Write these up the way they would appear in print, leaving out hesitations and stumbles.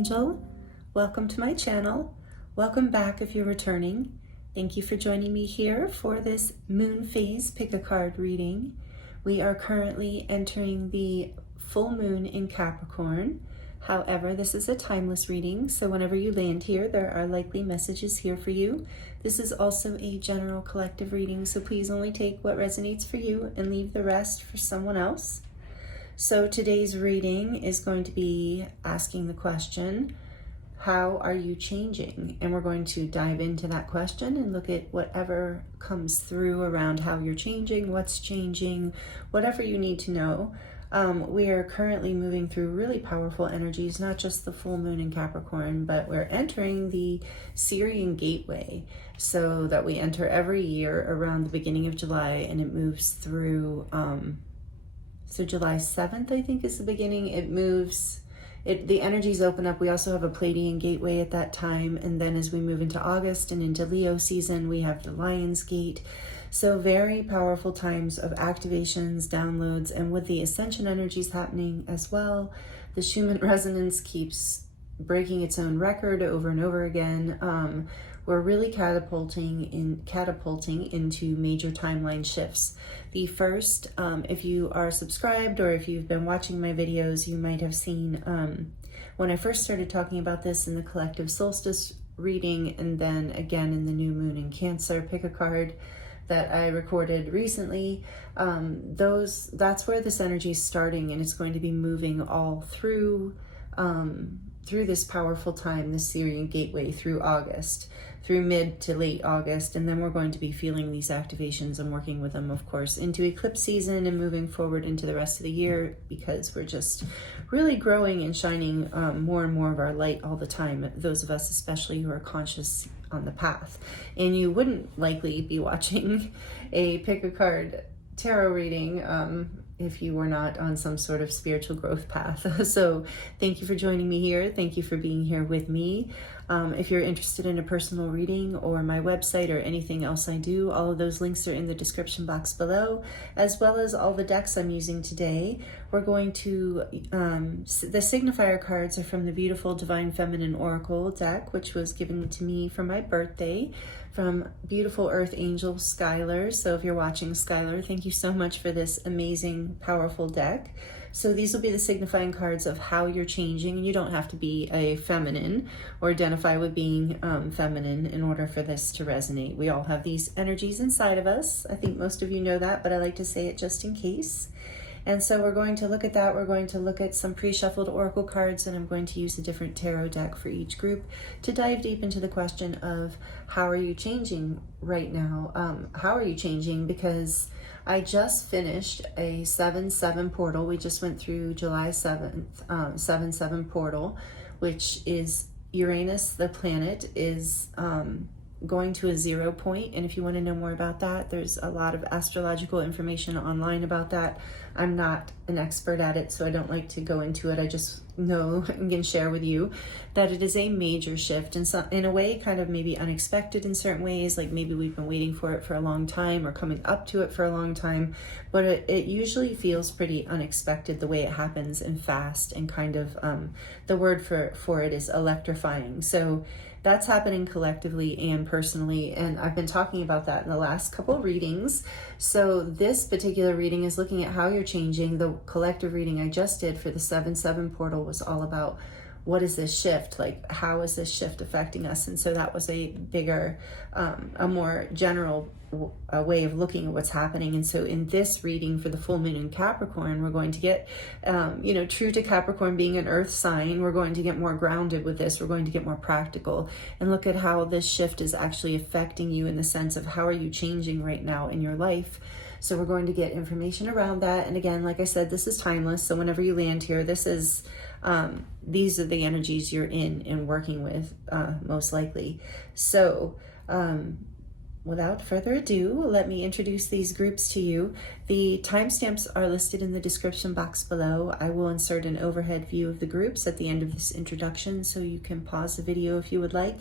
Angel. Welcome to my channel. Welcome back if you're returning. Thank you for joining me here for this moon phase pick a card reading. We are currently entering the full moon in Capricorn. However, this is a timeless reading, so whenever you land here, there are likely messages here for you. This is also a general collective reading, so please only take what resonates for you and leave the rest for someone else. So today's reading is going to be asking the question, how are you changing? And we're going to dive into that question and look at whatever comes through around how you're changing, what's changing, whatever you need to know. We are currently moving through really powerful energies, not just the full moon in Capricorn, but we're entering the Syrian gateway. So that we enter every year around the beginning of July, and it moves through, so July 7th, I think, is the beginning. It moves, the energies open up. We also have a Pleiadian gateway at that time. And then as we move into August and into Leo season, we have the Lion's Gate. So very powerful times of activations, downloads, and with the ascension energies happening as well, the Schumann resonance keeps breaking its own record over and over again. We're really catapulting into major timeline shifts. The first, if you are subscribed or if you've been watching my videos, you might have seen when I first started talking about this in the collective solstice reading, and then again in the new moon in Cancer pick a card that I recorded recently. That's where this energy is starting, and it's going to be moving all through this powerful time, the Syrian gateway, through August, through mid to late August, and then we're going to be feeling these activations and working with them, of course, into eclipse season and moving forward into the rest of the year, because we're just really growing and shining more and more of our light all the time, those of us especially who are conscious on the path. And you wouldn't likely be watching a pick a card tarot reading if you were not on some sort of spiritual growth path. So thank you for joining me here. Thank you for being here with me. If you're interested in a personal reading or my website or anything else I do, all of those links are in the description box below, as well as all the decks I'm using today. We're going to, the signifier cards are from the beautiful Divine Feminine Oracle deck, which was given to me for my birthday from beautiful Earth Angel Skylar. So if you're watching, Skylar, thank you so much for this amazing, powerful deck. So these will be the signifying cards of how you're changing. You don't have to be a feminine or identify with being feminine in order for this to resonate. We all have these energies inside of us. I think most of you know that, but I like to say it just in case. And so we're going to look at that. We're going to look at some pre-shuffled oracle cards, and I'm going to use a different tarot deck for each group to dive deep into the question of how are you changing right now? How are you changing? Because I just finished a 7-7 portal. We just went through July 7th, 7-7 portal, which is Uranus, the planet, is going to a 0 point. And if you want to know more about that, there's a lot of astrological information online about that. I'm not an expert at it, so I don't like to go into it. I just know and can share with you that it is a major shift, and so in a way kind of maybe unexpected in certain ways, like maybe we've been waiting for it for a long time or coming up to it for a long time, but it usually feels pretty unexpected the way it happens, and fast, and kind of the word for it is electrifying. So that's happening collectively and personally, and I've been talking about that in the last couple of readings. So this particular reading is looking at how you're changing. The collective reading I just did for the 7-7 portal was all about what is this shift, like how is this shift affecting us? And so that was a bigger, a more general way of looking at what's happening. And so in this reading for the full moon in Capricorn, we're going to get, true to Capricorn being an earth sign, we're going to get more grounded with this. We're going to get more practical and look at how this shift is actually affecting you in the sense of how are you changing right now in your life. So we're going to get information around that. And again, like I said, this is timeless. So whenever you land here, this is, these are the energies you're in and working with, most likely. So, without further ado, let me introduce these groups to you. The timestamps are listed in the description box below. I will insert an overhead view of the groups at the end of this introduction, so you can pause the video if you would like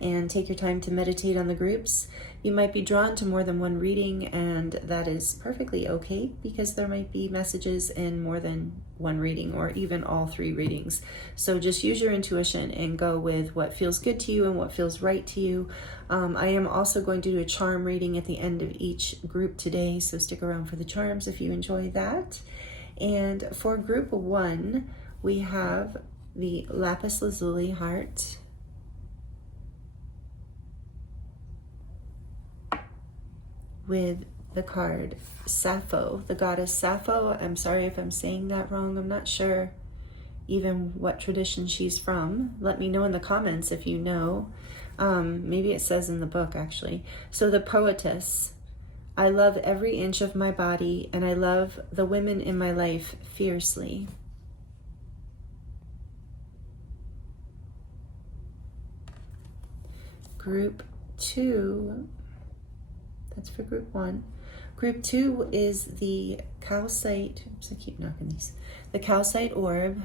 and take your time to meditate on the groups. You might be drawn to more than one reading, and that is perfectly okay because there might be messages in more than one reading or even all 3 readings. So just use your intuition and go with what feels good to you and what feels right to you. I am also going to do a charm reading at the end of each group today, so stick around for the charms if you enjoy that. And for group 1, we have the Lapis Lazuli heart, with the card Sappho, the goddess Sappho. I'm sorry if I'm saying that wrong. I'm not sure even what tradition she's from. Let me know in the comments if you know. Maybe it says in the book, actually. So the poetess. I love every inch of my body, and I love the women in my life fiercely. Group 2, that's for group 1. Group 2 is the calcite, oops, I keep knocking these. The calcite orb,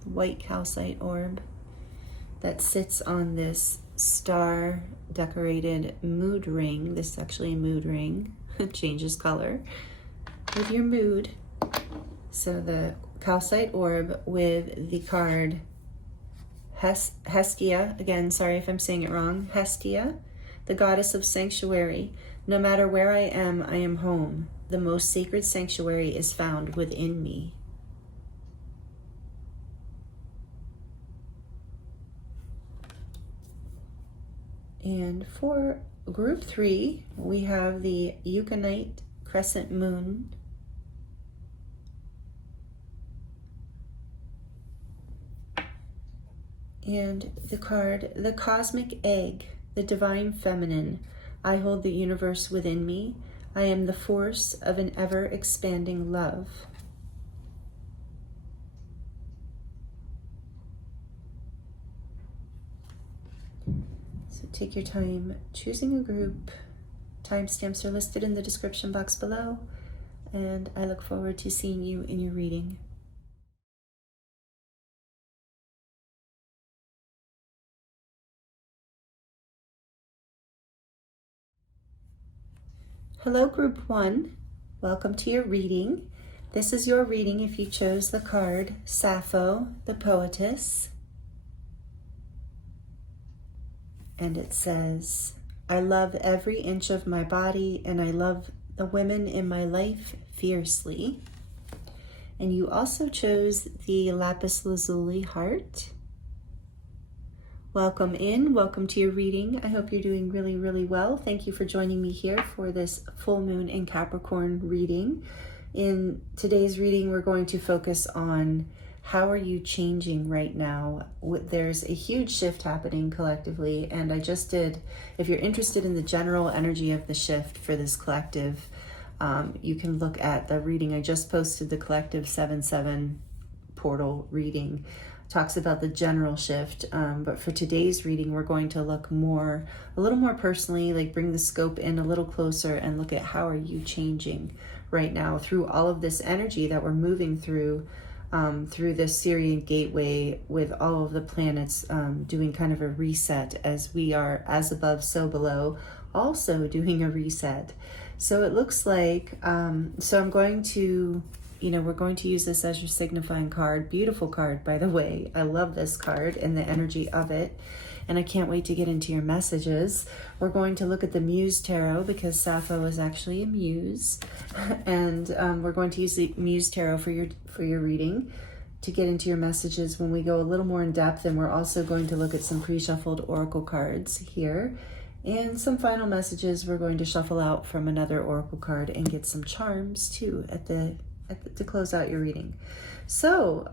the white calcite orb that sits on this star decorated mood ring. This is actually a mood ring. It changes color with your mood. So the calcite orb with the card Hestia, again, sorry if I'm saying it wrong, Hestia, the goddess of sanctuary. No matter where I am home. The most sacred sanctuary is found within me. And for group 3, we have the Unakite crescent moon. And the card, the cosmic egg, the divine feminine. I hold the universe within me. I am the force of an ever-expanding love. So take your time choosing a group. Timestamps are listed in the description box below, and I look forward to seeing you in your reading. Hello, group 1. Welcome to your reading. This is your reading if you chose the card Sappho, the poetess. And it says, I love every inch of my body, and I love the women in my life fiercely. And you also chose the Lapis Lazuli heart. Welcome in, welcome to your reading. I hope you're doing really, really well. Thank you for joining me here for this full moon in Capricorn reading. In today's reading, we're going to focus on how are you changing right now. There's a huge shift happening collectively, and I just did, if you're interested in the general energy of the shift for this collective, you can look at the reading. I just posted the collective 7/7 portal reading. Talks about the general shift, but for today's reading, we're going to look a little more personally, like bring the scope in a little closer and look at how are you changing right now through all of this energy that we're moving through this Syrian gateway with all of the planets doing kind of a reset as we are as above, so below, also doing a reset. So it looks like, so I'm going to, we're going to use this as your signifying card. Beautiful card, by the way. I love this card and the energy of it. And I can't wait to get into your messages. We're going to look at the Muse Tarot because Sappho is actually a muse. And we're going to use the Muse Tarot for your reading to get into your messages when we go a little more in depth. And we're also going to look at some pre-shuffled oracle cards here. And some final messages we're going to shuffle out from another oracle card and get some charms too to close out your reading. So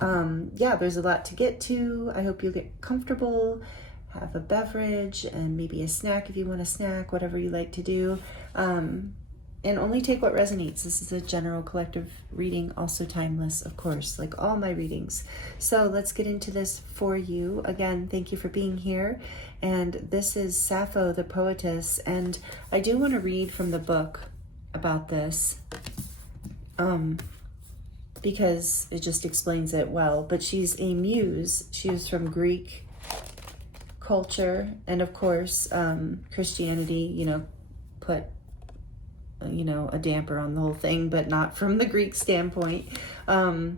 yeah, there's a lot to get to. I hope you'll get comfortable, have a beverage and maybe a snack if you want a snack, whatever you like to do, and only take what resonates. This is a general collective reading, also timeless, of course, like all my readings. So let's get into this for you. Again, thank you for being here. And this is Sappho, the poetess, and I do want to read from the book about this because it just explains it well. But she's a muse. She was from Greek culture, and of course, Christianity, put, a damper on the whole thing, but not from the Greek standpoint. No,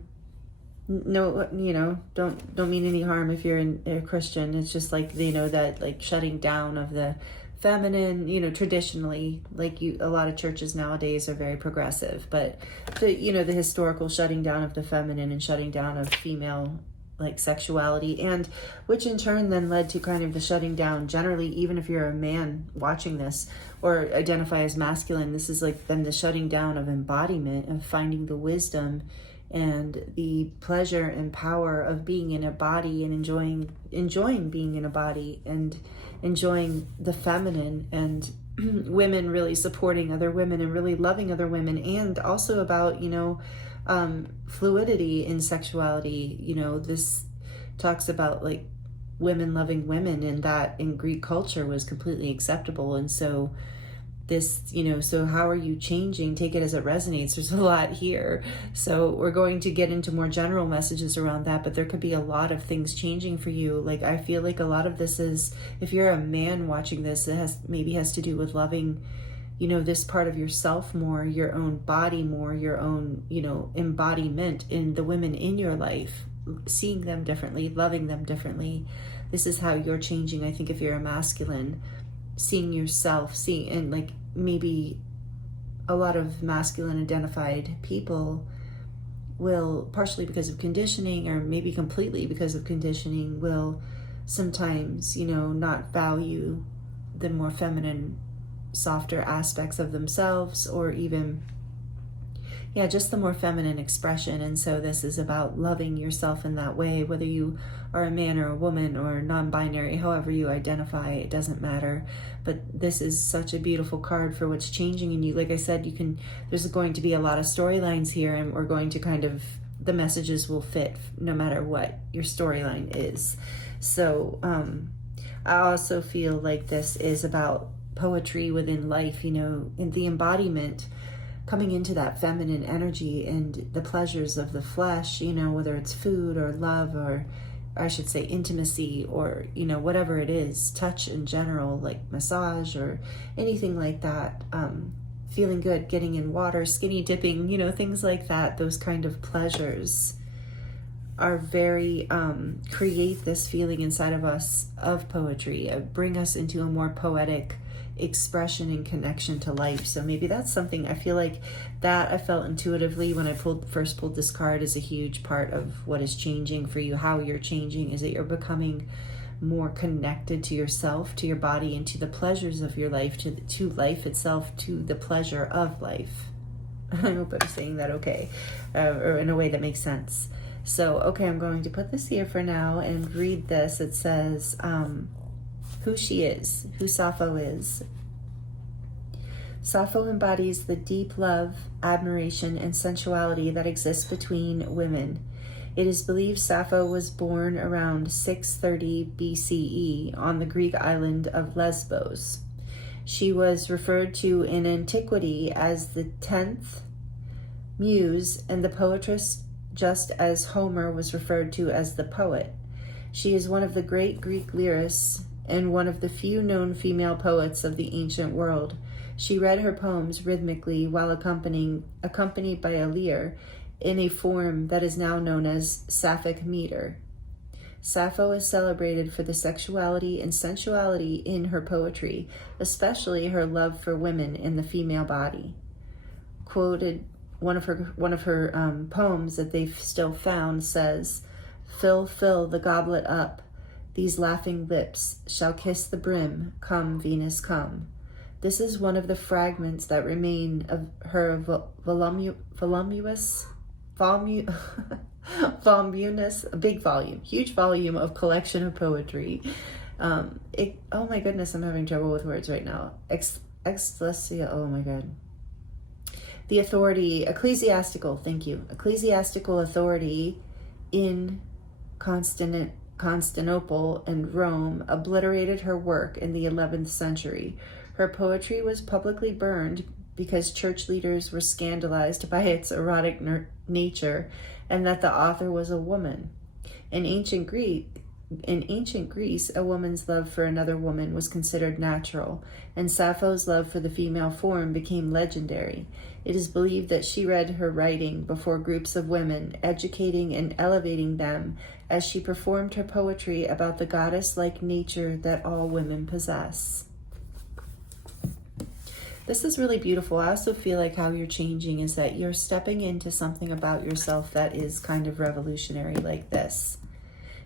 don't mean any harm if you're a Christian. It's just like, that like shutting down of the feminine, traditionally, like a lot of churches nowadays are very progressive, but the historical shutting down of the feminine and shutting down of female like sexuality, and which in turn then led to kind of the shutting down generally, even if you're a man watching this or identify as masculine, this is like then the shutting down of embodiment, of finding the wisdom and the pleasure and power of being in a body and enjoying being in a body and enjoying the feminine, and women really supporting other women and really loving other women, and also about fluidity in sexuality. This talks about like women loving women, and that in Greek culture was completely acceptable. And so this, so how are you changing? Take it as it resonates. There's a lot here. So we're going to get into more general messages around that, but there could be a lot of things changing for you. Like, I feel like a lot of this is, if you're a man watching this, it has to do with loving, this part of yourself more, your own body more, your own, embodiment in the women in your life, seeing them differently, loving them differently. This is how you're changing. I think if you're a masculine, seeing yourself, and like maybe a lot of masculine identified people will, partially because of conditioning or maybe completely because of conditioning, will sometimes, not value the more feminine, softer aspects of themselves, or even just the more feminine expression. And so this is about loving yourself in that way, whether you are a man or a woman or non-binary, however you identify, it doesn't matter. But this is such a beautiful card for what's changing in you. Like I said, there's going to be a lot of storylines here, and we're going to the messages will fit no matter what your storyline is. So I also feel like this is about poetry within life, in the embodiment, coming into that feminine energy and the pleasures of the flesh, whether it's food or love, or I should say intimacy, or, whatever it is, touch in general, like massage or anything like that, feeling good, getting in water, skinny dipping, things like that. Those kind of pleasures are very, create this feeling inside of us of poetry, bring us into a more poetic expression and connection to life. So maybe that's something I feel like that I felt intuitively when I first pulled this card is a huge part of what is changing for you. How you're changing is that you're becoming more connected to yourself, to your body, and to the pleasures of your life, to life itself, to the pleasure of life. I hope I'm saying that okay, or in a way that makes sense. So okay, I'm going to put this here for now and read this. It says who she is, who Sappho is. Sappho embodies the deep love, admiration, and sensuality that exists between women. It is believed Sappho was born around 630 BCE on the Greek island of Lesbos. She was referred to in antiquity as the 10th muse and the poetress, just as Homer was referred to as the poet. She is one of the great Greek lyrists and one of the few known female poets of the ancient world. She read her poems rhythmically while accompanied by a lyre in a form that is now known as Sapphic meter. Sappho is celebrated for the sexuality and sensuality in her poetry, especially her love for women and the female body. Quoted, one of her poems that they've still found says, "Fill the goblet up. These laughing lips shall kiss the brim. Come, Venus, come." This is one of the fragments that remain of her voluminous, a big volume, huge volume of collection of poetry. Oh my goodness, I'm having trouble with words right now. Oh my God. The authority, ecclesiastical authority in Constantinople and Rome obliterated her work in the 11th century. Her poetry was publicly burned because church leaders were scandalized by its erotic nature and that the author was a woman. In ancient Greek, in ancient Greece, a woman's love for another woman was considered natural, and Sappho's love for the female form became legendary. It is believed that she read her writing before groups of women, educating and elevating them as she performed her poetry about the goddess-like nature that all women possess. This is really beautiful. I also feel like how you're changing is that you're stepping into something about yourself that is kind of revolutionary, like this.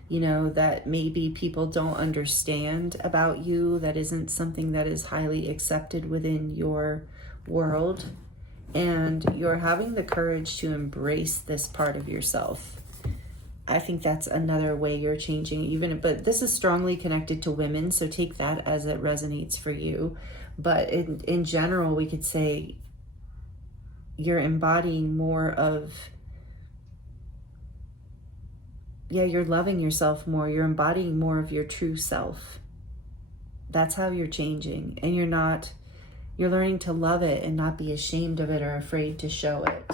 You know, that maybe people don't understand about you, that isn't something that is highly accepted within your world, and you're having the courage to embrace this part of yourself. I think that's another way you're changing, but this is strongly connected to women, so take that as it resonates for you. But in general, we could say you're embodying more of, you're loving yourself more. You're embodying more of your true self. That's how you're changing. And you're learning to love it and not be ashamed of it or afraid to show it.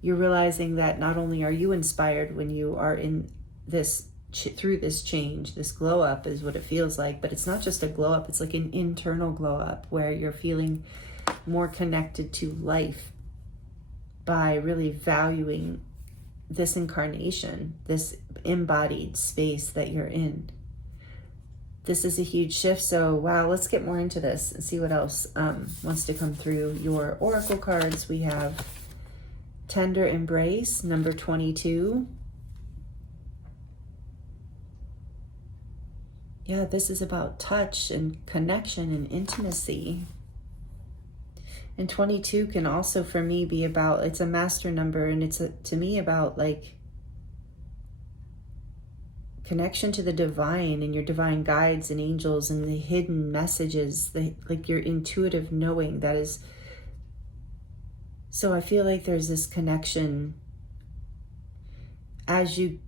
You're realizing that not only are you inspired when you are in this, through this change, this glow up is what it feels like, but it's not just a glow up, it's like an internal glow up where you're feeling more connected to life by really valuing this incarnation, this embodied space that you're in. This is a huge shift. So wow, let's get more into this and see what else wants to come through your oracle cards. We have Tender Embrace, number 22. Yeah, this is about touch and connection and intimacy. And 22 can also, for me, be about, it's a master number, and it's to me about like connection to the divine and your divine guides and angels and the hidden messages, like your intuitive knowing that is. So I feel like there's this connection as you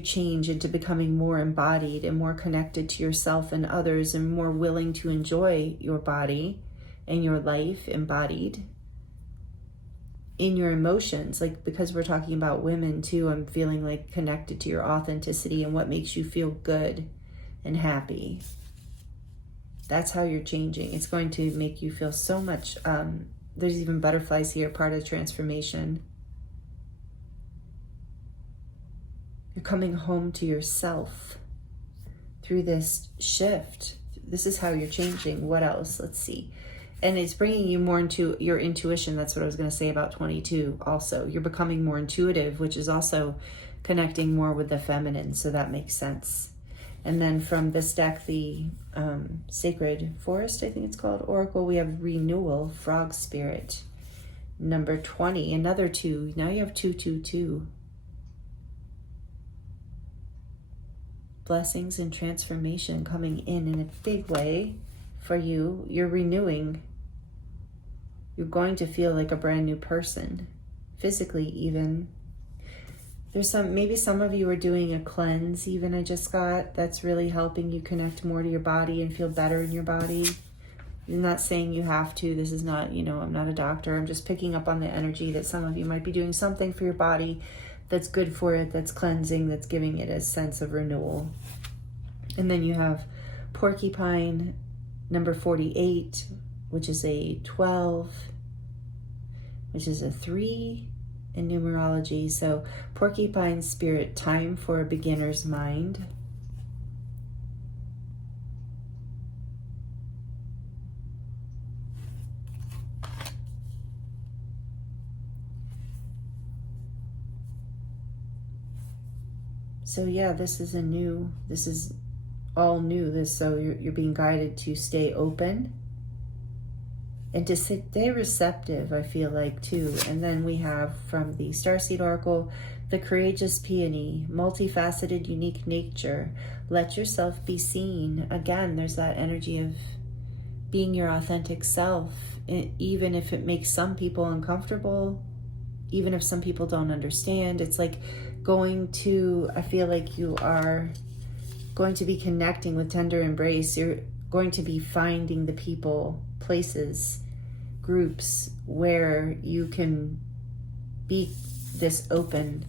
change into becoming more embodied and more connected to yourself and others, and more willing to enjoy your body and your life embodied in your emotions. Like, because we're talking about women too, I'm feeling like connected to your authenticity and what makes you feel good and happy. That's how you're changing. It's going to make you feel so much, there's even butterflies here, part of transformation. You're coming home to yourself through this shift. This is how you're changing. What else? Let's see. And it's bringing you more into your intuition. That's what I was going to say about 22 also. You're becoming more intuitive, which is also connecting more with the feminine. So that makes sense. And then from this deck, the Sacred Forest, I think it's called, Oracle, we have Renewal, Frog Spirit, number 20, another 2. Now you have 222. Blessings and transformation coming in a big way for you. You're renewing. You're going to feel like a brand new person, physically even. There's maybe some of you are doing a cleanse even, I just got, that's really helping you connect more to your body and feel better in your body. I'm not saying you have to. This is not, I'm not a doctor. I'm just picking up on the energy that some of you might be doing something for your body that's good for it, that's cleansing, that's giving it a sense of renewal. And then you have Porcupine, number 48, which is a 12, which is a 3 in numerology. So Porcupine Spirit, time for a beginner's mind. So yeah, this is all new. So you're being guided to stay open and to stay receptive, I feel like, too. And then we have from the Starseed Oracle, the Courageous Peony, multifaceted, unique nature. Let yourself be seen. Again, there's that energy of being your authentic self, even if it makes some people uncomfortable, even if some people don't understand. It's like I feel like you are going to be connecting with Tender Embrace. You're going to be finding the people, places, groups where you can be this open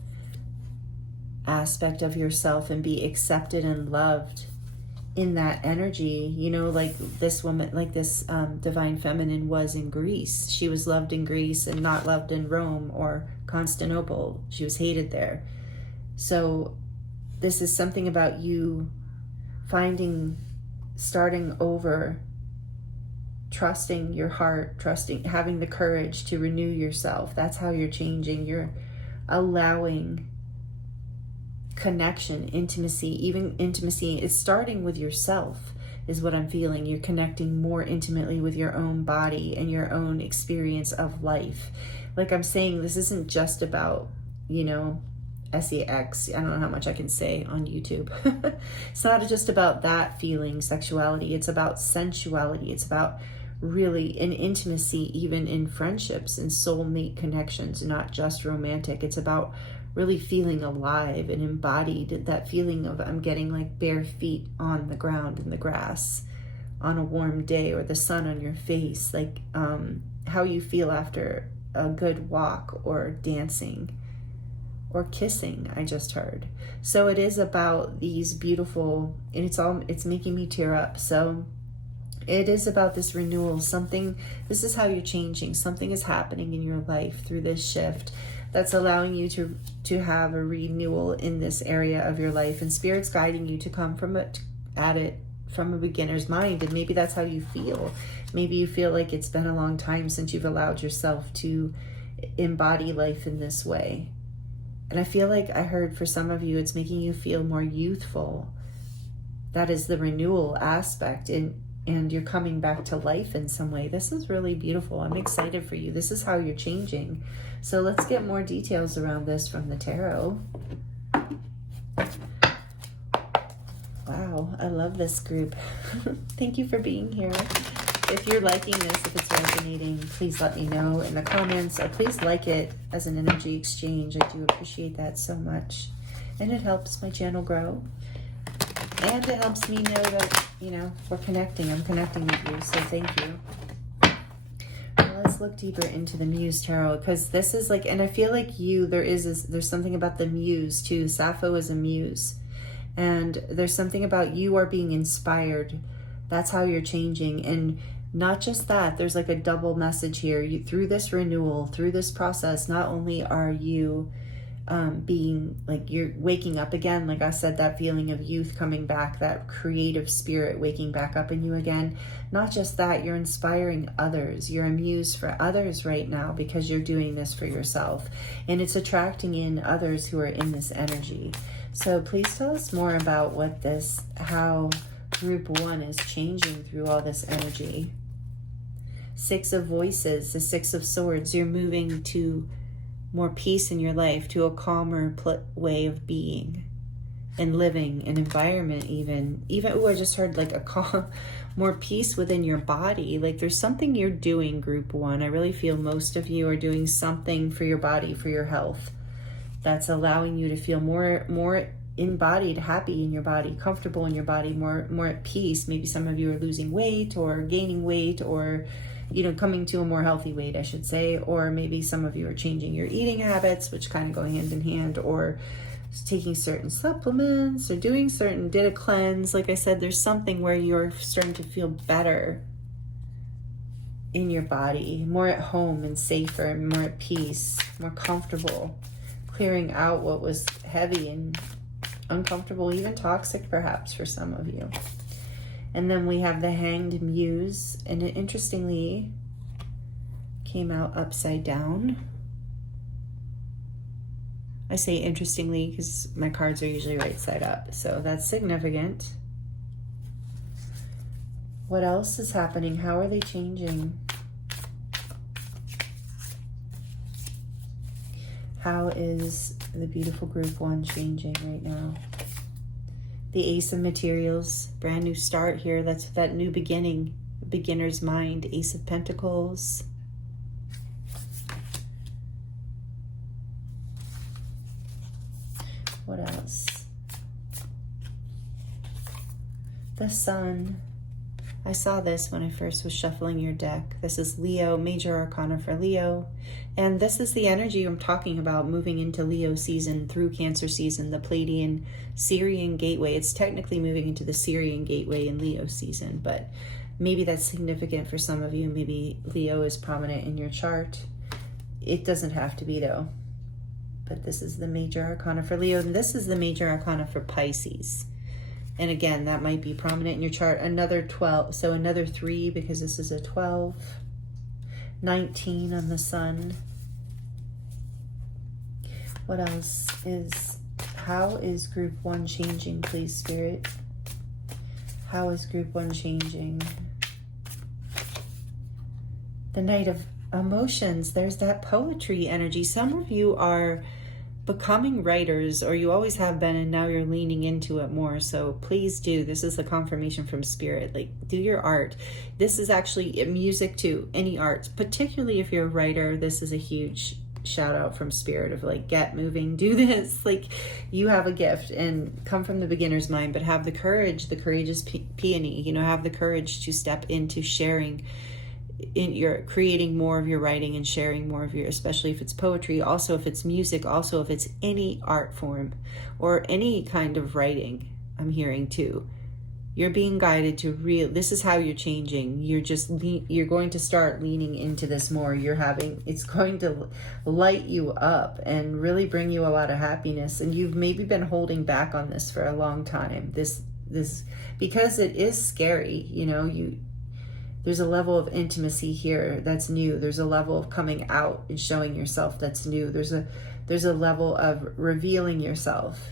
aspect of yourself and be accepted and loved in that energy. You know, like this woman, like this divine feminine was in Greece. She was loved in Greece and not loved in Rome or Constantinople. She was hated there. So this is something about you starting over, trusting your heart, having the courage to renew yourself. That's how you're changing. You're allowing connection, intimacy. Even intimacy is starting with yourself, is what I'm feeling. You're connecting more intimately with your own body and your own experience of life. Like I'm saying, this isn't just about, you know, sex. I don't know how much I can say on YouTube. It's not just about that feeling, sexuality. It's about sensuality. It's about really an intimacy, even in friendships and soulmate connections, not just romantic. It's about really feeling alive and embodied, that feeling of I'm getting like bare feet on the ground in the grass on a warm day, or the sun on your face, like how you feel after a good walk or dancing or kissing, I just heard. So it is about these beautiful, and it's making me tear up. So it is about this renewal. This is how you're changing. Something is happening in your life through this shift that's allowing you to have a renewal in this area of your life, and Spirit's guiding you to come at it from a beginner's mind. And maybe that's how you feel. Maybe you feel like it's been a long time since you've allowed yourself to embody life in this way. And I feel like I heard for some of you, it's making you feel more youthful. That is the renewal aspect, and you're coming back to life in some way. This is really beautiful. I'm excited for you. This is how you're changing. So let's get more details around this from the tarot. Wow, I love this group. Thank you for being here. If you're liking this, if it's resonating, please let me know in the comments. Or please like it as an energy exchange. I do appreciate that so much. And it helps my channel grow. And it helps me know that, you know, we're connecting. I'm connecting with you, so thank you. Well, let's look deeper into the Muse Tarot, because this is like, and I feel like there's something about the Muse too. Sappho is a muse. And there's something about you are being inspired. That's how you're changing. And not just that, there's like a double message here. Through this renewal, through this process, not only are you being like, you're waking up again, like I said, that feeling of youth coming back, that creative spirit waking back up in you again. Not just that, you're inspiring others. You're a muse for others right now because you're doing this for yourself, and it's attracting in others who are in this energy. So please tell us more about how group 1 is changing through all this energy. 6 of Voices, the 6 of Swords. You're moving to more peace in your life, to a calmer way of being and living, an environment even. Oh, I just heard like more peace within your body. Like there's something you're doing, group 1. I really feel most of you are doing something for your body, for your health, that's allowing you to feel more embodied, happy in your body, comfortable in your body, more at peace. Maybe some of you are losing weight or gaining weight, or coming to a more healthy weight, I should say. Or maybe some of you are changing your eating habits, which kind of go hand in hand, or taking certain supplements, or did a cleanse. Like I said, there's something where you're starting to feel better in your body, more at home and safer, and more at peace, more comfortable, clearing out what was heavy and uncomfortable, even toxic perhaps for some of you. And then we have the Hanged Muse, and it interestingly came out upside down. I say interestingly because my cards are usually right side up, so that's significant. What else is happening? How are they changing? How is the beautiful group 1 changing right now? The Ace of Materials, brand new start here. That's that new beginning, beginner's mind. Ace of Pentacles. What else? The Sun. I saw this when I first was shuffling your deck. This is Leo, Major Arcana for Leo. And this is the energy I'm talking about moving into Leo season through Cancer season, the Pleiadian Syrian gateway. It's technically moving into the Syrian gateway in Leo season, but maybe that's significant for some of you. Maybe Leo is prominent in your chart. It doesn't have to be though. But this is the Major Arcana for Leo, and this is the Major Arcana for Pisces. And again, that might be prominent in your chart. Another 12, so another 3 because this is a 12. 19 on the sun. What else is, how is group 1 changing, please, Spirit? How is group 1 changing? The Knight of Emotions, there's that poetry energy. Some of you are becoming writers, or you always have been, and now you're leaning into it more. So please do. This is the confirmation from Spirit. Like, do your art. This is actually music too, any art, particularly if you're a writer. This is a huge shout out from Spirit of like, get moving, do this. Like, you have a gift, and come from the beginner's mind, but have the courage, the courageous peony, you know, have the courage to step into sharing in your creating more of your writing and sharing more of your, especially if it's poetry, also if it's music, also if it's any art form or any kind of writing. I'm hearing too, you're being guided to this is how you're changing. You're going to start leaning into this more. It's going to light you up and really bring you a lot of happiness. And you've maybe been holding back on this for a long time. This because it is scary, you know, there's a level of intimacy here that's new. There's a level of coming out and showing yourself that's new. There's a level of revealing yourself.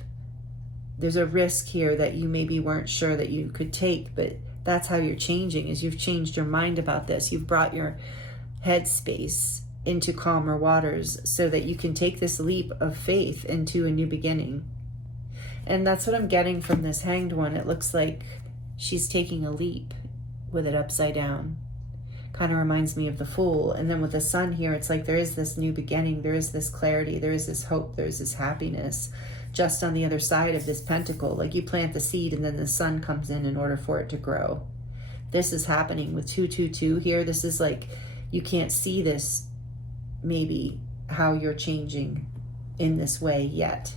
There's a risk here that you maybe weren't sure that you could take, but that's how you're changing, is you've changed your mind about this. You've brought your headspace into calmer waters so that you can take this leap of faith into a new beginning. And that's what I'm getting from this Hanged one. It looks like she's taking a leap with it upside down. Kind of reminds me of the Fool. And then with the Sun here, it's like there is this new beginning, there is this clarity, there is this hope, there is this happiness just on the other side of this pentacle. Like, you plant the seed and then the sun comes in order for it to grow. This is happening with 222 here. This is like, you can't see this, maybe how you're changing in this way yet,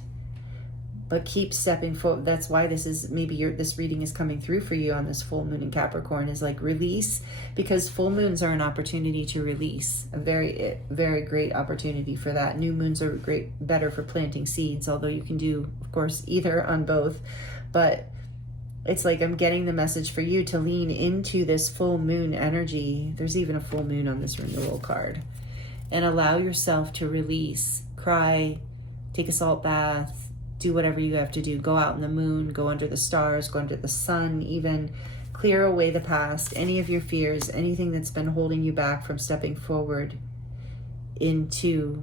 but keep stepping forward. That's why this is, maybe this reading is coming through for you on this full moon in Capricorn, is like release, because full moons are an opportunity to release, a very, very great opportunity for that. New moons are better for planting seeds, although you can do, of course, either on both. But it's like, I'm getting the message for you to lean into this full moon energy. There's even a full moon on this renewal card. And allow yourself to release, cry, take a salt bath, do whatever you have to do. Go out in the moon, go under the stars, go under the sun, even clear away the past, any of your fears, anything that's been holding you back from stepping forward into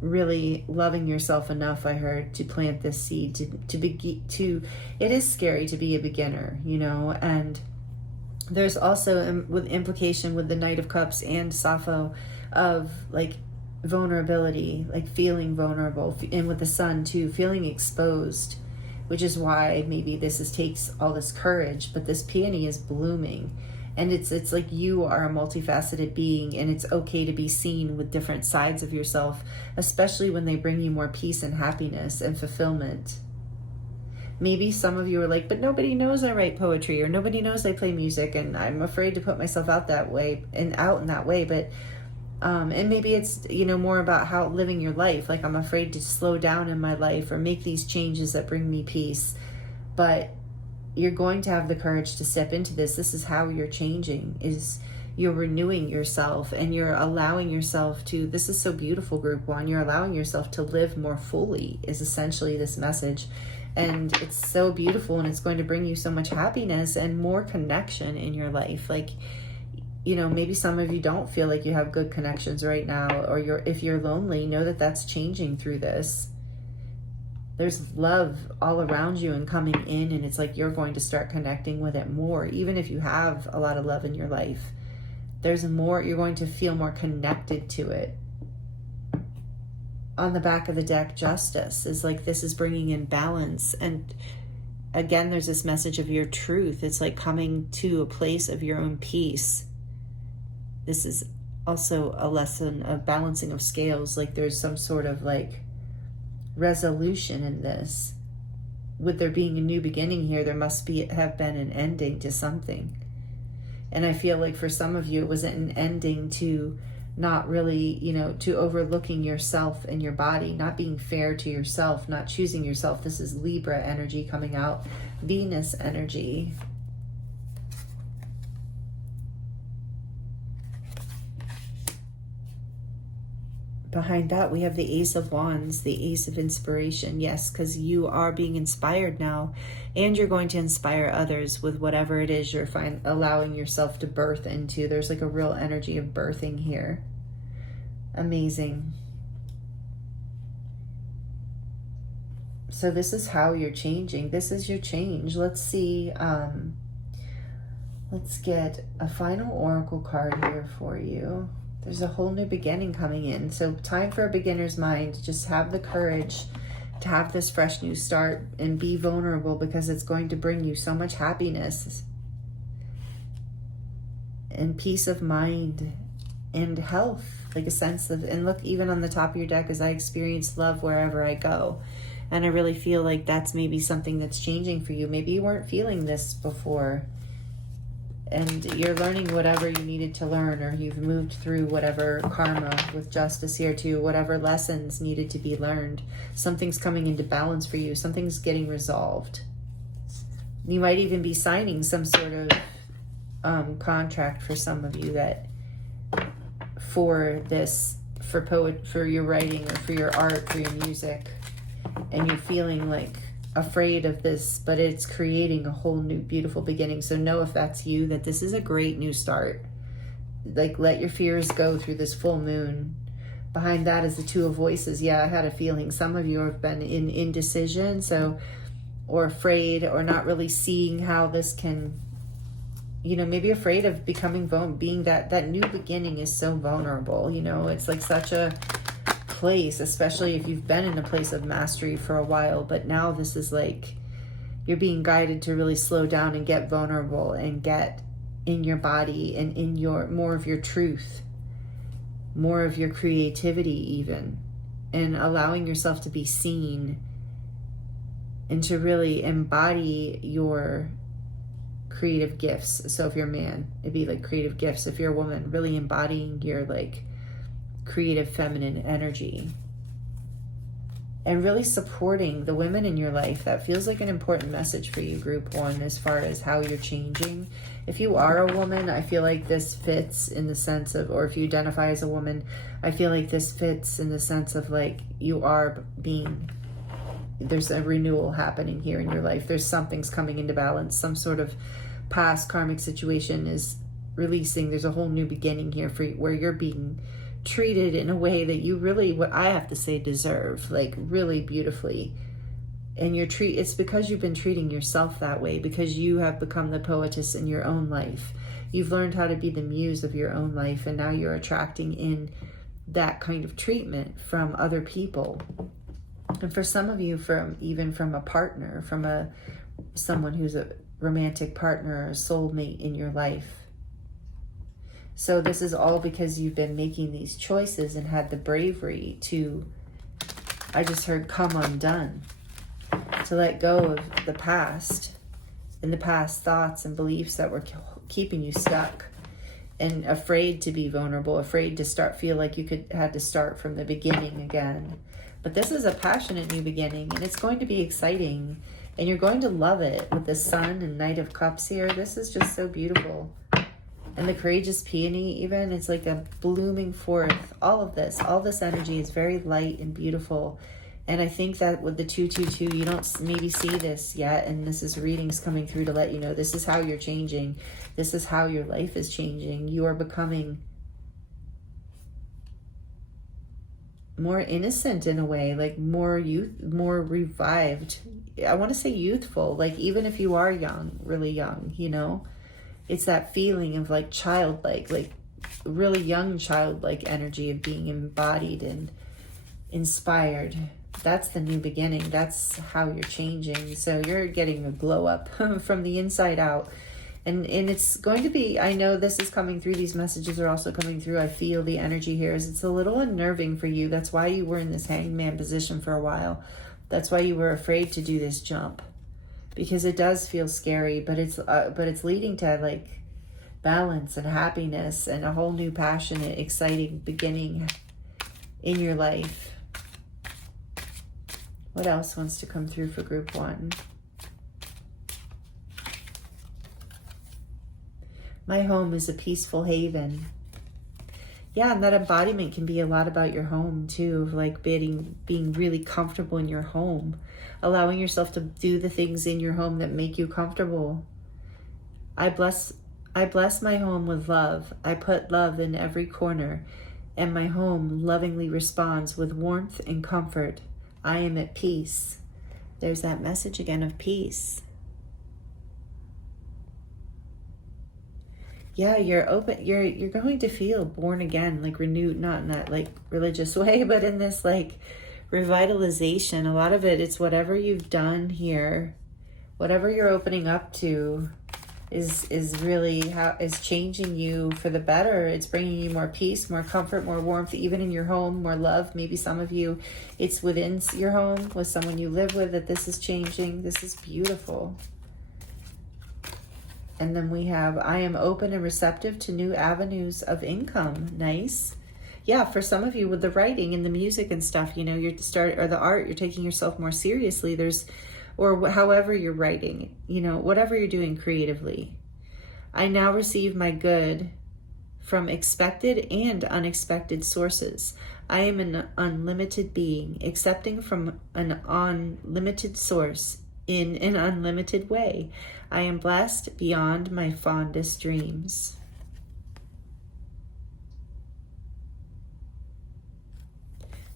really loving yourself enough, I heard, to plant this seed, to it is scary to be a beginner, you know. And there's also with implication with the Knight of Cups and Sappho of like vulnerability, like feeling vulnerable, and with the Sun too, feeling exposed, which is why maybe this takes all this courage. But this peony is blooming, and it's like you are a multifaceted being, and it's okay to be seen with different sides of yourself, especially when they bring you more peace and happiness and fulfillment. Maybe some of you are like, but nobody knows I write poetry, or nobody knows I play music, and I'm afraid to put myself out that way and out in that way. But and maybe it's, you know, more about how living your life. Like, I'm afraid to slow down in my life or make these changes that bring me peace. But you're going to have the courage to step into this. This is how you're changing, is you're renewing yourself, and you're allowing yourself to, this is so beautiful, group 1, you're allowing yourself to live more fully, is essentially this message. And it's so beautiful, and it's going to bring you so much happiness and more connection in your life. Like, you know, maybe some of you don't feel like you have good connections right now, or if you're lonely, know that that's changing through this. There's love all around you and coming in, and it's like you're going to start connecting with it more. Even if you have a lot of love in your life, there's more, you're going to feel more connected to it. On the back of the deck, Justice is like, this is bringing in balance, and again, there's this message of your truth. It's like coming to a place of your own peace. This is also a lesson of balancing of scales. Like there's some sort of like resolution in this. With there being a new beginning here, there must have been an ending to something. And I feel like for some of you, it was an ending to not really, to overlooking yourself and your body, not being fair to yourself, not choosing yourself. This is Libra energy coming out, Venus energy. Behind that, we have the Ace of Wands, the Ace of Inspiration. Yes, because you are being inspired now, and you're going to inspire others with whatever it is you're allowing yourself to birth into. There's like a real energy of birthing here. Amazing. So this is how you're changing. This is your change. Let's see. Let's get a final oracle card here for you. There's a whole new beginning coming in. So time for a beginner's mind. Just have the courage to have this fresh new start and be vulnerable, because it's going to bring you so much happiness and peace of mind and health, like a sense of, and look, even on the top of your deck, as I experience love wherever I go. And I really feel like that's maybe something that's changing for you. Maybe you weren't feeling this before, and you're learning whatever you needed to learn, or you've moved through whatever karma with justice here too, whatever lessons needed to be learned. Something's coming into balance for you. Something's getting resolved. You might even be signing some sort of contract for some of you, that for this, for your writing or for your art, for your music, and you're feeling like afraid of this, but it's creating a whole new beautiful beginning. So know, if that's you, that this is a great new start. Like, let your fears go through this full moon. Behind that is the Two of Voices. Yeah, I had a feeling some of you have been in indecision, or afraid, or not really seeing how this can, maybe afraid of becoming being that new beginning is so vulnerable. It's like such a place, especially if you've been in a place of mastery for a while, but now this is like you're being guided to really slow down and get vulnerable and get in your body and in your more of your truth, more of your creativity even, and allowing yourself to be seen and to really embody your creative gifts. So if you're a man, it'd be like creative gifts. If you're a woman, really embodying your like creative feminine energy, and really supporting the women in your life. That feels like an important message for you, group one, as far as how you're changing. If you are a woman, I feel like this fits in the sense of, or if you identify as a woman, I feel like this fits in the sense of like you are being, there's a renewal happening here in your life. There's something's coming into balance. Some sort of past karmic situation is releasing. There's a whole new beginning here for you, where you're being treated in a way that you really, what I have to say, deserve, like really beautifully. And it's because you've been treating yourself that way, because you have become the poetess in your own life. You've learned how to be the muse of your own life, and now you're attracting in that kind of treatment from other people. And for some of you, even from a partner, from someone who's a romantic partner or a soulmate in your life. So this is all because you've been making these choices and had the bravery to, I just heard, come undone, to let go of the past and the past thoughts and beliefs that were keeping you stuck, and afraid to be vulnerable, afraid to feel like you had to start from the beginning again. But this is a passionate new beginning, and it's going to be exciting, and you're going to love it with the Sun and Knight of Cups here. This is just so beautiful. And the Courageous Peony even, it's like a blooming forth. All this energy is very light and beautiful. And I think that with the 222, you don't maybe see this yet. And this is readings coming through to let you know this is how you're changing. This is how your life is changing. You are becoming more innocent in a way, like more revived. I want to say youthful, like even if you are young, really young, it's that feeling of like childlike, like really young childlike energy of being embodied and inspired. That's the new beginning. That's how you're changing. So you're getting a glow up from the inside out. And it's going to be, I know this is coming through. These messages are also coming through. I feel the energy here. It's a little unnerving for you. That's why you were in this hangman position for a while. That's why you were afraid to do this jump. Because it does feel scary, but it's leading to like balance and happiness and a whole new passionate, exciting beginning in your life. What else wants to come through for group 1? My home is a peaceful haven. Yeah, and that embodiment can be a lot about your home too, like being really comfortable in your home, allowing yourself to do the things in your home that make you comfortable. I bless my home with love. I put love in every corner, and my home lovingly responds with warmth and comfort. I am at peace. There's that message again of peace. Yeah, you're open. You're going to feel born again, like renewed, not in that like religious way, but in this like revitalization. A lot of it's whatever you've done here, whatever you're opening up to is really is changing you for the better. It's bringing you more peace, more comfort, more warmth, even in your home, more love. Maybe some of you, it's within your home with someone you live with that this is changing. This is beautiful. And then we have, I am open and receptive to new avenues of income. Nice. Yeah, for some of you with the writing and the music and stuff, you know, or the art, you're taking yourself more seriously. Or however you're writing, you know, whatever you're doing creatively. I now receive my good from expected and unexpected sources. I am an unlimited being, accepting from an unlimited source in an unlimited way. I am blessed beyond my fondest dreams.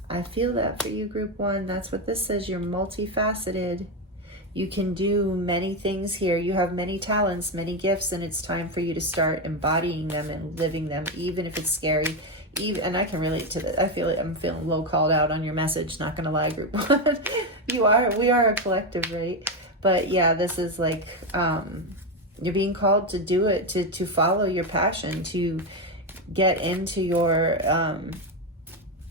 I feel that for you, group 1. That's what this says. You're multifaceted. You can do many things here. You have many talents, many gifts, and it's time for you to start embodying them and living them, even if it's scary. And I can relate to that. I'm feeling a little called out on your message. Not going to lie, group 1. We are a collective, right? But yeah, this is like, you're being called to do it, to follow your passion, to get into your,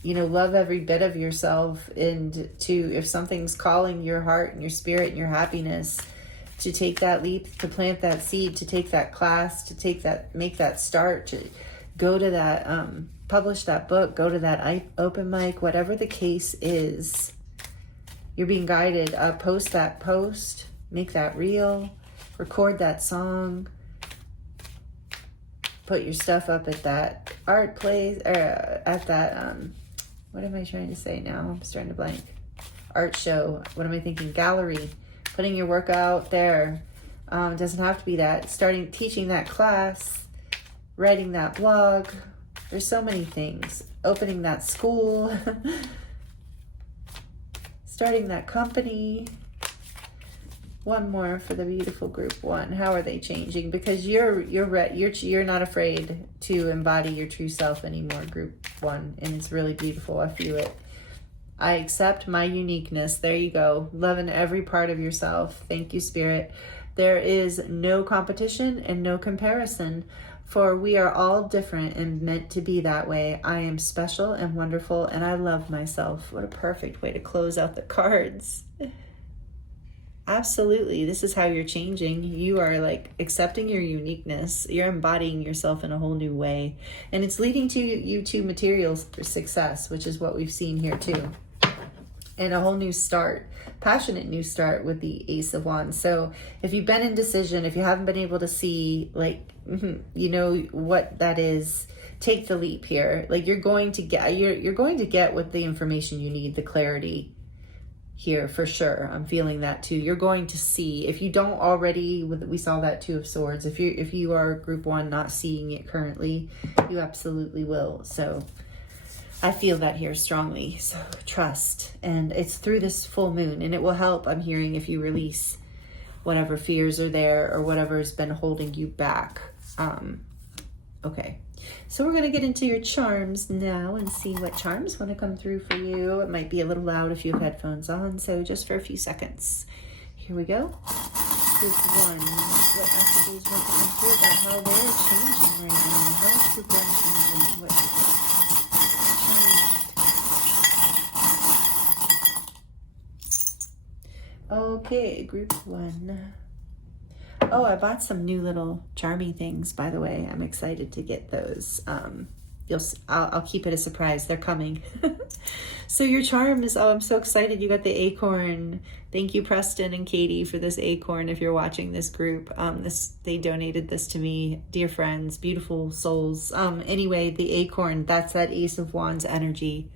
love every bit of yourself, and to, if something's calling your heart and your spirit and your happiness, to take that leap, to plant that seed, to take that class, to make that start, to go to that, publish that book, go to that open mic, whatever the case is. You're being guided. Post that post, make that reel, record that song, put your stuff up at that art place, or at that, what am I trying to say now? I'm starting to blank. Art show. What am I thinking? Gallery. Putting your work out there. It doesn't have to be that. Teaching that class, writing that blog. There's so many things. Opening that school. Starting that company. One more for the beautiful group 1. How are they changing? Because you're not afraid to embody your true self anymore, group 1, and it's really beautiful. I feel it. I accept my uniqueness. There you go. Loving every part of yourself. Thank you, Spirit. There is no competition and no comparison, for we are all different and meant to be that way. I am special and wonderful, and I love myself. What a perfect way to close out the cards. Absolutely. This is how you're changing. You are like accepting your uniqueness. You're embodying yourself in a whole new way. And it's leading to you to materials for success, which is what we've seen here too. And a whole new start, passionate new start with the Ace of Wands. So if you've been in indecision, if you haven't been able to see what that is, take the leap here. Like you're going to get with the information you need, the clarity here for sure. I'm feeling that too. You're going to see, if you don't already, we saw that Two of Swords. If you are group 1 not seeing it currently, you absolutely will. So I feel that here strongly. So trust, and it's through this full moon, and it will help. I'm hearing if you release whatever fears are there or whatever has been holding you back. Okay, so we're going to get into your charms now and see what charms want to come through for you. It might be a little loud if you have headphones on, so just for a few seconds. Here we go. Group 1, what messages want to come through about how they're changing right now? How is Group 1 changing? What changed? Okay, Group 1. Oh, I bought some new little charmy things, by the way. I'm excited to get those. I'll keep it a surprise. They're coming. So your charms, oh, I'm so excited. You got the acorn. Thank you, Preston and Katie, for this acorn. If you're watching this group, they donated this to me. Dear friends, beautiful souls. Anyway, the acorn, that's that Ace of Wands energy.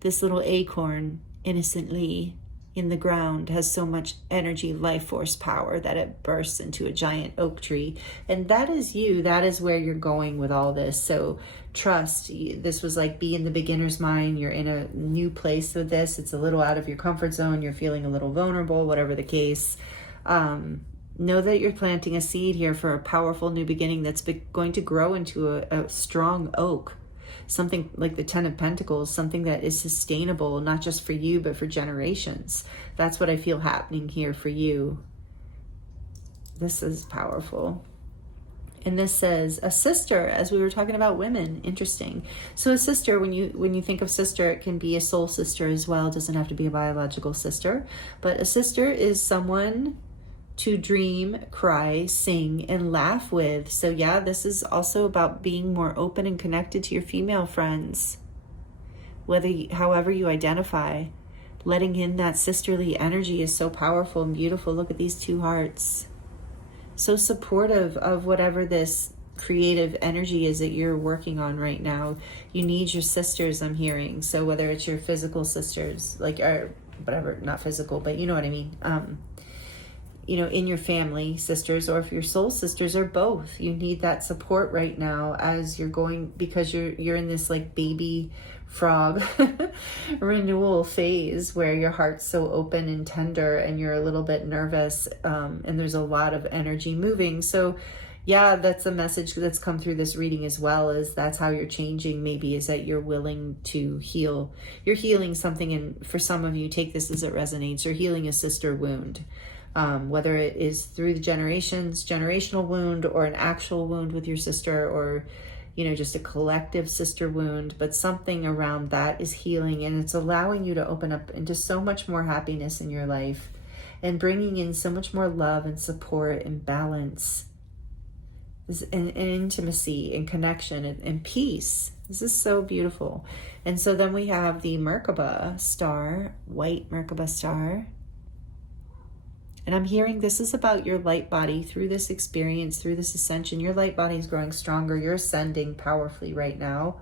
This little acorn, innocently in the ground, has so much energy, life force power that it bursts into a giant oak tree. And that is you. That is where you're going with all this. So trust. This was like, be in the beginner's mind. You're in a new place with this. It's a little out of your comfort zone. You're feeling a little vulnerable, whatever the case. Know that you're planting a seed here for a powerful new beginning that's going to grow into a strong oak. Something like the 10 of Pentacles, something that is sustainable, not just for you, but for generations. That's what I feel happening here for you. This is powerful. And this says a sister, as we were talking about women. Interesting. So a sister, when you think of sister, it can be a soul sister as well. It doesn't have to be a biological sister. But a sister is someone to dream, cry, sing, and laugh with. So yeah, this is also about being more open and connected to your female friends. However you identify, letting in that sisterly energy is so powerful and beautiful. Look at these 2 hearts. So supportive of whatever this creative energy is that you're working on right now. You need your sisters, I'm hearing. So whether it's your physical sisters, or whatever, not physical, but you know what I mean. In your family, sisters, or if your soul sisters, or both, you need that support right now as you're going, because you're in this like baby frog renewal phase where your heart's so open and tender and you're a little bit nervous, and there's a lot of energy moving. So yeah, that's a message that's come through this reading as well, is that's how you're changing, maybe, is that you're willing to heal. You're healing something, and for some of you, take this as it resonates, you're healing a sister wound. Whether it is through the generational wound, or an actual wound with your sister, or just a collective sister wound, but something around that is healing, and it's allowing you to open up into so much more happiness in your life, and bringing in so much more love and support and balance, and intimacy and connection and peace. This is so beautiful. And so then we have the Merkaba star, white Merkaba star. And I'm hearing this is about your light body through this experience, through this ascension. Your light body is growing stronger. You're ascending powerfully right now.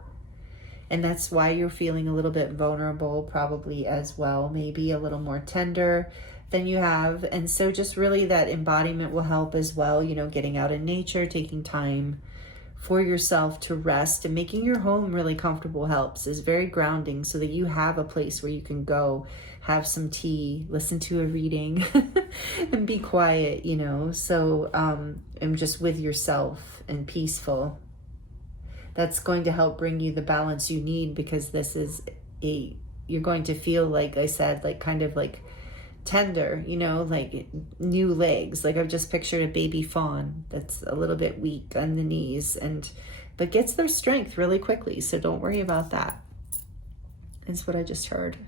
And that's why you're feeling a little bit vulnerable, probably as well. Maybe a little more tender than you have. And so just really that embodiment will help as well. Getting out in nature, taking time for yourself to rest, and making your home really comfortable helps, is very grounding, so that you have a place where you can go, have some tea, listen to a reading, and be quiet, so and just with yourself and peaceful. That's going to help bring you the balance you need, because this is you're going to feel, like I said, like kind of like tender, like new legs. Like I've just pictured a baby fawn that's a little bit weak on the knees, but gets their strength really quickly. So don't worry about that. Is what I just heard.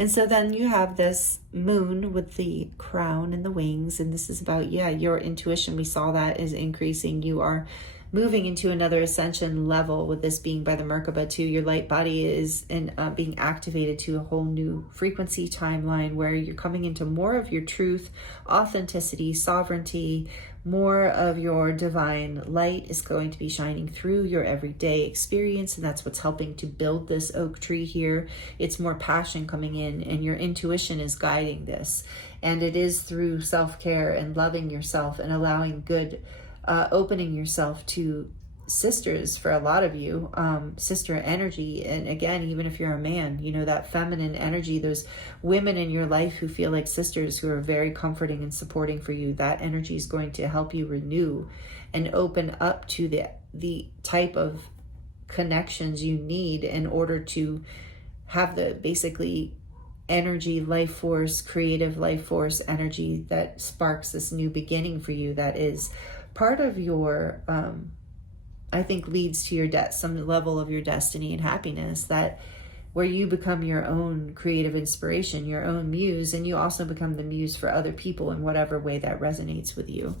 And so then you have this moon with the crown and the wings, and this is about, your intuition. We saw that is increasing. You are moving into another ascension level, with this being by the Merkaba too. Your light body is being activated to a whole new frequency timeline, where you're coming into more of your truth, authenticity, sovereignty. More of your divine light is going to be shining through your everyday experience, and that's what's helping to build this oak tree here. It's more passion coming in, and your intuition is guiding this. And it is through self-care and loving yourself and allowing good, opening yourself to sisters for a lot of you, sister energy. And again, even if you're a man, you know, that feminine energy, those women in your life who feel like sisters, who are very comforting and supporting for you, that energy is going to help you renew and open up to the type of connections you need in order to have the basically energy, life force, creative life force energy that sparks this new beginning for you, that is part of your I think leads to some level of your destiny and happiness, that where you become your own creative inspiration, your own muse, and you also become the muse for other people in whatever way that resonates with you.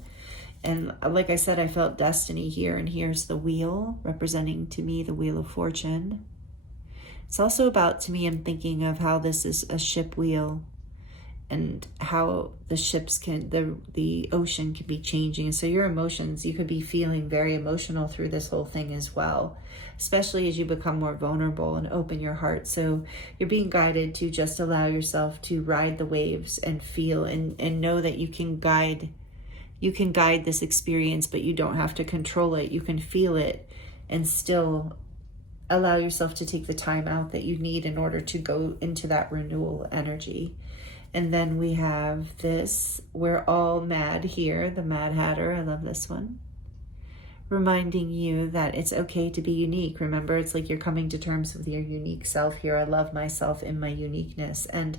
And like I said, I felt destiny here, and here's the wheel representing to me the Wheel of Fortune. It's also about, to me, I'm thinking of how this is a ship wheel, and how the ships the ocean can be changing. And so your emotions, you could be feeling very emotional through this whole thing as well, especially as you become more vulnerable and open your heart. So you're being guided to just allow yourself to ride the waves and feel and know that you can guide this experience, but you don't have to control it. You can feel it and still allow yourself to take the time out that you need in order to go into that renewal energy. And then we have this, We're All Mad here, the Mad Hatter. I love this one. Reminding you that it's okay to be unique. Remember, it's like you're coming to terms with your unique self here. I love myself in my uniqueness. And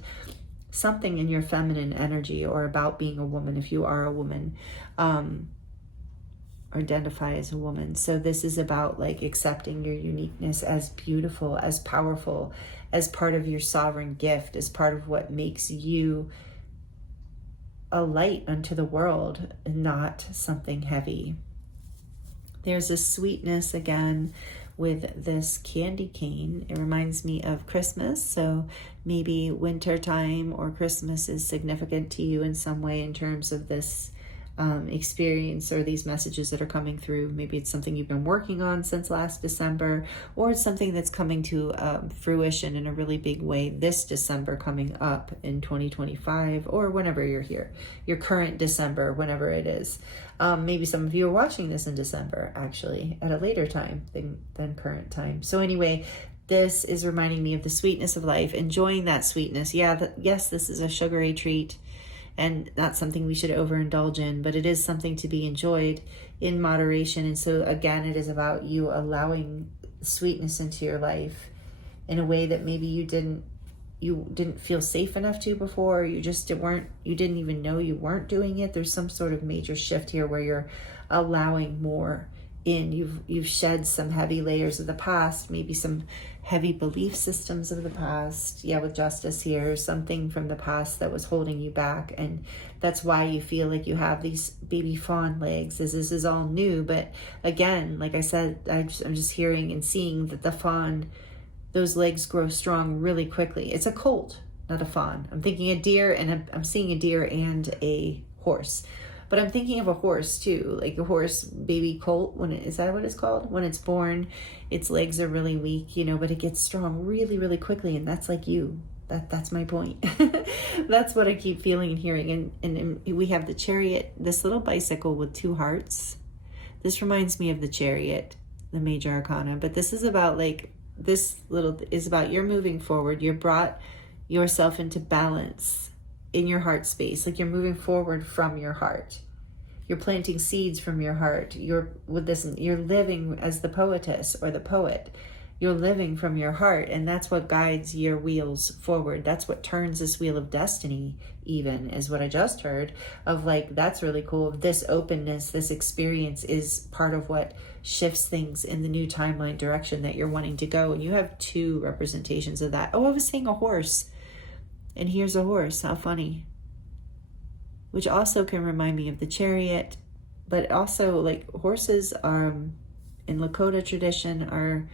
something in your feminine energy, or about being a woman, if you are a woman, identify as a woman. So this is about like accepting your uniqueness as beautiful, as powerful, as part of your sovereign gift, as part of what makes you a light unto the world, not something heavy. There's a sweetness again with this candy cane. It reminds me of Christmas. So maybe winter time or Christmas is significant to you in some way in terms of this experience or these messages that are coming through. Maybe it's something you've been working on since last December, or it's something that's coming to fruition in a really big way this December coming up in 2025, or whenever you're here, your current December, whenever it is. Maybe some of you are watching this in December, actually, at a later time than current time. So anyway, this is reminding me of the sweetness of life, enjoying that sweetness. Yes, this is a sugary treat, and not something we should overindulge in, but it is something to be enjoyed in moderation. And so again, it is about you allowing sweetness into your life in a way that maybe you didn't feel safe enough to before, or you didn't even know you weren't doing it. There's some sort of major shift here where you're allowing more in. You've shed some heavy layers of the past, maybe some heavy belief systems of the past. With Justice here, something from the past that was holding you back, and that's why you feel like you have these baby fawn legs, as this is all new. But again, like I said, I'm just hearing and seeing that the fawn, those legs grow strong really quickly. It's a colt, not a fawn. I'm thinking a deer, and I'm seeing a deer and a horse. But I'm thinking of a horse too, like a horse baby colt. Is that what it's called? When it's born, its legs are really weak, but it gets strong really, really quickly. And that's like you. That's my point. That's what I keep feeling and hearing. And we have the Chariot, this little bicycle with two hearts. This reminds me of the Chariot, the major arcana. But this is about you're moving forward. You brought yourself into balance in your heart space, like you're moving forward from your heart. You're planting seeds from your heart. You're living as the poetess or the poet. You're living from your heart, and that's what guides your wheels forward. That's what turns this wheel of destiny, even, is what I just heard of. Like, that's really cool. This openness, this experience is part of what shifts things in the new timeline direction that you're wanting to go. And you have two representations of that. Oh, I was saying a horse. And here's a horse. How funny. Which also can remind me of the Chariot. But also, like, horses are, in Lakota tradition, are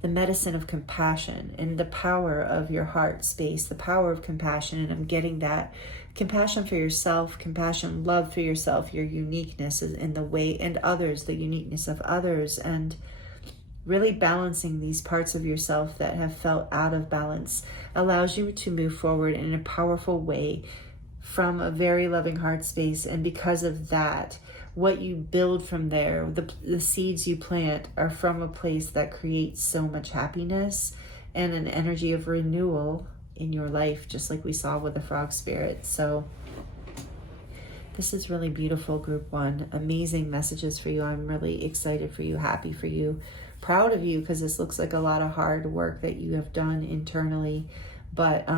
the medicine of compassion and the power of your heart space, the power of compassion. And I'm getting that compassion for yourself, compassion, love for yourself, your uniqueness in the way, and others, the uniqueness of others, and really balancing these parts of yourself that have felt out of balance allows you to move forward in a powerful way, from a very loving heart space. And because of that, what you build from there, the seeds you plant are from a place that creates so much happiness and an energy of renewal in your life, just like we saw with the frog spirit. So this is really beautiful, group one. Amazing messages for you. I'm really excited for you, happy for you, proud of you, because this looks like a lot of hard work that you have done internally. But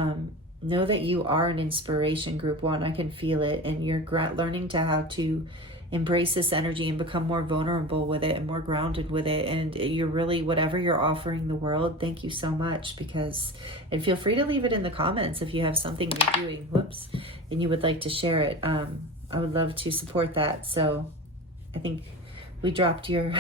know that you are an inspiration, group one. I can feel it. And you're learning to how to embrace this energy and become more vulnerable with it and more grounded with it. And you're really, whatever you're offering the world, thank you so much. And feel free to leave it in the comments if you have something you're doing, and you would like to share it. I would love to support that. So I think we dropped your,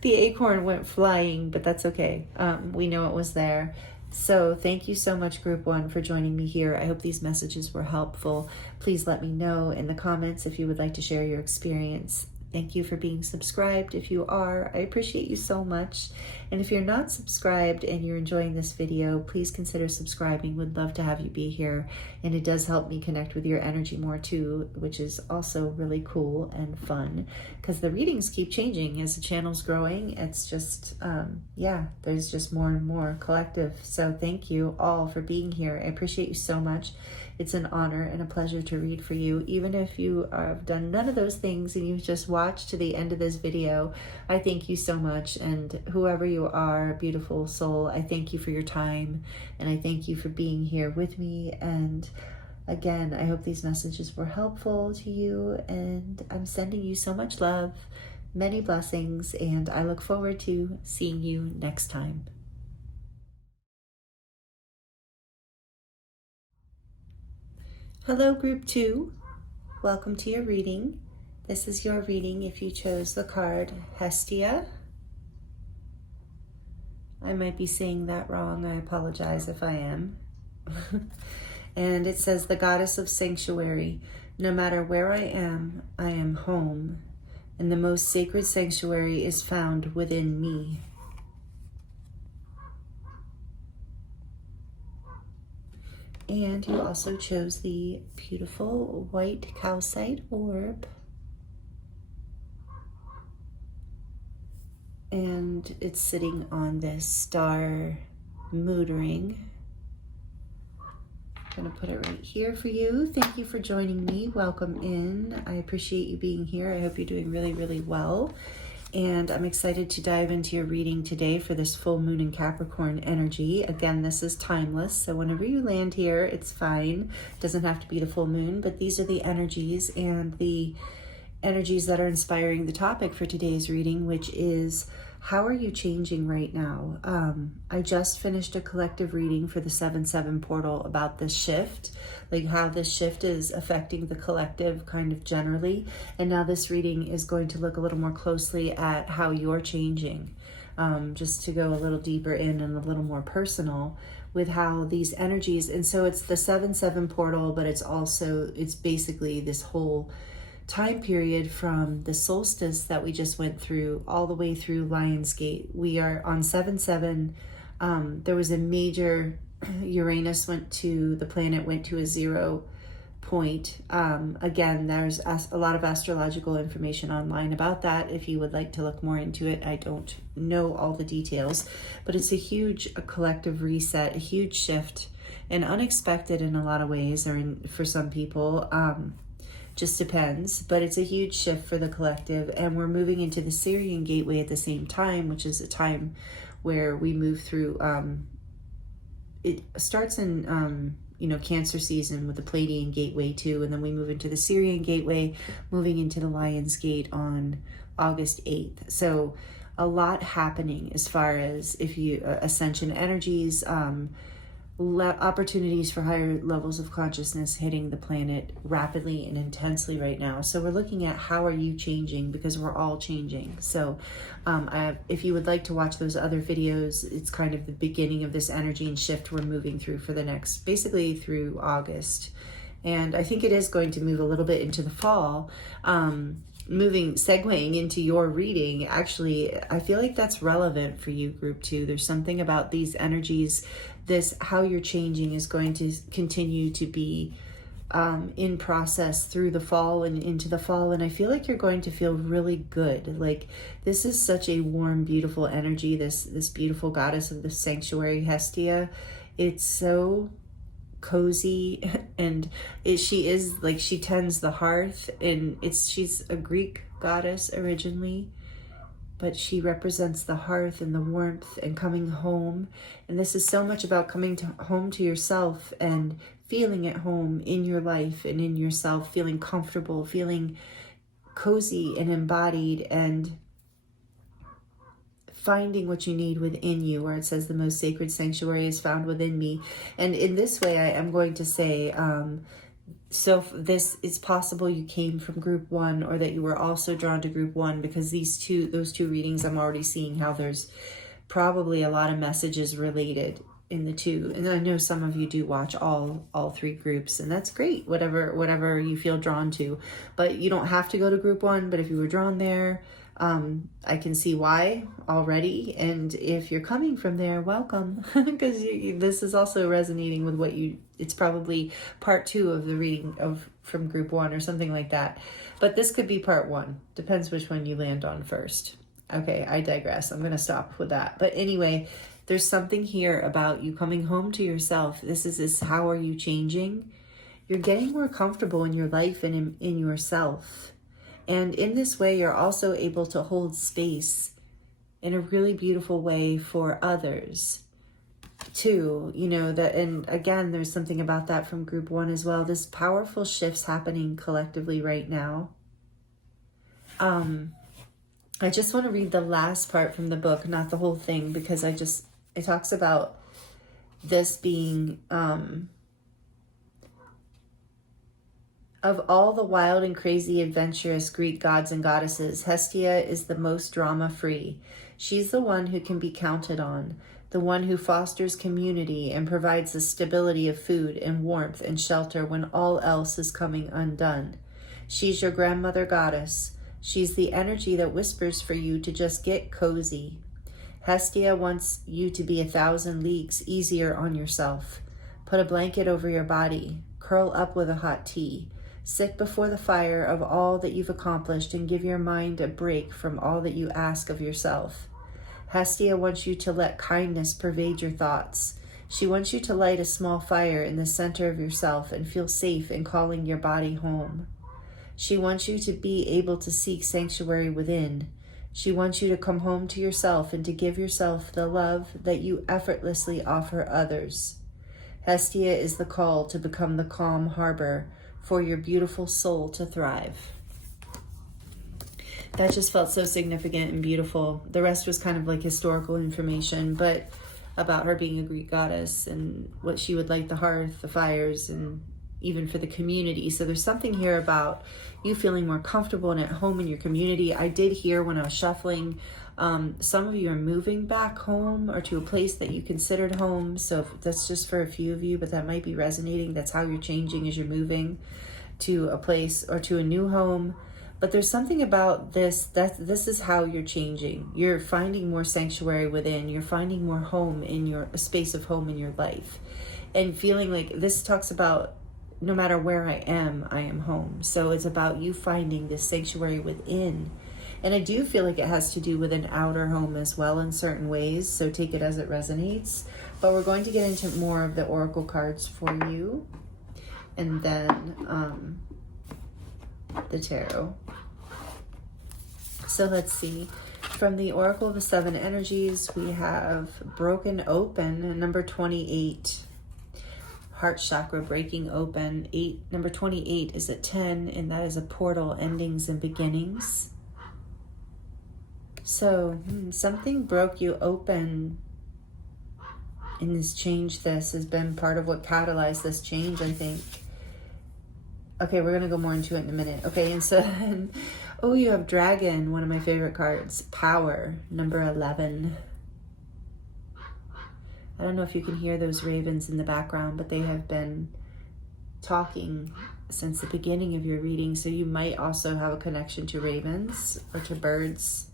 the acorn went flying, but that's okay. We know it was there. So thank you so much, group one, for joining me here. I hope these messages were helpful. Please let me know in the comments if you would like to share your experience. Thank you for being subscribed. If you are, I appreciate you so much. And if you're not subscribed and you're enjoying this video, please consider subscribing. Would love to have you be here. And it does help me connect with your energy more too, which is also really cool and fun, because the readings keep changing as the channel's growing. It's just, yeah, there's just more and more collective. So thank you all for being here. I appreciate you so much. It's an honor and a pleasure to read for you. Even if you have done none of those things and you've just watched to the end of this video, I thank you so much. And whoever you are, beautiful soul, I thank you for your time. And I thank you for being here with me. And again, I hope these messages were helpful to you. And I'm sending you so much love, many blessings, and I look forward to seeing you next time. Hello, group two. Welcome to your reading. This is your reading if you chose the card Hestia. I might be saying that wrong. I apologize if I am. And it says, the goddess of sanctuary. No matter where I am home. And the most sacred sanctuary is found within me. And you also chose the beautiful white calcite orb. And it's sitting on this star mood ring. I'm going to put it right here for you. Thank you for joining me. Welcome in. I appreciate you being here. I hope you're doing really, really well. And I'm excited to dive into your reading today for this full moon in Capricorn energy. Again, this is timeless, so whenever you land here, it's fine. It doesn't have to be the full moon, but these are the energies and the energies that are inspiring the topic for today's reading, which is, how are you changing right now? I just finished a collective reading for the 7/7 portal about this shift, like how this shift is affecting the collective kind of generally. And now this reading is going to look a little more closely at how you're changing, just to go a little deeper in and a little more personal with how these energies. And so it's the 7/7 portal, but it's basically this whole time period from the solstice that we just went through all the way through Lionsgate. We are on 7/7. There was a major, Uranus went to a 0 point. Again, there's a lot of astrological information online about that if you would like to look more into it. I don't know all the details, but it's a collective reset, a huge shift, and unexpected in a lot of ways, for some people. Just depends, but it's a huge shift for the collective, and we're moving into the Syrian gateway at the same time, which is a time where we move through, it starts in, Cancer season with the Pleiadian gateway too, and then we move into the Syrian gateway, moving into the Lion's Gate on August 8th. So a lot happening as far as ascension energies, opportunities for higher levels of consciousness hitting the planet rapidly and intensely right now. So we're looking at how are you changing, because we're all changing. So if you would like to watch those other videos, it's kind of the beginning of this energy and shift we're moving through for the next, basically through August. And I think it is going to move a little bit into the fall. Segueing into your reading, actually, I feel like that's relevant for you, group two. There's something about these energies, how you're changing is going to continue to be in process through the fall and into the fall, and I feel like you're going to feel really good. Like, this is such a warm, beautiful energy, this beautiful goddess of the sanctuary, Hestia. It's so cozy, and she is like, she tends the hearth, and she's a Greek goddess originally, but she represents the hearth and the warmth and coming home. And this is so much about coming home to yourself and feeling at home in your life and in yourself, feeling comfortable, feeling cozy and embodied, and finding what you need within you, where it says the most sacred sanctuary is found within me. And in this way, I am going to say, so this is possible you came from group 1, or that you were also drawn to group 1, because those two readings, I'm already seeing how there's probably a lot of messages related in the two. And I know some of you do watch all 3 groups, and that's great, whatever you feel drawn to. But you don't have to go to group 1, but if you were drawn there, I can see why already. And if you're coming from there, welcome, because this is also resonating with it's probably part 2 of the reading from group 1 or something like that. But this could be part 1. Depends which one you land on first. Okay, I digress. I'm going to stop with that. But anyway, there's something here about you coming home to yourself. This is how are you changing? You're getting more comfortable in your life and in yourself. And in this way, you're also able to hold space in a really beautiful way for others too. And again, there's something about that from group 1 as well. There's powerful shifts happening collectively right now. I just want to read the last part from the book, not the whole thing, because it talks about this being, of all the wild and crazy adventurous Greek gods and goddesses, Hestia is the most drama-free. She's the one who can be counted on, the one who fosters community and provides the stability of food and warmth and shelter when all else is coming undone. She's your grandmother goddess. She's the energy that whispers for you to just get cozy. Hestia wants you to be 1,000 leagues easier on yourself. Put a blanket over your body. Curl up with a hot tea. Sit before the fire of all that you've accomplished and give your mind a break from all that you ask of yourself. Hestia wants you to let kindness pervade your thoughts. She wants you to light a small fire in the center of yourself and feel safe in calling your body home. She wants you to be able to seek sanctuary within. She wants you to come home to yourself and to give yourself the love that you effortlessly offer others. Hestia is the call to become the calm harbor for your beautiful soul to thrive. That just felt so significant and beautiful. The rest was kind of like historical information, but about her being a Greek goddess and what she would light the hearth, the fires, and even for the community. So there's something here about you feeling more comfortable and at home in your community. I did hear when I was shuffling, some of you are moving back home or to a place that you considered home. So if that's just for a few of you, but that might be resonating. That's how you're changing as you're moving to a place or to a new home. But there's something about this, that this is how you're changing. You're finding more sanctuary within. You're finding more home a space of home in your life. And feeling like this talks about no matter where I am home. So it's about you finding this sanctuary within. And I do feel like it has to do with an outer home as well in certain ways. So take it as it resonates. But we're going to get into more of the oracle cards for you. And then the tarot. So let's see. From the Oracle of the 7 Energies, we have Broken Open, number 28. Heart chakra breaking open. Number 28 is at 10, and that is a portal, endings and beginnings. So something broke you open in this change. This has been part of what catalyzed this change, I think. Okay, we're going to go more into it in a minute. Okay, and so then, you have Dragon, one of my favorite cards. Power, number 11. I don't know if you can hear those ravens in the background, but they have been talking since the beginning of your reading, so you might also have a connection to ravens or to birds.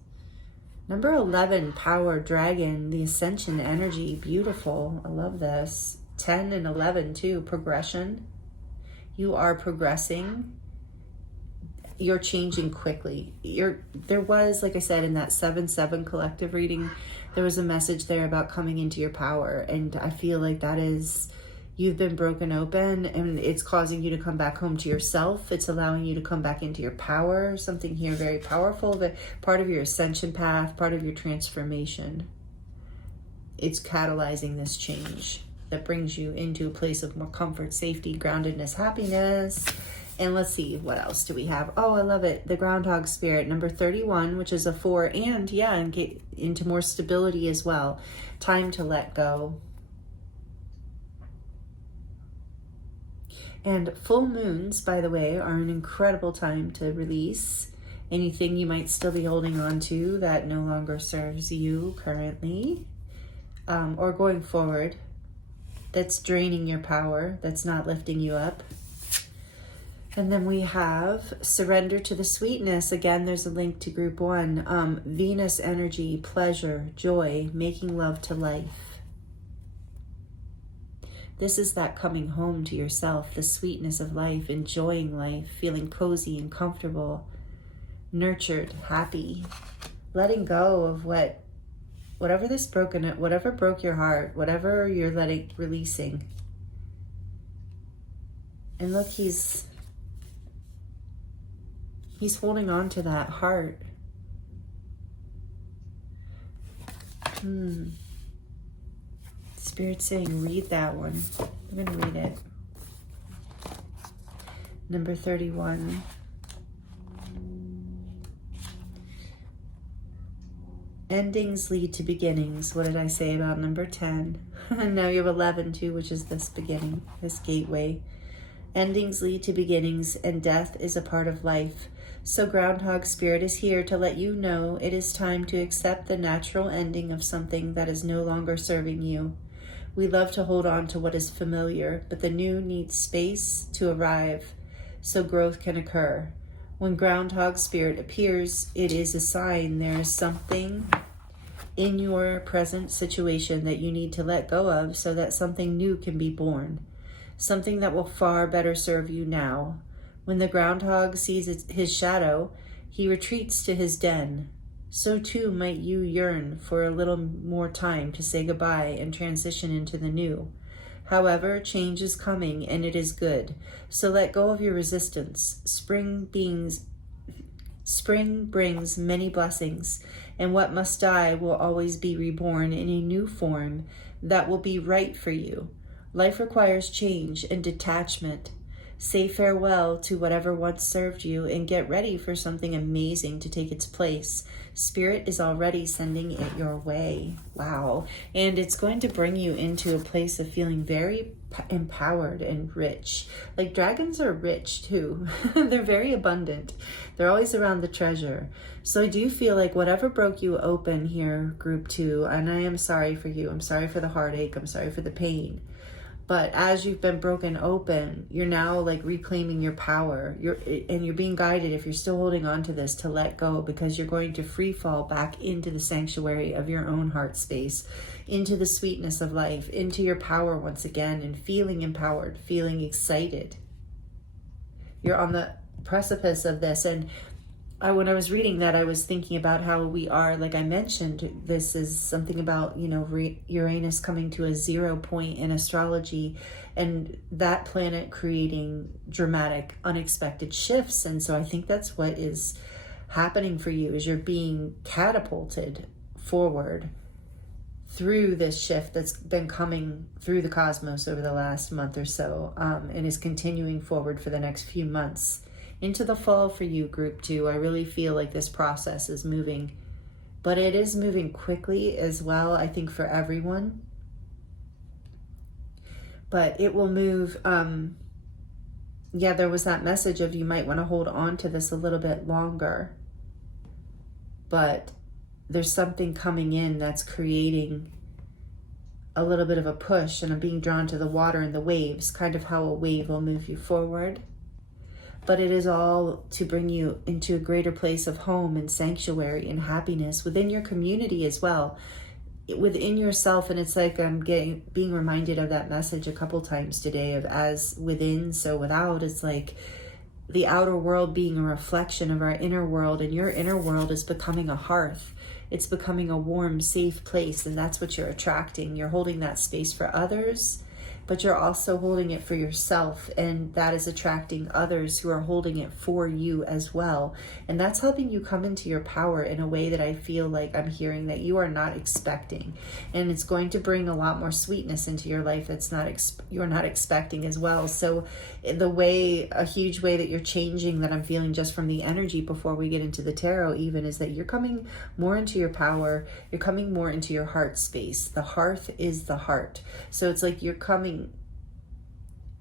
Number 11, Power, Dragon, the Ascension energy, beautiful. I love this. 10 and 11 too, progression. You are progressing. You're changing quickly. There was, like I said, in that 7-7 collective reading, there was a message there about coming into your power. And I feel like that is, you've been broken open and it's causing you to come back home to yourself. It's allowing you to come back into your power. Something here very powerful, that part of your ascension path, part of your transformation. It's catalyzing this change that brings you into a place of more comfort, safety, groundedness, happiness. And let's see, what else do we have? Oh, I love it. The groundhog spirit, number 31, which is a 4. And yeah, and get into more stability as well. Time to let go. And full moons, by the way, are an incredible time to release anything you might still be holding on to that no longer serves you currently, or going forward, that's draining your power, that's not lifting you up. And then we have surrender to the sweetness. Again, there's a link to group 1. Venus energy, pleasure, joy, making love to life. This is that coming home to yourself, the sweetness of life, enjoying life, feeling cozy and comfortable, nurtured, happy, letting go of whatever broke your heart, whatever you're releasing. And look, he's holding on to that heart. Spirit's saying, read that one. I'm going to read it. Number 31. Endings lead to beginnings. What did I say about number 10? And now you have 11 too, which is this beginning, this gateway. Endings lead to beginnings, and death is a part of life. So Groundhog Spirit is here to let you know it is time to accept the natural ending of something that is no longer serving you. We love to hold on to what is familiar, but the new needs space to arrive so growth can occur. When Groundhog Spirit appears, it is a sign there is something in your present situation that you need to let go of so that something new can be born. Something that will far better serve you now. When the groundhog sees his shadow, he retreats to his den. So too might you yearn for a little more time to say goodbye and transition into the new. However, change is coming and it is good. So let go of your resistance. Spring brings many blessings, and what must die will always be reborn in a new form that will be right for you. Life requires change and detachment. Say farewell to whatever once served you and get ready for something amazing to take its place. Spirit is already sending it your way. Wow. And it's going to bring you into a place of feeling very empowered and rich. Like dragons are rich too. They're very abundant. They're always around the treasure. So I do feel like whatever broke you open here, group 2, and I am sorry for you. I'm sorry for the heartache. I'm sorry for the pain. But as you've been broken open, you're now like reclaiming your power. You're being guided, if you're still holding on to this, to let go, because you're going to free fall back into the sanctuary of your own heart space, into the sweetness of life, into your power once again, and feeling empowered, feeling excited. You're on the precipice of this. And when I was reading that, I was thinking about how we are, like I mentioned, this is something about, Uranus coming to a 0 point in astrology, and that planet creating dramatic, unexpected shifts. And so I think that's what is happening for you, is you're being catapulted forward through this shift that's been coming through the cosmos over the last month or so, and is continuing forward for the next few months. Into the fall for you, group 2. I really feel like this process is moving, but it is moving quickly as well, I think, for everyone. But it will move. There was that message of you might want to hold on to this a little bit longer, but there's something coming in that's creating a little bit of a push, and I'm being drawn to the water and the waves, kind of how a wave will move you forward. But it is all to bring you into a greater place of home and sanctuary and happiness within your community as well. within yourself. And it's like I'm being reminded of that message a couple times today of as within, so without. It's like the outer world being a reflection of our inner world, and your inner world is becoming a hearth. It's becoming a warm, safe place, and that's what you're attracting. You're holding that space for others, but you're also holding it for yourself, and that is attracting others who are holding it for you as well. And that's helping you come into your power in a way that I feel like I'm hearing that you are not expecting, and it's going to bring a lot more sweetness into your life that's you're not expecting as well. So a huge way that you're changing, that I'm feeling just from the energy before we get into the tarot even, is that you're coming more into your power. You're coming more into your heart space. The hearth is the heart. So it's like you're coming.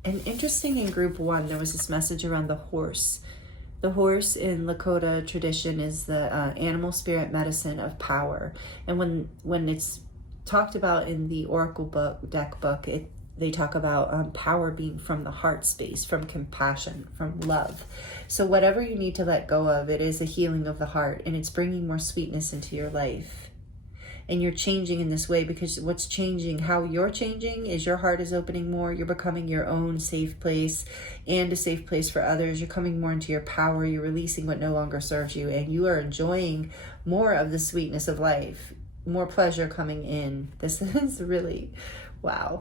And interesting, in group 1, there was this message around the horse. The horse in Lakota tradition is the animal spirit medicine of power. And when it's talked about in the Oracle deck book, they talk about power being from the heart space, from compassion, from love. So whatever you need to let go of, it is a healing of the heart, and it's bringing more sweetness into your life. And you're changing in this way, because what's changing, how you're changing, is your heart is opening more. You're becoming your own safe place and a safe place for others. You're coming more into your power. You're releasing what no longer serves you, and you are enjoying more of the sweetness of life, more pleasure coming in. This is really, wow.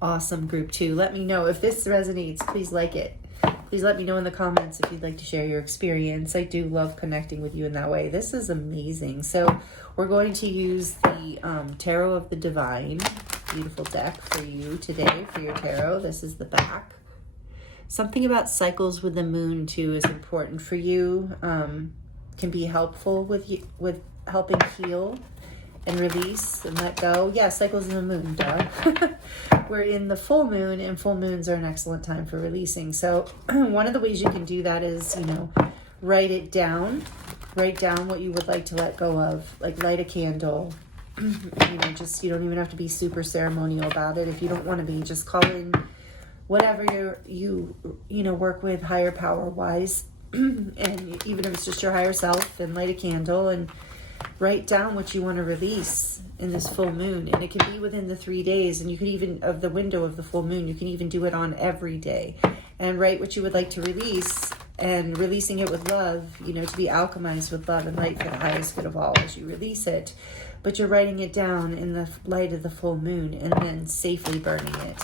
Awesome, group 2. Let me know if this resonates. Please like it. Please let me know in the comments if you'd like to share your experience. I do love connecting with you in that way. This is amazing. So we're going to use the Tarot of the Divine, beautiful deck for you today for your tarot. This is the back. Something about cycles with the moon too is important for you. Can be helpful with helping heal and release and let go. Yeah, cycles in the moon, duh. We're in the full moon, and full moons are an excellent time for releasing. So one of the ways you can do that is, write it down. Write down what you would like to let go of, like light a candle. You don't even have to be super ceremonial about it. If you don't want to be, just call in whatever you work with higher power wise. And even if it's just your higher self, then light a candle and write down what you want to release in this full moon. And it can be within the 3 days, and you could even, of the window of the full moon, you can even do it on every day, and write what you would like to release, and releasing it with love, to be alchemized with love and light for the highest good of all as you release it. But you're writing it down in the light of the full moon, and then safely burning it.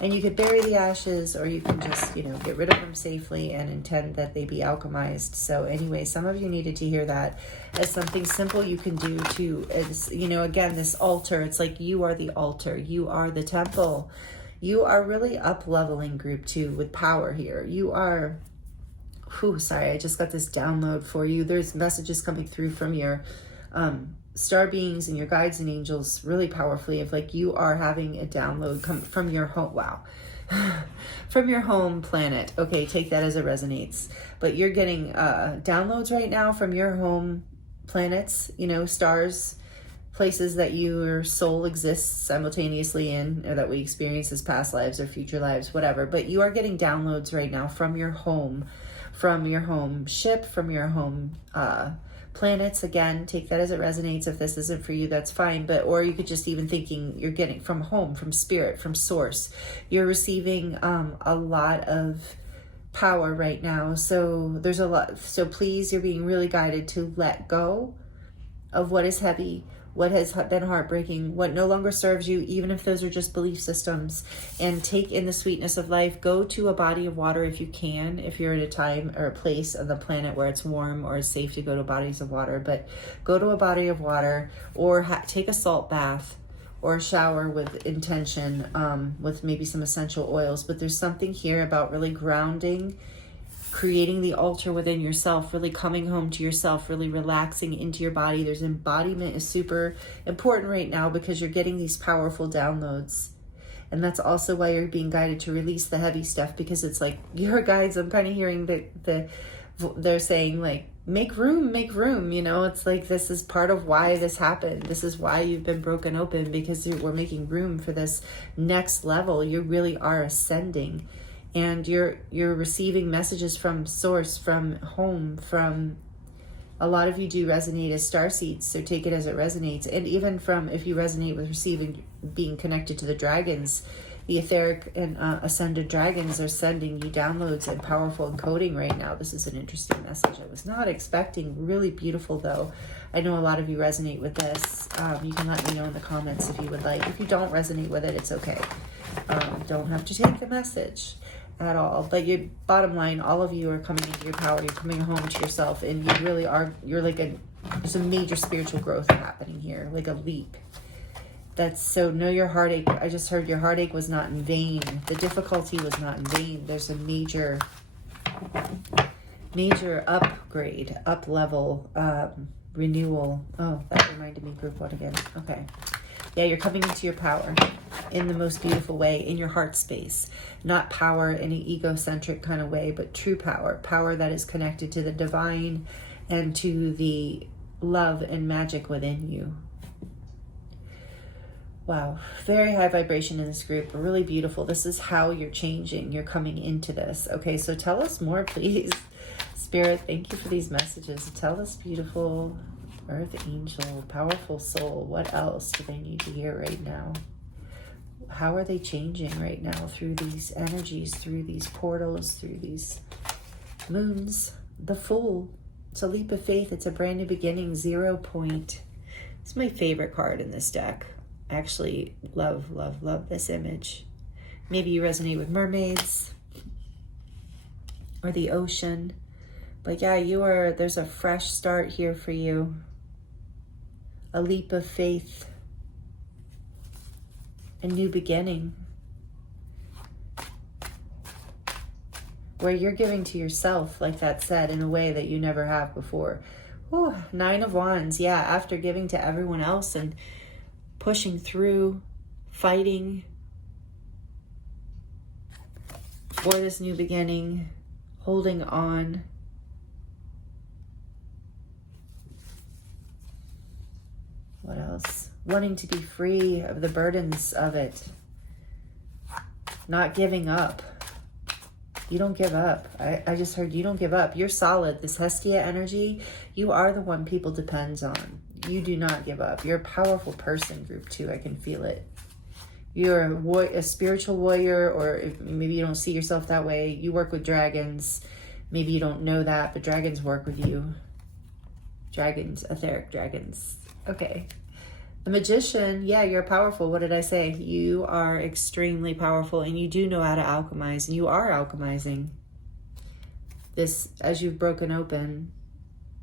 And you could bury the ashes, or you can just, get rid of them safely and intend that they be alchemized. So anyway, some of you needed to hear that as something simple you can do too. As, again, this altar, it's like you are the altar. You are the temple. You are really up-leveling group 2 with power here. You are, sorry, I just got this download for you. There's messages coming through from your star beings and your guides and angels really powerfully of like you are having a download come from your home. Wow. From your home planet. Okay, take that as it resonates. But you're getting downloads right now from your home planets, stars, places that your soul exists simultaneously in, or that we experience as past lives or future lives, whatever. But you are getting downloads right now from your home ship, from your home planets. Again, take that as it resonates. If this isn't for you, that's fine. Or you could just even thinking you're getting from home, from spirit, from source. You're receiving a lot of power right now. So there's a lot. So please, you're being really guided to let go of what is heavy, what has been heartbreaking, what no longer serves you, even if those are just belief systems, and take in the sweetness of life. Go to a body of water if you can, if you're in a time or a place on the planet where it's warm or it's safe to go to bodies of water. But go to a body of water, or take a salt bath, or a shower with intention, with maybe some essential oils. But there's something here about really grounding, creating the altar within yourself, really coming home to yourself, really relaxing into your body. There's embodiment is super important right now because you're getting these powerful downloads. And that's also why you're being guided to release the heavy stuff, because it's like your guides, I'm kind of hearing they're saying like, make room, it's like, this is part of why this happened. This is why you've been broken open, because we're making room for this next level. You really are ascending. And you're receiving messages from source, from home, from A lot of you do resonate as starseeds, so take it as it resonates. And even from, if you resonate with receiving, being connected to the dragons, the etheric and ascended dragons are sending you downloads and powerful encoding right now. This is an interesting message I was not expecting. Really beautiful, though. I know a lot of you resonate with this. You can let me know in the comments if you would like. If you don't resonate with it, it's okay. Don't have to take the message at all. But your bottom line, all of you are coming into your power. You're coming home to yourself, and you really are. You're like there's a major spiritual growth happening here, like a leap. That's so. Know your heartache. I just heard your heartache was not in vain. The difficulty was not in vain. There's a major upgrade, up level, renewal. Oh, that reminded me, group 1 again. Okay. Yeah, you're coming into your power in the most beautiful way, in your heart space. Not power in an egocentric kind of way, but true power. Power that is connected to the divine and to the love and magic within you. Wow, very high vibration in this group. Really beautiful. This is how you're changing. You're coming into this. Okay, so tell us more, please. Spirit, thank you for these messages. Tell us, beautiful Earth Angel, powerful soul. What else do they need to hear right now? How are they changing right now through these energies, through these portals, through these moons? The Fool. It's a leap of faith. It's a brand new beginning. 0 point. It's my favorite card in this deck. I actually love, love, love this image. Maybe you resonate with mermaids or the ocean. But yeah, there's a fresh start here for you. A leap of faith. A new beginning. Where you're giving to yourself, like that said, in a way that you never have before. Ooh, 9 of Wands. Yeah, after giving to everyone else and pushing through, fighting for this new beginning, holding on. What else? Wanting to be free of the burdens of it. Not giving up. You don't give up. I just heard you don't give up. You're solid. This Hestia energy, you are the one people depend on. You do not give up. You're a powerful person, group 2. I can feel it. You're a spiritual warrior, or if maybe you don't see yourself that way. You work with dragons. Maybe you don't know that, but dragons work with you. Dragons, etheric dragons. Okay. The Magician, yeah, you're powerful. What did I say? You are extremely powerful, and you do know how to alchemize, and you are alchemizing. This, as you've broken open,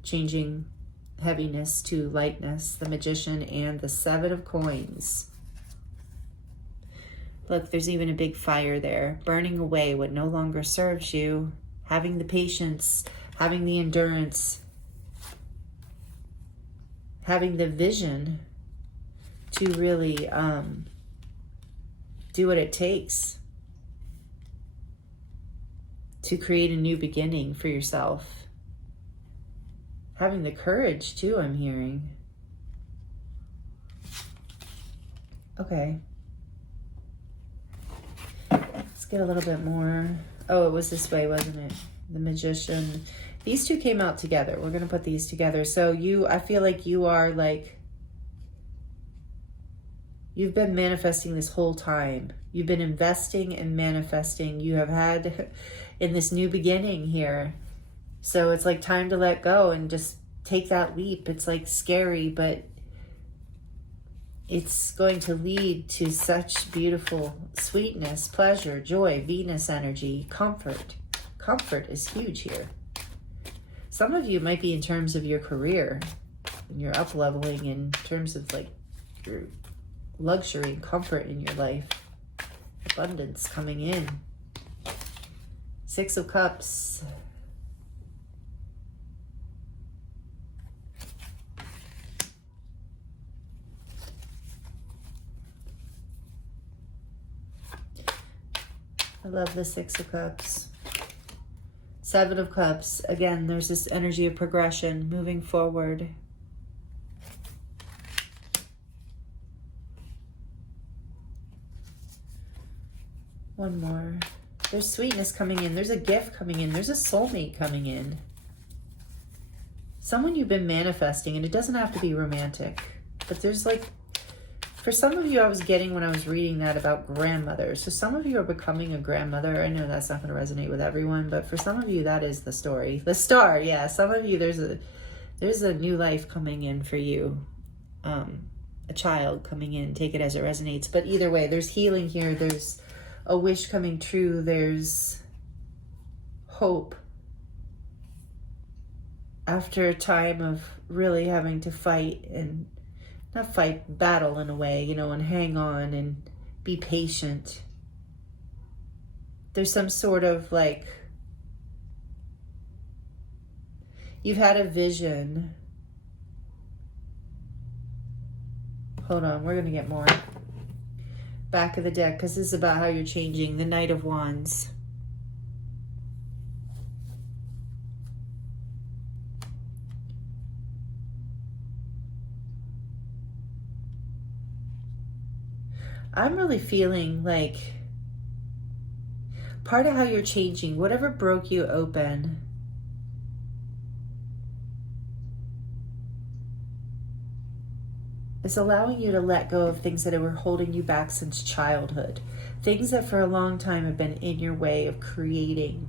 changing heaviness to lightness, the Magician and the 7 of Coins. Look, there's even a big fire there, burning away what no longer serves you, having the patience, having the endurance, having the vision to really do what it takes to create a new beginning for yourself. Having the courage, too, I'm hearing. Okay. Let's get a little bit more. Oh, it was this way, wasn't it? The Magician. These two came out together. We're going to put these together. So I feel like you are like, you've been manifesting this whole time. You've been investing and manifesting. You have had in this new beginning here. So it's like time to let go and just take that leap. It's like scary, but it's going to lead to such beautiful sweetness, pleasure, joy, Venus energy, comfort. Comfort is huge here. Some of you might be in terms of your career, and you're up leveling in terms of like your luxury and comfort in your life. Abundance coming in. 6 of Cups. I love the 6 of Cups. 7 of Cups. Again, there's this energy of progression, moving forward. One more. There's sweetness coming in. There's a gift coming in. There's a soulmate coming in. someone you've been manifesting, and it doesn't have to be romantic, but there's like, for some of you, I was getting when I was reading that about grandmothers. So some of you are becoming a grandmother. I know that's not going to resonate with everyone, but for some of you, that is the story. The star, yeah. Some of you, there's a new life coming in for you. A child coming in. Take it as it resonates. But either way, there's healing here. There's a wish coming true. There's hope. After a time of really having to fight and not fight, battle in a way, you know, and hang on and be patient. There's some sort of like, you've had a vision. Hold on, we're going to get more. Back of the deck, because this is about how you're changing. The Knight of Wands. I'm really feeling like part of how you're changing, whatever broke you open, is allowing you to let go of things that were holding you back since childhood. Things that for a long time have been in your way of creating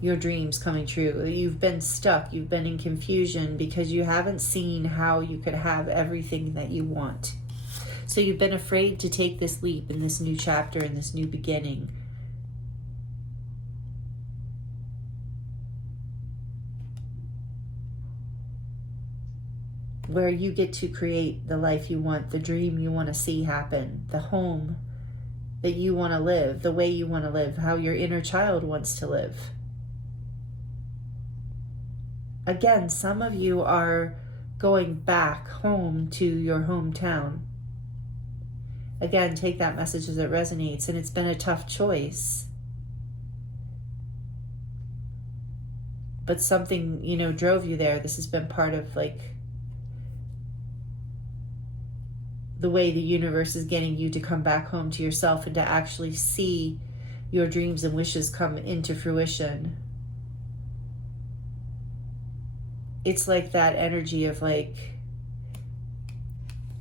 your dreams coming true. You've been stuck, you've been in confusion because you haven't seen how you could have everything that you want. So you've been afraid to take this leap in this new chapter, in this new beginning. Where you get to create the life you want, the dream you want to see happen, the home that you want to live, the way you want to live, how your inner child wants to live. Again, some of you are going back home to your hometown. Again, take that message as it resonates, and it's been a tough choice. But something, you know, drove you there. This has been part of like the way the universe is getting you to come back home to yourself and to actually see your dreams and wishes come into fruition. It's like that energy of like,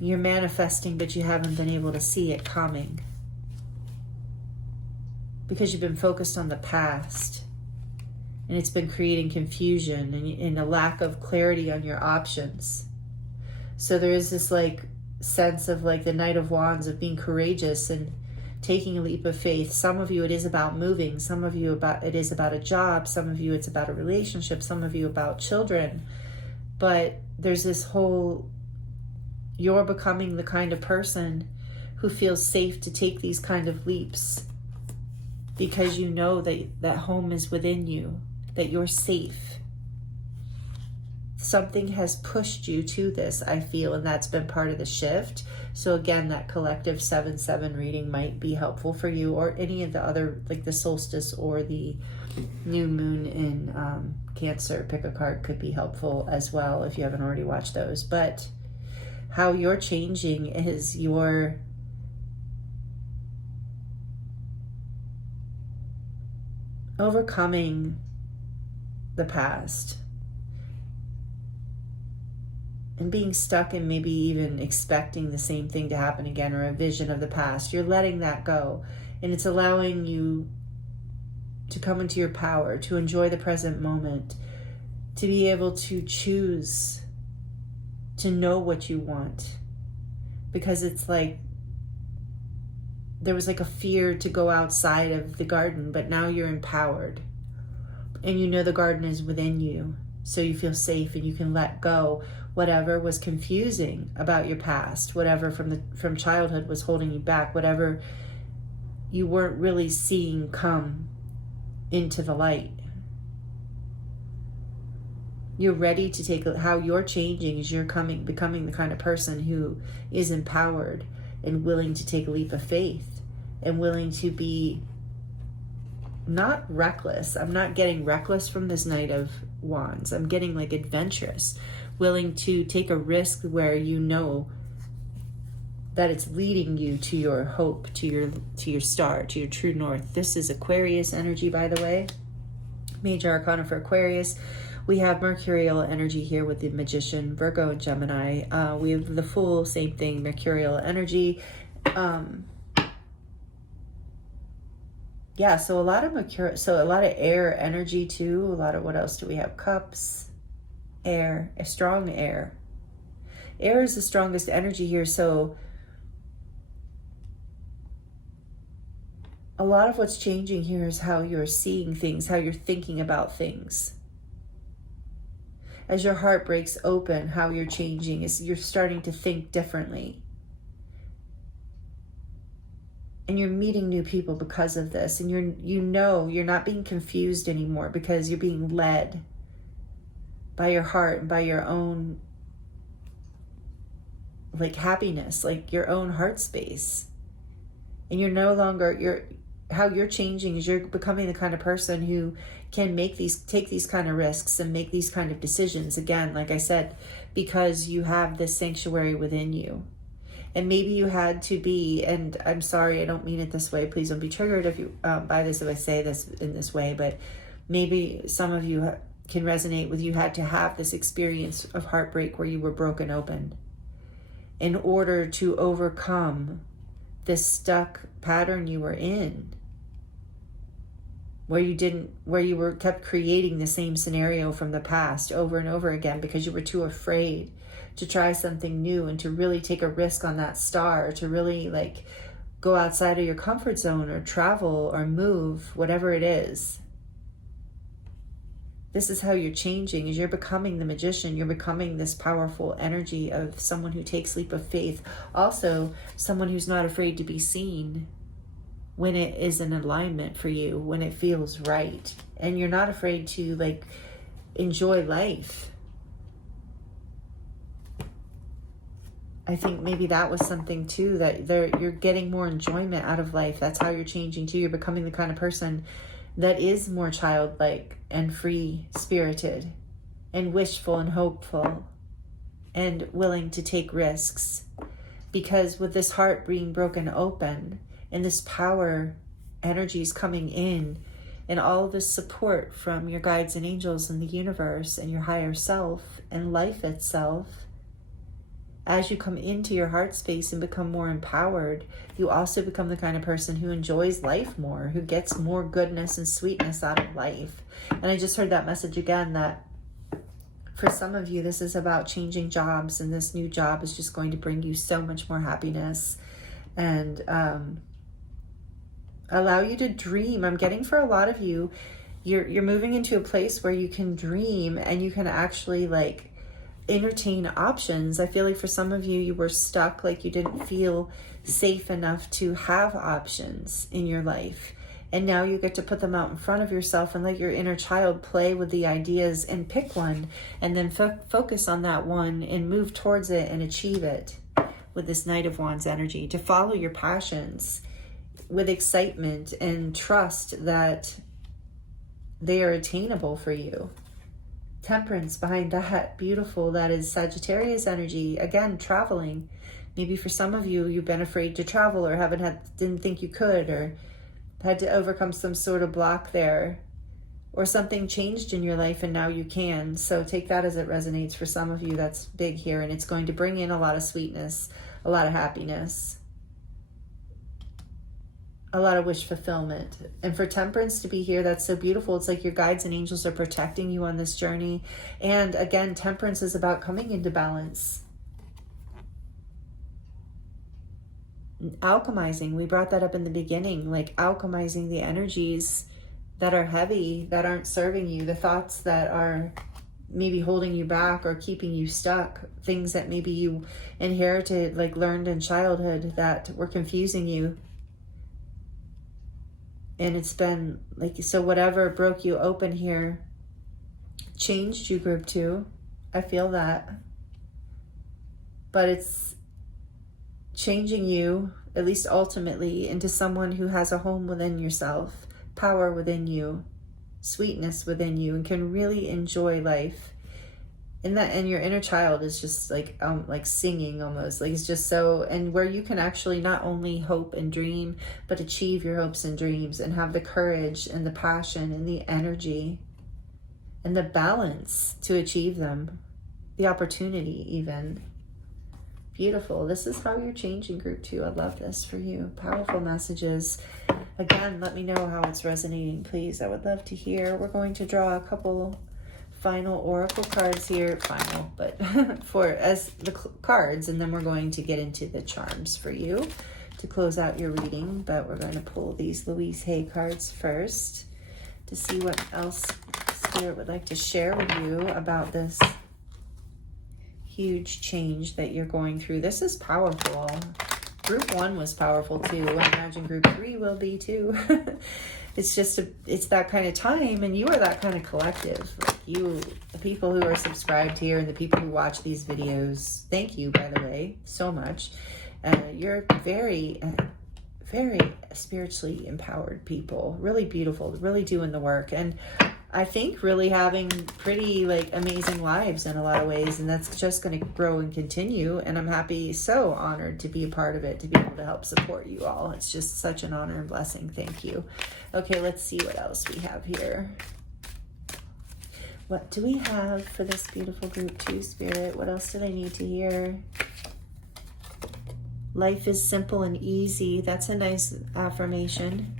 you're manifesting, but you haven't been able to see it coming because you've been focused on the past, and it's been creating confusion and a lack of clarity on your options. So there is this like sense of like the Knight of Wands, of being courageous and taking a leap of faith. Some of you, it is about moving. Some of you, it is about a job. Some of you, it's about a relationship. Some of you, about children. But there's this whole, you're becoming the kind of person who feels safe to take these kind of leaps because you know that home is within you, that you're safe. Something has pushed you to this, I feel, and that's been part of the shift. So again, that collective 7/7 reading might be helpful for you, or any of the other, like the solstice or the new moon in Cancer, pick a card, could be helpful as well if you haven't already watched those. But how you're changing is you're overcoming the past and being stuck and maybe even expecting the same thing to happen again, or a vision of the past. You're letting that go, and it's allowing you to come into your power, to enjoy the present moment, to be able to choose to know what you want. Because it's like, there was like a fear to go outside of the garden, but now you're empowered. And you know the garden is within you. So you feel safe and you can let go whatever was confusing about your past, whatever from childhood was holding you back, whatever you weren't really seeing come into the light. You're ready to take, how you're changing is you're becoming the kind of person who is empowered and willing to take a leap of faith and willing to be not reckless. I'm not getting reckless from this Knight of Wands. I'm getting like adventurous, willing to take a risk where you know that it's leading you to your hope, to your star, to your true north. This is Aquarius energy, by the way. Major Arcana for Aquarius. We have mercurial energy here with the Magician, Virgo, and Gemini. We have the Fool, same thing, mercurial energy. Yeah, so a lot of a lot of air energy too. A lot of, what else do we have? Cups, air, a strong air. Air is the strongest energy here, so a lot of what's changing here is how you're seeing things, how you're thinking about things. As your heart breaks open, how you're changing is you're starting to think differently. And you're meeting new people because of this. And you're not being confused anymore, because you're being led by your heart and by your own happiness, your own heart space. And you're no longer, how you're changing is you're becoming the kind of person who can take these kind of risks and make these kind of decisions. Again, like I said, because you have this sanctuary within you. And maybe you had to be, and I'm sorry, I don't mean it this way. Please don't be triggered if you by this, if I say this in this way, but maybe some of you can resonate with, you had to have this experience of heartbreak where you were broken open in order to overcome this stuck pattern you were in, where you were kept creating the same scenario from the past over and over again because you were too afraid to try something new and to really take a risk on that star, to really go outside of your comfort zone or travel or move, whatever it is. This is how you're changing, is you're becoming the Magician. You're becoming this powerful energy of someone who takes leap of faith. Also, someone who's not afraid to be seen when it is in alignment for you, when it feels right. And you're not afraid to enjoy life. I think maybe that was something too, that you're getting more enjoyment out of life. That's how you're changing too. You're becoming the kind of person that is more childlike and free-spirited and wishful and hopeful and willing to take risks. Because with this heart being broken open and this power energies coming in and all this support from your guides and angels in the universe and your higher self and life itself, as you come into your heart space and become more empowered, you also become the kind of person who enjoys life more, who gets more goodness and sweetness out of life. And I just heard that message again, that for some of you, this is about changing jobs, and this new job is just going to bring you so much more happiness and allow you to dream. I'm getting, for a lot of you, you're moving into a place where you can dream and you can actually entertain options. I feel like for some of you, you were stuck, you didn't feel safe enough to have options in your life. And now you get to put them out in front of yourself and let your inner child play with the ideas and pick one, and then focus on that one and move towards it and achieve it with this Knight of Wands energy, to follow your passions with excitement and trust that they are attainable for you. Temperance behind that, beautiful. That is Sagittarius energy. Again, traveling. Maybe for some of you, you've been afraid to travel or didn't think you could, or had to overcome some sort of block there, or something changed in your life and now you can. So take that as it resonates. For some of you, that's big here, and it's going to bring in a lot of sweetness, a lot of happiness, a lot of wish fulfillment. And for Temperance to be here, that's so beautiful. It's like your guides and angels are protecting you on this journey. And again, Temperance is about coming into balance. Alchemizing, we brought that up in the beginning, alchemizing the energies that are heavy, that aren't serving you, the thoughts that are maybe holding you back or keeping you stuck, things that maybe you inherited, learned in childhood, that were confusing you. And it's been so whatever broke you open here changed you, group 2. I feel that. But it's changing you, at least ultimately, into someone who has a home within yourself, power within you, sweetness within you, and can really enjoy life. And your inner child is just like singing almost, it's just so, and where you can actually not only hope and dream, but achieve your hopes and dreams and have the courage and the passion and the energy and the balance to achieve them, the opportunity even. Beautiful. This is how you're changing, group 2. I love this for you. Powerful messages. Again, let me know how it's resonating, please. I would love to hear. We're going to draw a couple final oracle cards here. Final, but for as the cards, and then we're going to get into the charms for you to close out your reading. But we're going to pull these Louise Hay cards first to see what else Spirit would like to share with you about this huge change that you're going through. This is powerful. Group 1 was powerful too. I imagine group 3 will be too. It's just it's that kind of time, and you are that kind of collective. Like you, the people who are subscribed here and the people who watch these videos, thank you, by the way, so much. You're very, very spiritually empowered people. Really beautiful, really doing the work. And I think really having pretty amazing lives in a lot of ways, and that's just going to grow and continue. And I'm happy, so honored to be a part of it, to be able to help support you all. It's just such an honor and blessing. Thank you. Okay, let's see what else we have here. What do we have for this beautiful group 2, Spirit? What else do they need to hear? Life is simple and easy. That's a nice affirmation.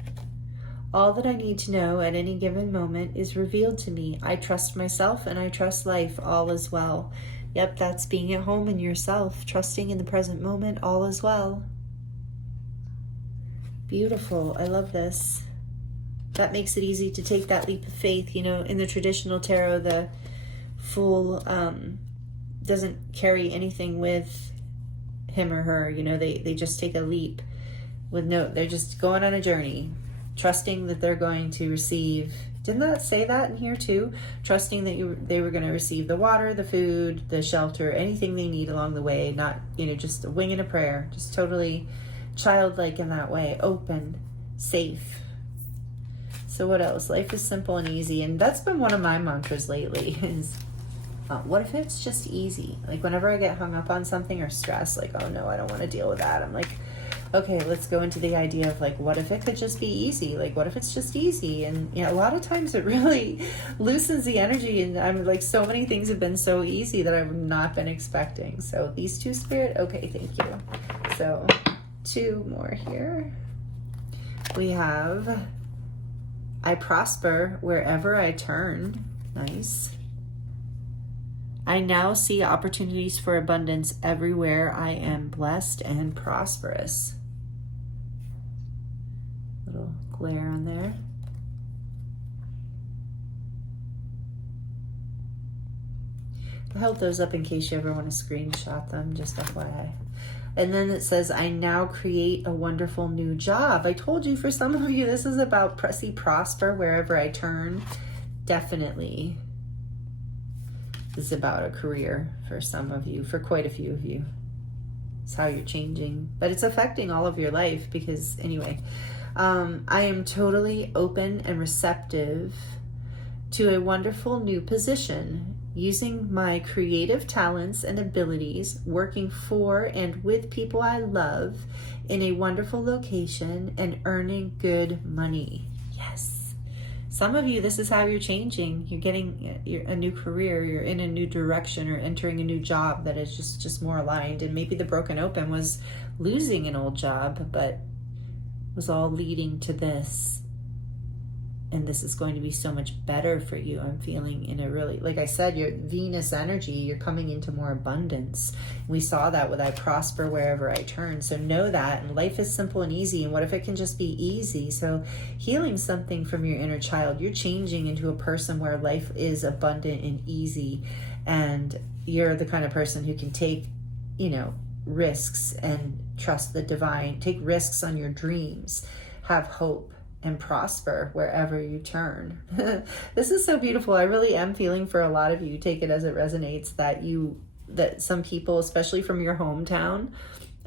All that I need to know at any given moment is revealed to me. I trust myself and I trust life. All is well. Yep, that's being at home in yourself, trusting in the present moment. All is well. Beautiful. I love this. That makes it easy to take that leap of faith. You know, in the traditional tarot, the Fool doesn't carry anything with him or her. You know, they just take a leap with they're just going on a journey, trusting that they're going to receive. Didn't that say that in here too? Trusting that they were going to receive the water, the food, the shelter, anything they need along the way. Not, just a wing and a prayer. Just totally childlike in that way. Open, safe. So what else? Life is simple and easy. And that's been one of my mantras lately is, what if it's just easy? Like whenever I get hung up on something or stressed, like, oh no, I don't want to deal with that. I'm like, okay, let's go into the idea of what if it could just be easy? Like, what if it's just easy? And a lot of times it really loosens the energy. And I'm like, so many things have been so easy that I've not been expecting. So these 2, Spirit, okay, thank you. So 2 more here. We have, I prosper wherever I turn. Nice. I now see opportunities for abundance everywhere. I am blessed and prosperous. Little glare on there. I'll hold those up in case you ever want to screenshot them, just FYI. And then it says, I now create a wonderful new job. I told you, for some of you, this is about prosper wherever I turn. Definitely. This is about a career for some of you, for quite a few of you. It's how you're changing, but it's affecting all of your life because anyway, I am totally open and receptive to a wonderful new position, using my creative talents and abilities, working for and with people I love in a wonderful location and earning good money. Yes. Some of you, this is how you're changing. You're getting a new career, you're in a new direction, or entering a new job that is just more aligned. And maybe the broken open was losing an old job, but was all leading to this. And this is going to be so much better for you. I'm feeling in a really, like I said, your Venus energy, you're coming into more abundance. We saw that with I prosper wherever I turn. So know that. And life is simple and easy. And what if it can just be easy? So healing something from your inner child, you're changing into a person where life is abundant and easy. And you're the kind of person who can take, risks and trust the divine, take risks on your dreams, have hope, and prosper wherever you turn. This is so beautiful. I really am feeling for a lot of you, take it as it resonates, that some people, especially from your hometown,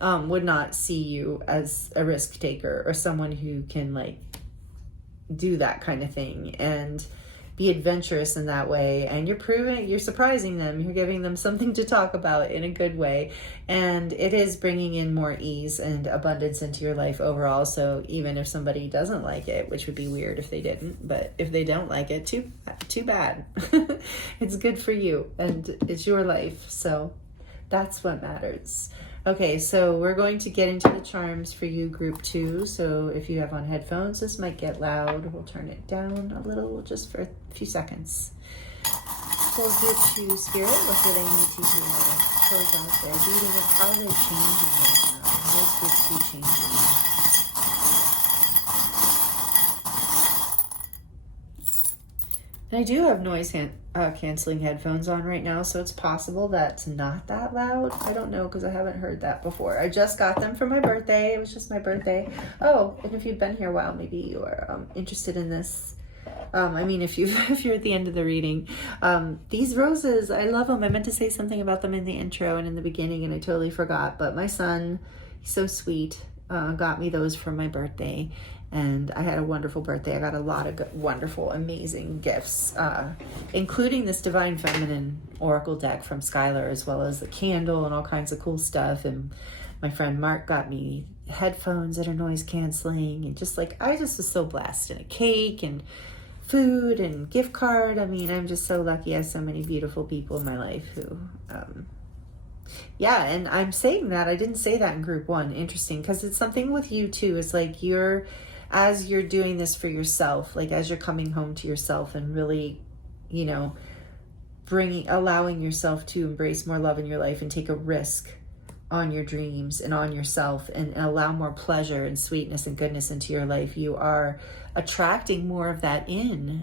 would not see you as a risk taker or someone who can do that kind of thing and be adventurous in that way, and you're surprising them, you're giving them something to talk about in a good way, and it is bringing in more ease and abundance into your life overall. So even if somebody doesn't like it, which would be weird if they didn't, but if they don't like it, too bad. It's good for you, and it's your life, so that's what matters. Okay, so we're going to get into the charms for you, group 2. So if you have on headphones, this might get loud. We'll turn it down a little just for a few seconds. For group 2 spirit, what do they need to do now? Close out their reading of how they're changing right now. How is group 2 changing? And I do have noise canceling headphones on right now, so it's possible that's not that loud. I don't know, because I haven't heard that before. I just got them for my birthday. It was just my birthday. Oh, and if you've been here a while, maybe you are interested in this. I mean, if you're at the end of the reading. These roses, I love them. I meant to say something about them in the intro and in the beginning, and I totally forgot. But my son, he's so sweet, got me those for my birthday. And I had a wonderful birthday. I got a lot of wonderful, amazing gifts, including this Divine Feminine Oracle deck from Skylar, as well as the candle and all kinds of cool stuff. And my friend Mark got me headphones that are noise canceling. And I just was so blessed. And a cake and food and gift card. I mean, I'm just so lucky I have so many beautiful people in my life who... yeah, and I'm saying that. I didn't say that in group 1. Interesting, because it's something with you too. It's like as you're doing this for yourself, like as you're coming home to yourself and really, allowing yourself to embrace more love in your life and take a risk on your dreams and on yourself and allow more pleasure and sweetness and goodness into your life, you are attracting more of that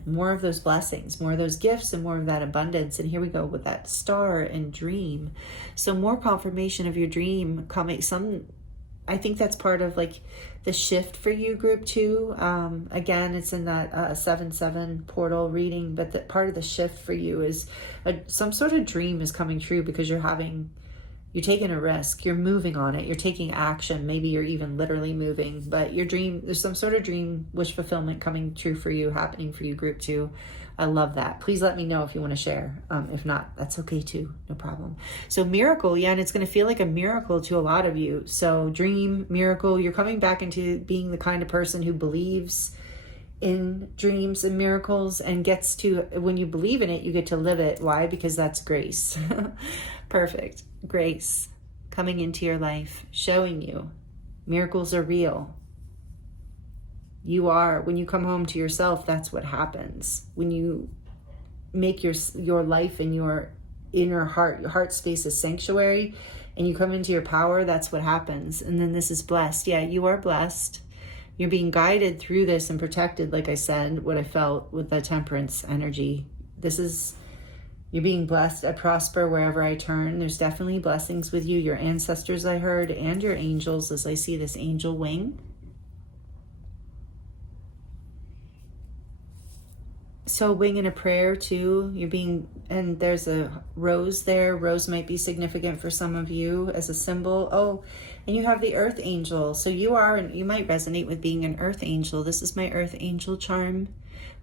more of those blessings, more of those gifts, and more of that abundance. And here we go with that star and dream. So more confirmation of your dream coming. I think that's part of like the shift for you, group 2. Again, it's in that 7/7 portal reading, but the part of the shift for you is some sort of dream is coming true, because you're taking a risk, you're moving on it, you're taking action. Maybe you're even literally moving, but your dream, there's some sort of dream wish fulfillment coming true for you, happening for you, group 2. I love that. Please let me know if you want to share. If not, that's okay too, no problem. So miracle, yeah, and it's going to feel like a miracle to a lot of you. So dream, miracle, you're coming back into being the kind of person who believes in dreams and miracles, and gets to, when you believe in it, you get to live it. Why? Because that's grace. Perfect. Grace coming into your life, showing you miracles are real. When you come home to yourself, that's what happens. When you make your life and your inner heart, your heart space a sanctuary, and you come into your power, that's what happens. And then this is blessed. Yeah, you are blessed. You're being guided through this and protected, like I said, what I felt with the temperance energy. You're being blessed. I prosper wherever I turn. There's definitely blessings with you, your ancestors, I heard, and your angels, as I see this angel wing. So wing in a prayer too. And there's a rose there. Rose might be significant for some of you as a symbol. Oh, and you have the earth angel. So you might resonate with being an earth angel. This is my earth angel charm.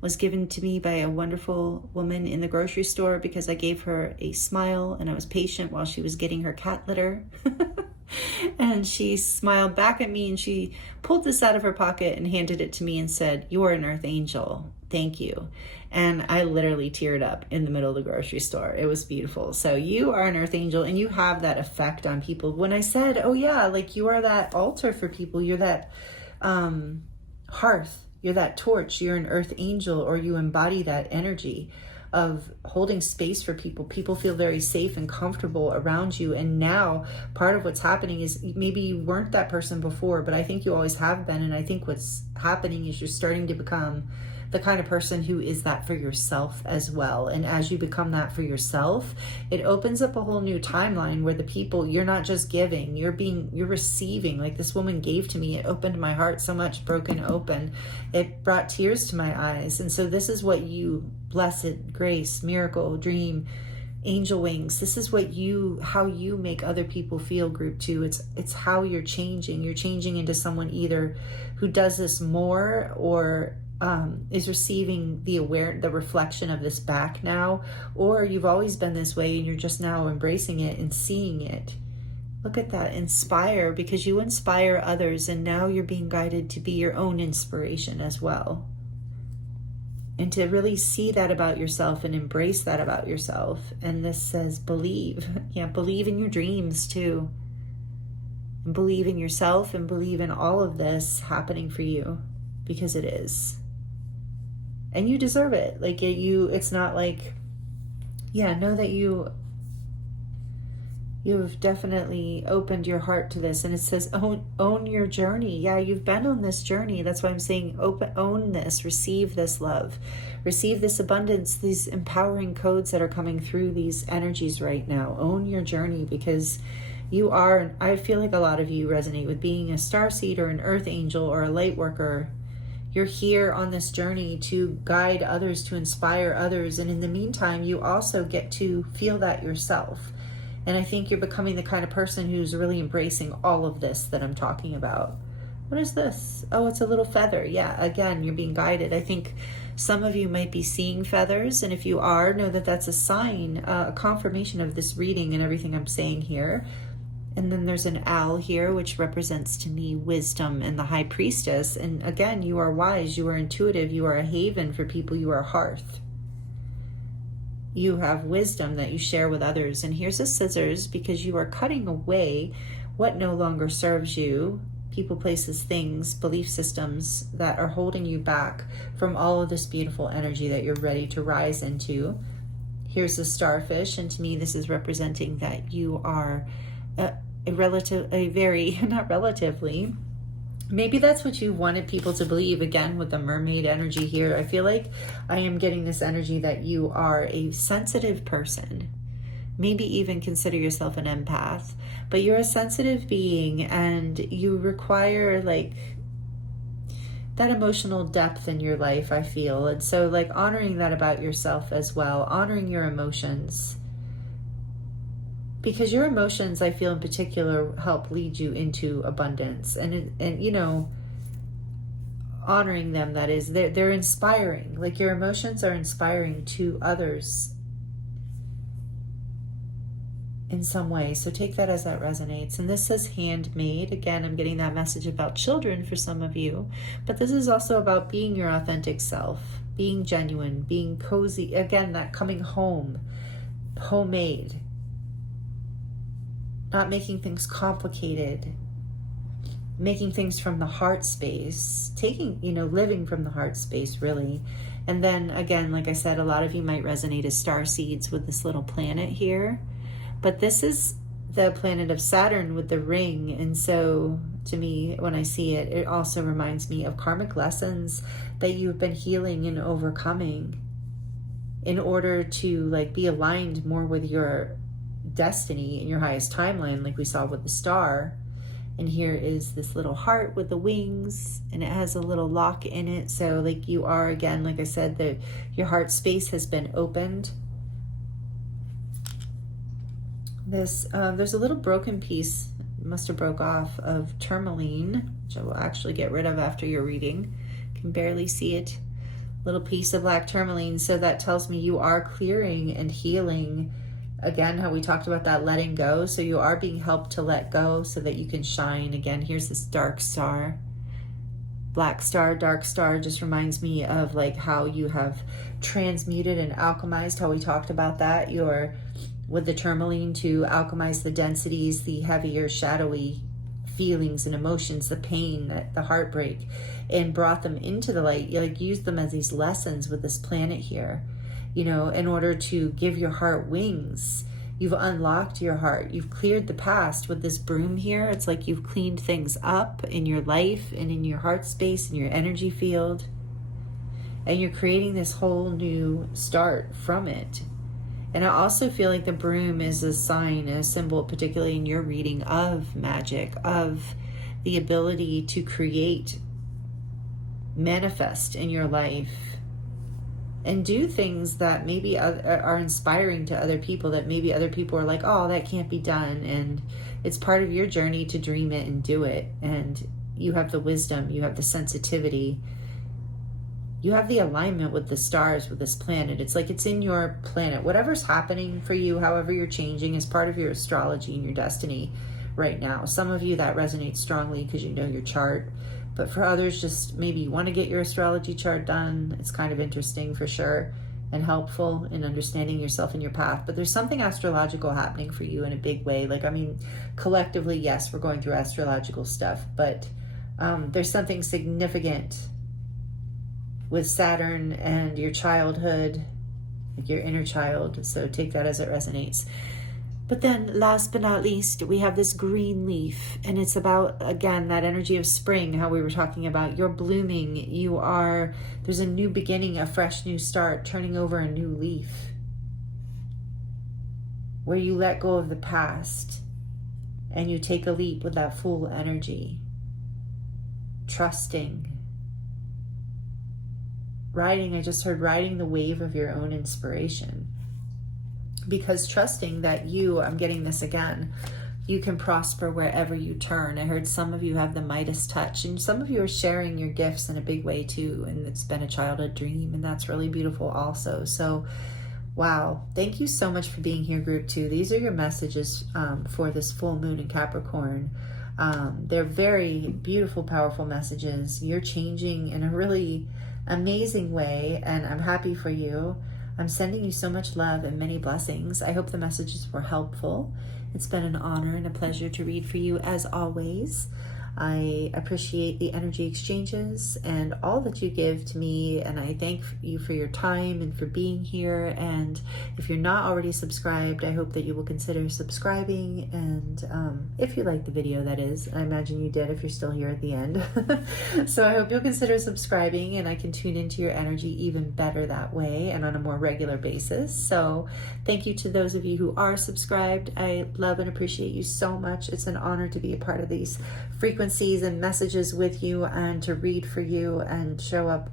Was given to me by a wonderful woman in the grocery store, because I gave her a smile and I was patient while she was getting her cat litter. And she smiled back at me, and she pulled this out of her pocket and handed it to me and said, "You are an earth angel. Thank you." And I literally teared up in the middle of the grocery store. It was beautiful. So you are an earth angel, and you have that effect on people. When I said, oh yeah, like you are that altar for people, you're that hearth, you're that torch, you're an earth angel, or you embody that energy of holding space for people. People feel very safe and comfortable around you. And now part of what's happening is, maybe you weren't that person before, but I think you always have been. And I think what's happening is you're starting to become the kind of person who is that for yourself as well. And as you become that for yourself, it opens up a whole new timeline where the people, you're not just giving, you're receiving. Like this woman gave to me, it opened my heart so much, broken open. It brought tears to my eyes. And so this is what you, blessed, grace, miracle, dream, angel wings, this is how you make other people feel, group 2. It's how you're changing into someone either who does this more, or is receiving the reflection of this back now, or you've always been this way and you're just now embracing it and seeing it. Look at that, inspire, because you inspire others, and now you're being guided to be your own inspiration as well. And to really see that about yourself and embrace that about yourself. And this says believe. Yeah, believe in your dreams too. And believe in yourself and believe in all of this happening for you, because it is. And you deserve it. Like it's not like, yeah, know that you've definitely opened your heart to this. And it says own your journey. Yeah, you've been on this journey. That's why I'm saying own this, receive this love, receive this abundance, these empowering codes that are coming through these energies right now. Own your journey, because you are, I feel like a lot of you resonate with being a starseed or an earth angel or a light worker. You're here on this journey to guide others, to inspire others. And in the meantime, you also get to feel that yourself. And I think you're becoming the kind of person who's really embracing all of this that I'm talking about. What is this? Oh, it's a little feather. Yeah, again, you're being guided. I think some of you might be seeing feathers. And if you are, know that that's a sign, a confirmation of this reading and everything I'm saying here. And then there's an owl here, which represents to me wisdom and the high priestess. And again, you are wise, you are intuitive, you are a haven for people, you are a hearth. You have wisdom that you share with others. And here's the scissors, because you are cutting away what no longer serves you. People, places, things, belief systems that are holding you back from all of this beautiful energy that you're ready to rise into. Here's the starfish. And to me, this is representing that you are maybe that's what you wanted people to believe. Again, with the mermaid energy here, I feel like I am getting this energy that you are a sensitive person. Maybe even consider yourself an empath, but you're a sensitive being and you require like that emotional depth in your life, I feel. And so like honoring that about yourself as well, honoring your emotions. Because your emotions, I feel in particular, help lead you into abundance. And you know, honoring them, that is, they're inspiring. Like your emotions are inspiring to others in some way. So take that as that resonates. And this says handmade. Again, I'm getting that message about children for some of you. But this is also about being your authentic self, being genuine, being cozy. Again, that coming home, homemade. Not making things complicated, making things from the heart space, living from the heart space, really. And then again, like I said, a lot of you might resonate as star seeds with this little planet here, but this is the planet of Saturn with the ring. And so to me, when I see it, it also reminds me of karmic lessons that you've been healing and overcoming in order to like be aligned more with your destiny in your highest timeline, like we saw with the star. And here is this little heart with the wings, and it has a little lock in it. So like you are, again, like I said, that your heart space has been opened. There's a little broken piece, must have broke off, of tourmaline, which I will actually get rid of after your reading. Can barely see it. Little piece of black tourmaline. So that tells me you are clearing and healing. Again, how we talked about that letting go. So you are being helped to let go so that you can shine. Again, here's this dark star. Black star, dark star just reminds me of like how you have transmuted and alchemized, how we talked about that. You're with the tourmaline to alchemize the densities, the heavier, shadowy feelings and emotions, the pain, the heartbreak, and brought them into the light. You like used them as these lessons with this planet here. You know, in order to give your heart wings. You've unlocked your heart. You've cleared the past with this broom here. It's like you've cleaned things up in your life and in your heart space and your energy field. And you're creating this whole new start from it. And I also feel like the broom is a sign, a symbol, particularly in your reading, of magic, of the ability to create, manifest in your life, and do things that maybe are inspiring to other people, that maybe other people are like, oh, that can't be done. And it's part of your journey to dream it and do it. And you have the wisdom, you have the sensitivity you have the alignment with the stars, with this planet. It's like it's in your planet. Whatever's happening for you, however you're changing, is part of your astrology and your destiny right now. Some of you that resonates strongly because you know your chart, but for others, just maybe you want to get your astrology chart done. It's kind of interesting for sure and helpful in understanding yourself and your path. But there's something astrological happening for you in a big way. Like, I mean, collectively, yes, we're going through astrological stuff, but there's something significant with Saturn and your childhood, like your inner child. So take that as it resonates. But then last but not least, we have this green leaf, and it's about, again, that energy of spring, how we were talking about. You're blooming. There's a new beginning, a fresh new start, turning over a new leaf where you let go of the past and you take a leap with that full energy, trusting. I just heard riding the wave of your own inspiration. Because trusting that I'm getting this again, you can prosper wherever you turn. I heard some of you have the Midas touch, and some of you are sharing your gifts in a big way too, and it's been a childhood dream, and that's really beautiful also. So, wow, thank you so much for being here, group 2. These are your messages for this full moon in Capricorn. They're very beautiful, powerful messages. You're changing in a really amazing way, and I'm happy for you. I'm sending you so much love and many blessings. I hope the messages were helpful. It's been an honor and a pleasure to read for you as always. I appreciate the energy exchanges and all that you give to me, and I thank you for your time and for being here. And if you're not already subscribed, I hope that you will consider subscribing, and if you liked the video, that is. I imagine you did if you're still here at the end. So I hope you'll consider subscribing, and I can tune into your energy even better that way and on a more regular basis. So thank you to those of you who are subscribed. I love and appreciate you so much. It's an honor to be a part of these frequencies and messages with you, and to read for you and show up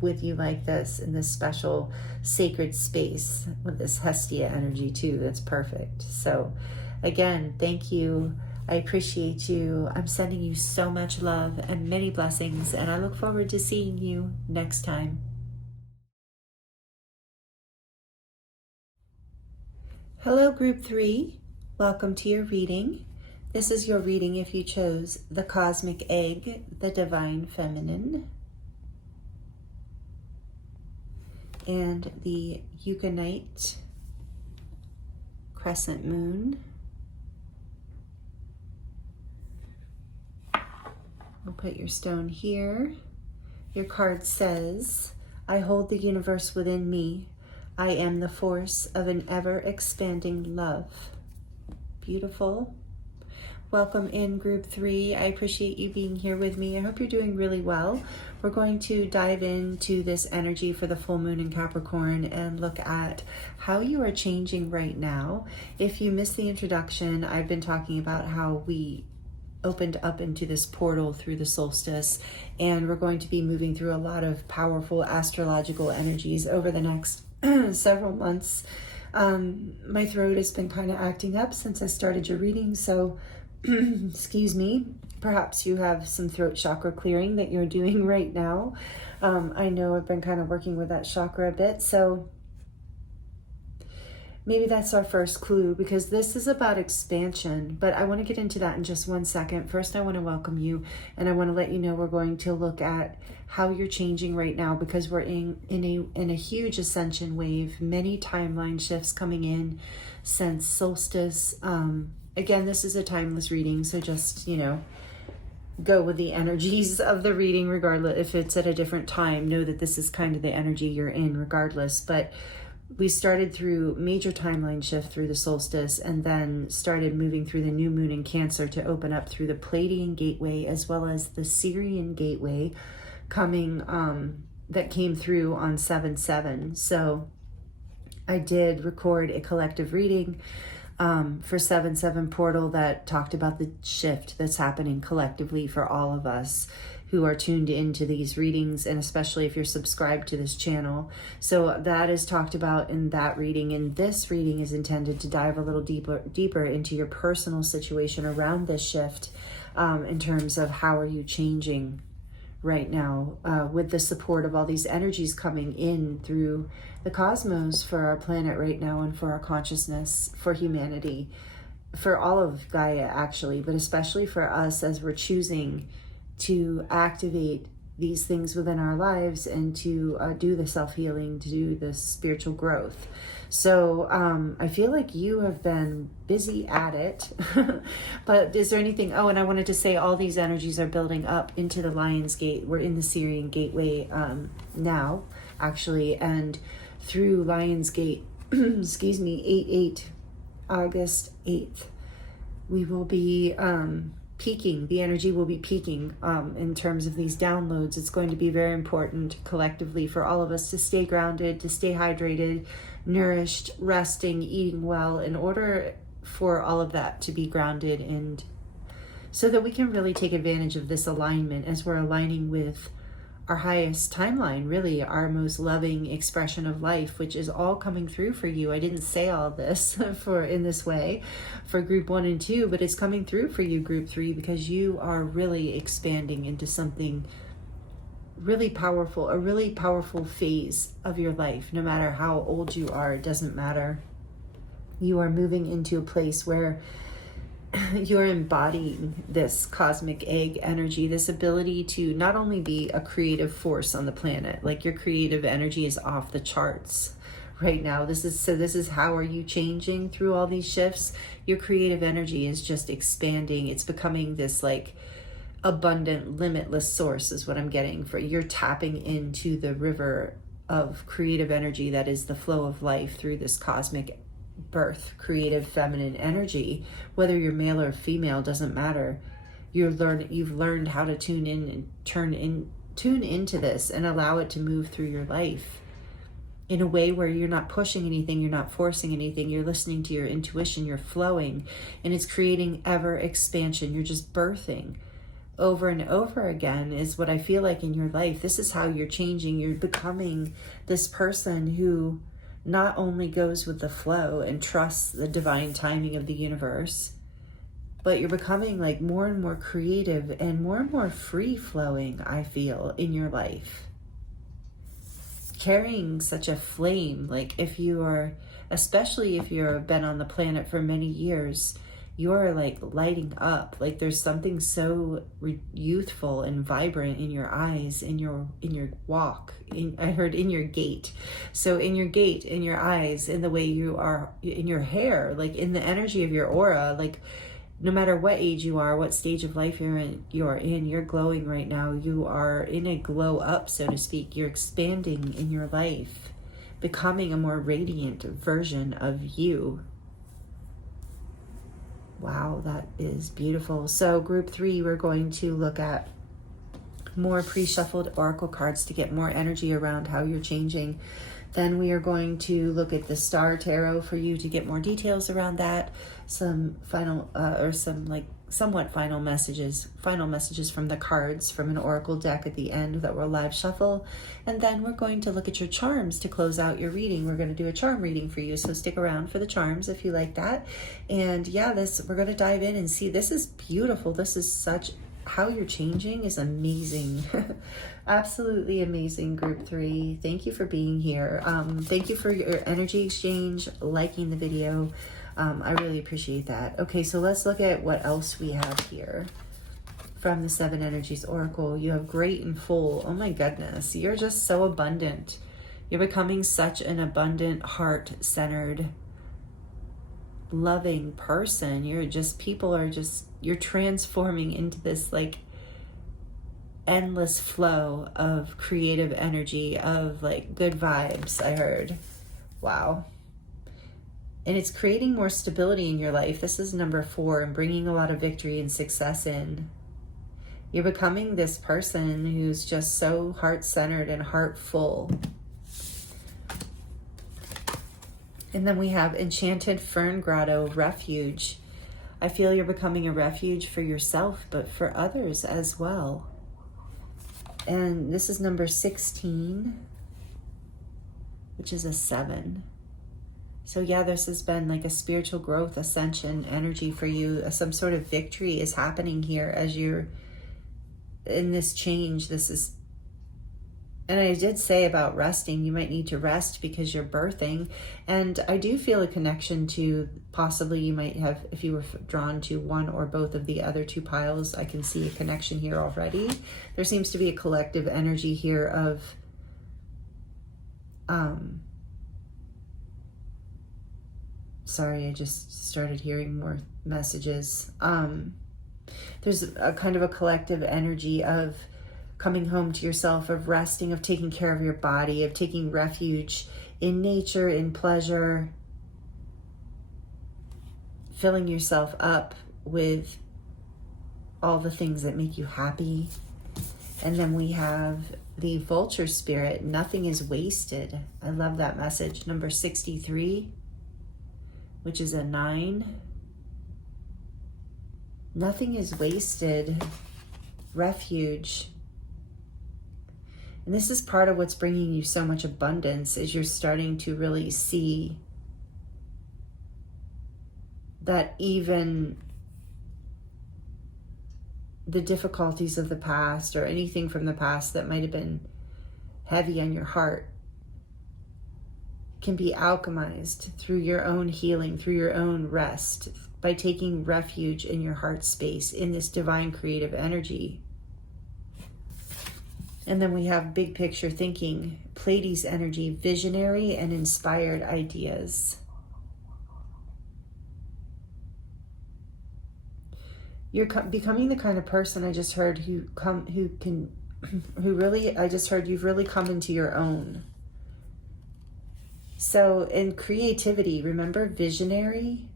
with you like this in this special sacred space with this Hestia energy too. That's perfect. So again, thank you. I appreciate you. I'm sending you so much love and many blessings, and I look forward to seeing you next time. Hello, group 3. Welcome to your reading. This is your reading if you chose the Cosmic Egg, the Divine Feminine, and the Unakite Crescent Moon. We'll put your stone here. Your card says, I hold the universe within me. I am the force of an ever-expanding love. Beautiful. Welcome in, group 3. I appreciate you being here with me. I hope you're doing really well. We're going to dive into this energy for the full moon in Capricorn and look at how you are changing right now. If you missed the introduction, I've been talking about how we opened up into this portal through the solstice, and we're going to be moving through a lot of powerful astrological energies over the next several months. My throat has been kind of acting up since I started your reading, so excuse me, perhaps you have some throat chakra clearing that you're doing right now. I know I've been kind of working with that chakra a bit, so maybe that's our first clue, because this is about expansion, but I want to get into that in just one second. First, I want to welcome you, and I want to let you know we're going to look at how you're changing right now, because we're in a huge ascension wave, many timeline shifts coming in since solstice. Again, this is a timeless reading, so just, go with the energies of the reading regardless. If it's at a different time, know that this is kind of the energy you're in regardless. But we started through major timeline shift through the solstice, and then started moving through the new moon in Cancer to open up through the Pleiadian gateway as well as the Syrian gateway coming that came through on 7/7. So I did record a collective reading for 7/7 portal that talked about the shift that's happening collectively for all of us who are tuned into these readings, and especially if you're subscribed to this channel. So that is talked about in that reading, and this reading is intended to dive a little deeper into your personal situation around this shift, in terms of how are you changing right now, with the support of all these energies coming in through the cosmos for our planet right now, and for our consciousness, for humanity, for all of Gaia actually, but especially for us as we're choosing to activate these things within our lives and to do the self-healing, to do the spiritual growth. So I feel like you have been busy at it. But is there anything, oh, and I wanted to say all these energies are building up into the Lion's Gate. We're in the Syrian Gateway now, actually, and through Lion's Gate, excuse me, August 8th, we will be peaking. The energy will be peaking in terms of these downloads. It's going to be very important collectively for all of us to stay grounded, to stay hydrated, nourished, resting, eating well, in order for all of that to be grounded, and so that we can really take advantage of this alignment as we're aligning with our highest timeline, really our most loving expression of life, which is all coming through for you. I didn't say all this in this way for group 1 and 2, but it's coming through for you, group 3, because you are really expanding into something really powerful, a really powerful phase of your life. No matter how old you are, it doesn't matter. You are moving into a place where you're embodying this cosmic egg energy, this ability to not only be a creative force on the planet, like your creative energy is off the charts right now. This is how are you changing through all these shifts? Your creative energy is just expanding. It's becoming this like abundant, limitless source is what I'm getting for. You're tapping into the river of creative energy that is the flow of life through this cosmic birth, creative feminine energy. Whether you're male or female, doesn't matter. You've learned how to tune in and tune into this and allow it to move through your life in a way where you're not pushing anything, you're not forcing anything, you're listening to your intuition, you're flowing, and it's creating ever expansion. You're just birthing over and over again is what I feel like in your life. This is how you're changing. You're becoming this person who not only goes with the flow and trusts the divine timing of the universe, but you're becoming like more and more creative and more free flowing, I feel, in your life. Carrying such a flame, like if you are, especially if you've been on the planet for many years, you're like lighting up. Like there's something so youthful and vibrant in your eyes, in your walk. I heard in your gait. So in your gait, in your eyes, in the way you are, in your hair, like in the energy of your aura, like no matter what age you are, what stage of life you're glowing right now. You are in a glow up, so to speak. You're expanding in your life, becoming a more radiant version of you. Wow, that is beautiful. So group 3, we're going to look at more pre-shuffled oracle cards to get more energy around how you're changing. Then we are going to look at the Star Tarot for you to get more details around that. Some final somewhat final messages from the cards from an oracle deck at the end that will live shuffle. And then we're going to look at your charms to close out your reading. We're going to do a charm reading for you, so stick around for the charms if you like that. And yeah, we're going to dive in and see. This is beautiful. This is such, how you're changing is amazing. Absolutely amazing, group 3. Thank you for being here. Thank you for your energy exchange, liking the video. I really appreciate that. Okay, so let's look at what else we have here from the 7 Energies Oracle. You have great and full. Oh my goodness, you're just so abundant. You're becoming such an abundant, heart-centered, loving person. You're transforming into this like endless flow of creative energy, of like good vibes, I heard. Wow. And it's creating more stability in your life. This is number 4, and bringing a lot of victory and success in. You're becoming this person who's just so heart-centered and heartful. And then we have Enchanted Fern Grotto, Refuge. I feel you're becoming a refuge for yourself, but for others as well. And this is number 16, which is a 7. So yeah, this has been like a spiritual growth, ascension energy for you. Some sort of victory is happening here as you're in this change, this is, and I did say about resting, you might need to rest because you're birthing. And I do feel a connection to possibly you might have, if you were drawn to one or both of the other two piles, I can see a connection here already. There seems to be a collective energy here of, sorry, I just started hearing more messages. There's a kind of a collective energy of coming home to yourself, of resting, of taking care of your body, of taking refuge in nature, in pleasure, filling yourself up with all the things that make you happy. And then we have the vulture spirit, nothing is wasted. I love that message. Number 63, which is a 9. Nothing is wasted. Refuge. And this is part of what's bringing you so much abundance, is you're starting to really see that even the difficulties of the past or anything from the past that might have been heavy on your heart can be alchemized through your own healing, through your own rest, by taking refuge in your heart space, in this divine creative energy. And then we have big picture thinking, Pleiades energy, visionary and inspired ideas. You're becoming the kind of person, I just heard, you've really come into your own. So in creativity, remember visionary?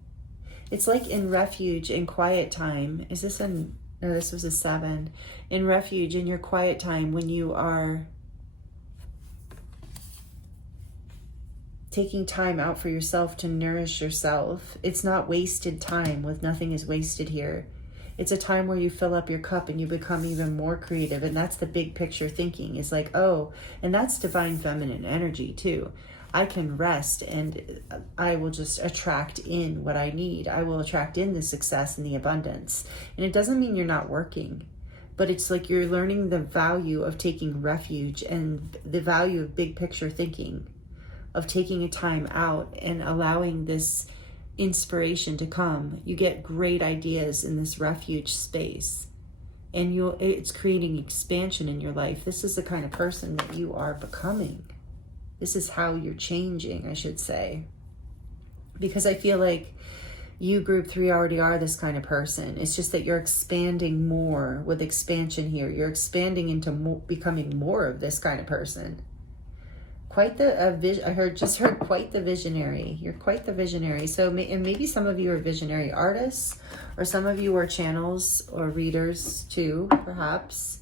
It's like in refuge, in quiet time. Is this no, this was a 7. In refuge, in your quiet time, when you are taking time out for yourself to nourish yourself, it's not wasted time. With nothing is wasted here. It's a time where you fill up your cup and you become even more creative. And that's the big picture thinking, is like, oh, and that's divine feminine energy too. I can rest and I will just attract in what I need. I will attract in the success and the abundance. And it doesn't mean you're not working, but it's like you're learning the value of taking refuge and the value of big picture thinking, of taking a time out and allowing this inspiration to come. You get great ideas in this refuge space, and it's creating expansion in your life. This is the kind of person that you are becoming. This is how you're changing, I should say. Because I feel like you, group 3, already are this kind of person. It's just that you're expanding more with expansion here. You're expanding into becoming more of this kind of person. Quite the, I heard quite the visionary. You're quite the visionary. So, and maybe some of you are visionary artists, or some of you are channels or readers too, perhaps.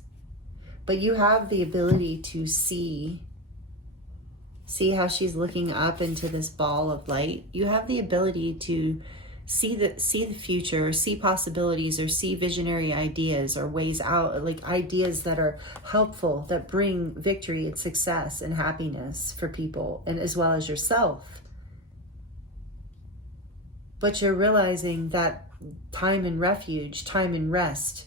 But you have the ability to see how she's looking up into this ball of light. You have the ability to see the future, or see possibilities, or see visionary ideas or ways out, like ideas that are helpful, that bring victory and success and happiness for people, and as well as yourself. But you're realizing that time in refuge, time in rest,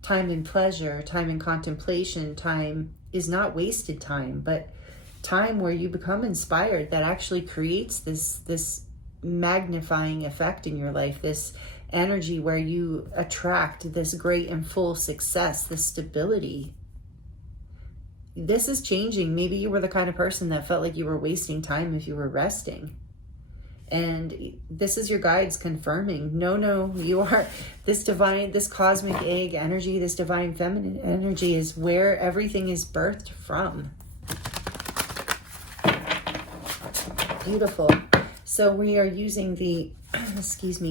time in pleasure, time in contemplation, time is not wasted time, but time where you become inspired, that actually creates this magnifying effect in your life, this energy where you attract this great and full success, this stability. This is changing. Maybe you were the kind of person that felt like you were wasting time if you were resting. And this is your guides confirming, no, you are this divine, this cosmic egg energy, this divine feminine energy is where everything is birthed from. Beautiful. So we are using the,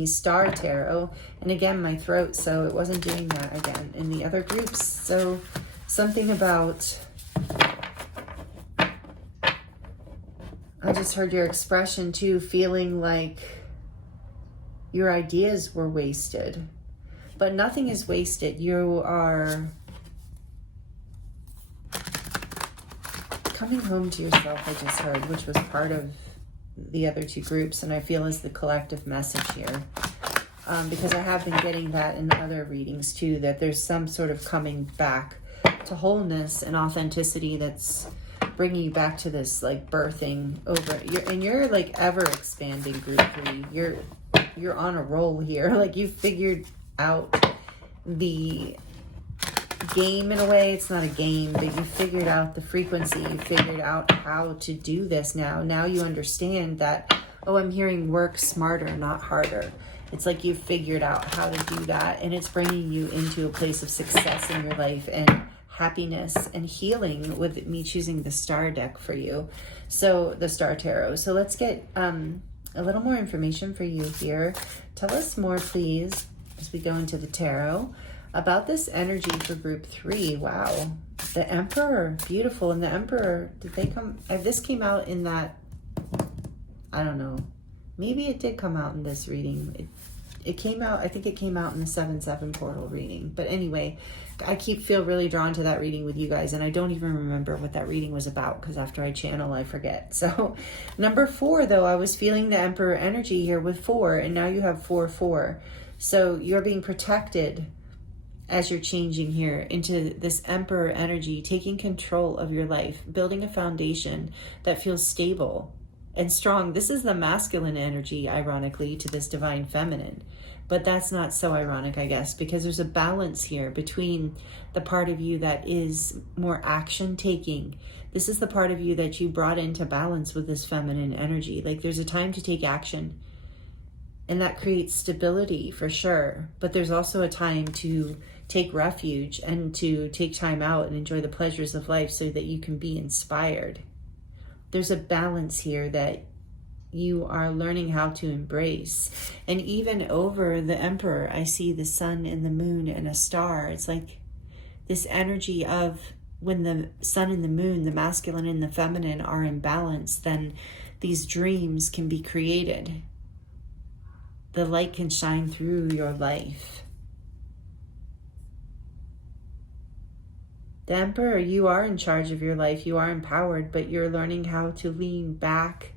Star Tarot. And again, my throat, so it wasn't doing that again in the other groups. So something about, I just heard your expression too, feeling like your ideas were wasted. But nothing is wasted. You are coming home to yourself, I just heard, which was part of the other two groups, and I feel is the collective message here, because I have been getting that in other readings too, that there's some sort of coming back to wholeness and authenticity that's bringing you back to this like birthing over. You're like ever expanding group 3. You're on a roll here. Like you figured out the game in a way. It's not a game, but you figured out the frequency. You figured out how to do this now. Now you understand that, oh, I'm hearing work smarter, not harder. It's like you figured out how to do that, and it's bringing you into a place of success in your life and happiness and healing with me choosing the star deck for you. So the star tarot. So let's get a little more information for you here. Tell us more, please, as we go into the tarot, about this energy for group 3. Wow. The Emperor. Beautiful. And the Emperor, did they come? This came out in that, I don't know. Maybe it did come out in this reading. It came out, I think it came out in the 7/7 portal reading. But anyway, I feel really drawn to that reading with you guys. And I don't even remember what that reading was about, because after I channel, I forget. So number 4, though, I was feeling the Emperor energy here with 4. And now you have 4/4. So you're being protected as you're changing here into this Emperor energy, taking control of your life, building a foundation that feels stable and strong. This is the masculine energy, ironically, to this divine feminine. But that's not so ironic, I guess, because there's a balance here between the part of you that is more action taking. This is the part of you that you brought into balance with this feminine energy. Like there's a time to take action, and that creates stability for sure. But there's also a time to take refuge and to take time out and enjoy the pleasures of life so that you can be inspired. There's a balance here that you are learning how to embrace. And even over the Emperor, I see the sun and the moon and a star. It's like this energy of when the sun and the moon, the masculine and the feminine, are in balance, then these dreams can be created. The light can shine through your life. The Emperor, you are in charge of your life. You are empowered, but you're learning how to lean back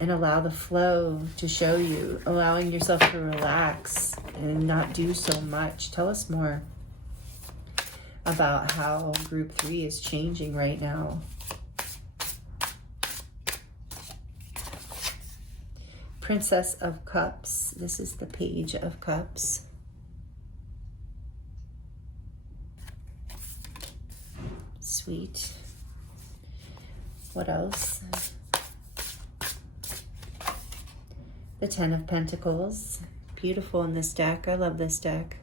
and allow the flow to show you, allowing yourself to relax and not do so much. Tell us more about how group 3 is changing right now. Princess of Cups. This is the Page of Cups. Sweet. What else? The 10 of Pentacles. Beautiful in this deck. I love this deck.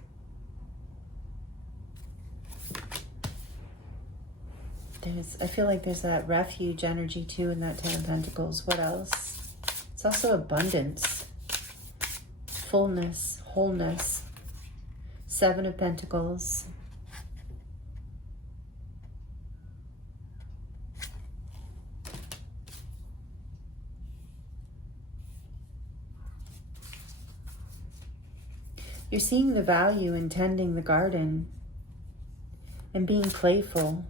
I feel like there's that refuge energy too in that 10 of Pentacles. What else? It's also abundance, fullness, wholeness. 7 of Pentacles. You're seeing the value in tending the garden and being playful,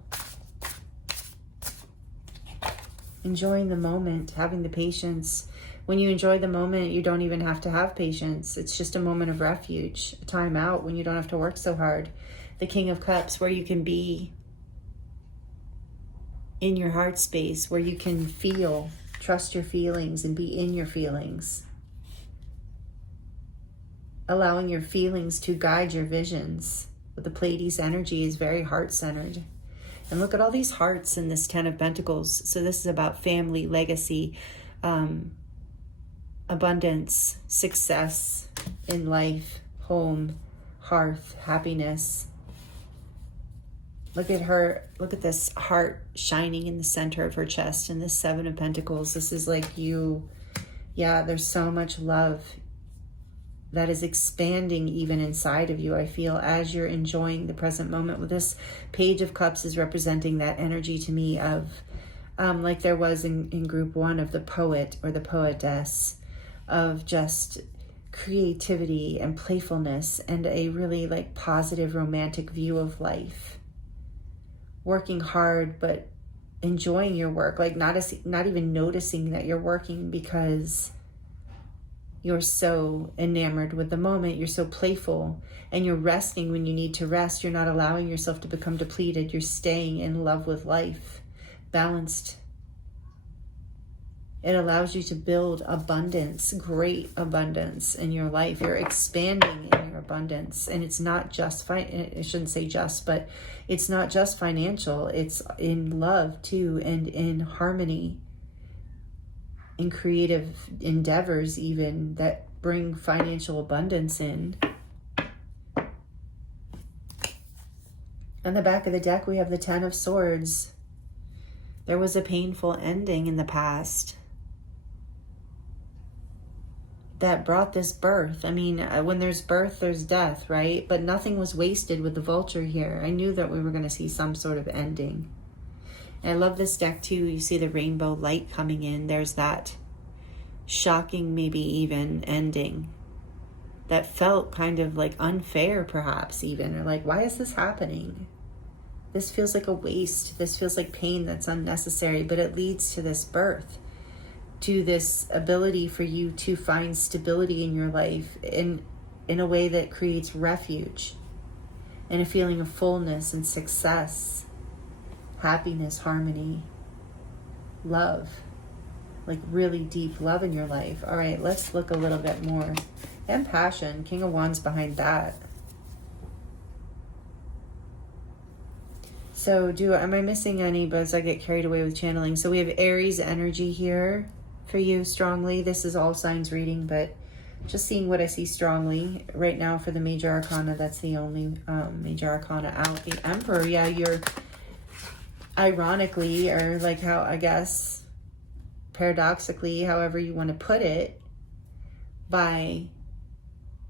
enjoying the moment, having the patience. When you enjoy the moment, you don't even have to have patience. It's just a moment of refuge, a time out when you don't have to work so hard. The King of Cups, where you can be in your heart space, where you can feel, trust your feelings and be in your feelings. Allowing your feelings to guide your visions. But the Pleiades energy is very heart-centered. And look at all these hearts in this 10 of Pentacles. So this is about family, legacy, abundance, success in life, home, hearth, happiness. Look at her. Look at this heart shining in the center of her chest. And this 7 of Pentacles. This is like you. Yeah, there's so much love that is expanding even inside of you, I feel, as you're enjoying the present moment. With this Page of Cups is representing that energy to me of, like there was in group 1, of the poet or the poetess, of just creativity and playfulness and a really like positive romantic view of life. Working hard, but enjoying your work, like not even noticing that you're working because You're so enamored with the moment. You're so playful, and you're resting when you need to rest. You're not allowing yourself to become depleted. You're staying in love with life, balanced. It allows you to build abundance, great abundance in your life. You're expanding in your abundance. And it's not just, I shouldn't say just, but it's not just financial. It's in love too, and in harmony, in creative endeavors even that bring financial abundance in. On the back of the deck, we have the Ten of Swords. There was a painful ending in the past that brought this birth. I mean, when there's birth, there's death, right? But nothing was wasted with the Vulture here. I knew that we were going to see some sort of ending. And I love this deck too. You see the rainbow light coming in. There's that shocking, maybe even ending that felt kind of like unfair, perhaps even, or like, why is this happening? This feels like a waste. This feels like pain that's unnecessary, but it leads to this birth, to this ability for you to find stability in your life in a way that creates refuge and a feeling of fullness and success, happiness, harmony, love, like really deep love in your life. All right, let's look a little bit more. And passion, King of Wands behind that. So am I missing any, but as I get carried away with channeling? So we have Aries energy here for you strongly. This is all signs reading, but just seeing what I see strongly right now for the major arcana. That's the only major arcana out. The Emperor, yeah, you're ironically, or like how, I guess, paradoxically, however you want to put it, by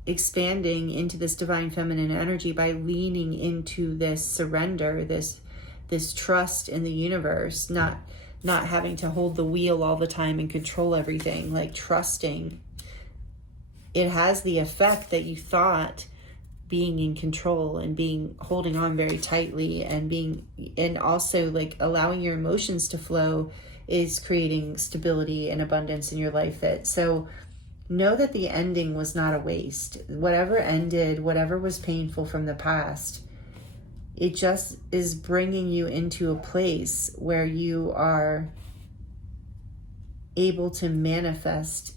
expanding into this divine feminine energy, by leaning into this surrender, this trust in the universe, not having to hold the wheel all the time and control everything, like trusting. It has the effect that you thought being in control and holding on very tightly and also like allowing your emotions to flow is creating stability and abundance in your life. So know that the ending was not a waste. Whatever ended, whatever was painful from the past, it just is bringing you into a place where you are able to manifest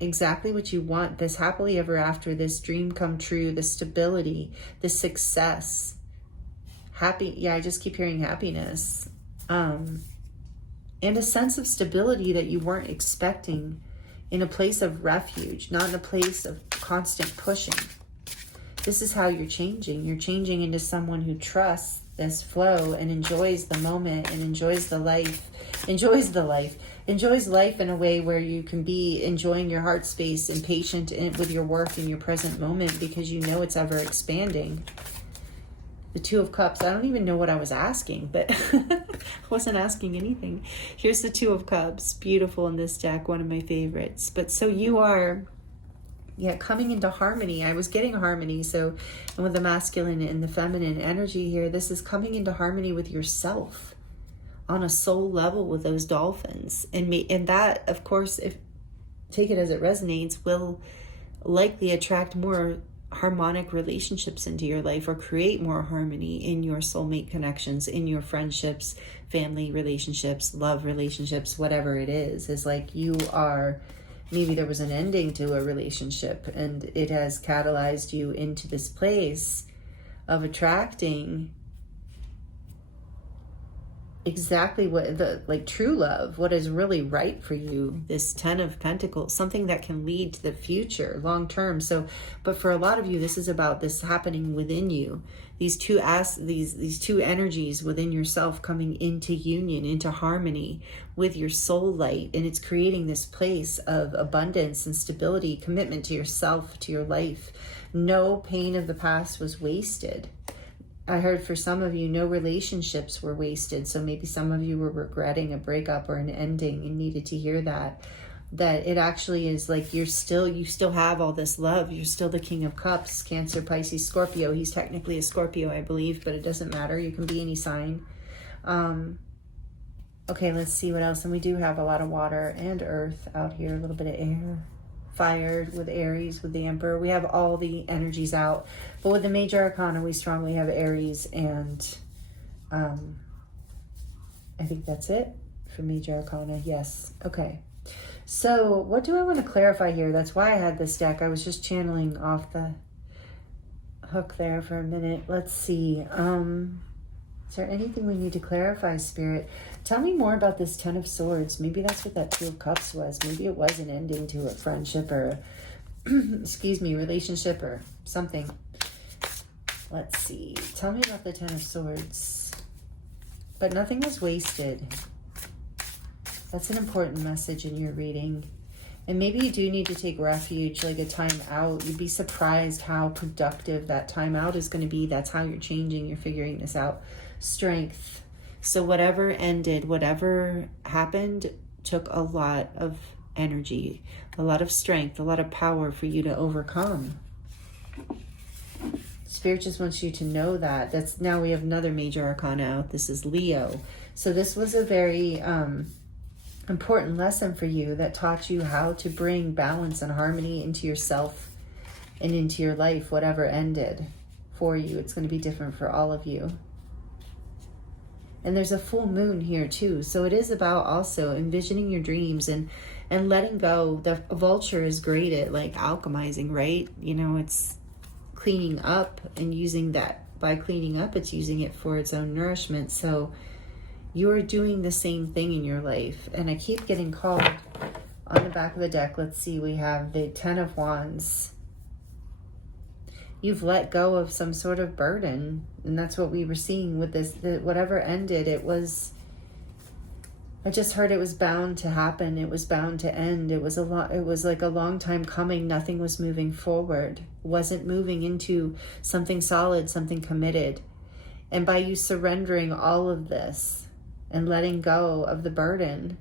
exactly what you want, this happily ever after, this dream come true, this stability, this success. Happy, yeah, I just keep hearing happiness. And a sense of stability that you weren't expecting, in a place of refuge, not in a place of constant pushing. This is how you're changing. You're changing into someone who trusts this flow and enjoys the moment and enjoys life in a way where you can be enjoying your heart space and patient with your work in your present moment, because you know it's ever expanding. The Two of Cups. I don't even know what I was asking, but I wasn't asking anything. Here's the Two of Cups. Beautiful in this deck. One of my favorites. But so you are, coming into harmony. I was getting harmony. So, and with the masculine and the feminine energy here, this is coming into harmony with yourself on a soul level with those dolphins. And that, of course, if take it as it resonates, will likely attract more harmonic relationships into your life, or create more harmony in your soulmate connections, in your friendships, family relationships, love relationships, whatever it is like you are, maybe there was an ending to a relationship and it has catalyzed you into this place of attracting exactly what true love, what is really right for you. This Ten of Pentacles, something that can lead to the future long term. So, but for a lot of you, this is about this happening within you. These two energies within yourself coming into union, into harmony with your soul light, and it's creating this place of abundance and stability, commitment to yourself, to your life. No pain of the past was wasted. I heard for some of you, no relationships were wasted. So maybe some of you were regretting a breakup or an ending and needed to hear that it actually is like you still have all this love. You're still the King of Cups, Cancer, Pisces, Scorpio. He's technically a Scorpio, I believe, but it doesn't matter. You can be any sign. Okay, let's see what else. And we do have a lot of water and earth out here, a little bit of air. fired with Aries, with the Emperor. We have all the energies out. But with the Major Arcana, we strongly have Aries and I think that's it for Major Arcana. Yes. Okay. So what do I want to clarify here? That's why I had this deck. I was just channeling off the hook there for a minute. Let's see. Is there anything we need to clarify, Spirit? Tell me more about this Ten of Swords. Maybe that's what that Two of Cups was. Maybe it was an ending to a friendship or, excuse me, relationship or something. Let's see. Tell me about the Ten of Swords. But nothing was wasted. That's an important message in your reading. And maybe you do need to take refuge, like a time out. You'd be surprised how productive that time out is going to be. That's how you're changing. You're figuring this out. Strength. So whatever ended, whatever happened, took a lot of energy, a lot of strength, a lot of power for you to overcome. Spirit just wants you to know that. That's now we have another Major Arcana out. This is Leo. So this was a very important lesson for you that taught you how to bring balance and harmony into yourself and into your life. Whatever ended for you, it's going to be different for all of you. And there's a full moon here too. So it is about also envisioning your dreams and letting go. The vulture is great at like alchemizing, right? You know, it's cleaning up and using that. By cleaning up, it's using it for its own nourishment. So you're doing the same thing in your life. And I keep getting called on the back of the deck. Let's see, we have the Ten of Wands. You've let go of some sort of burden. And that's what we were seeing with this. Whatever ended, it was, I just heard it was bound to happen. It was bound to end. It was like a long time coming. Nothing was moving forward. Wasn't moving into something solid, something committed. And by you surrendering all of this and letting go of the burden,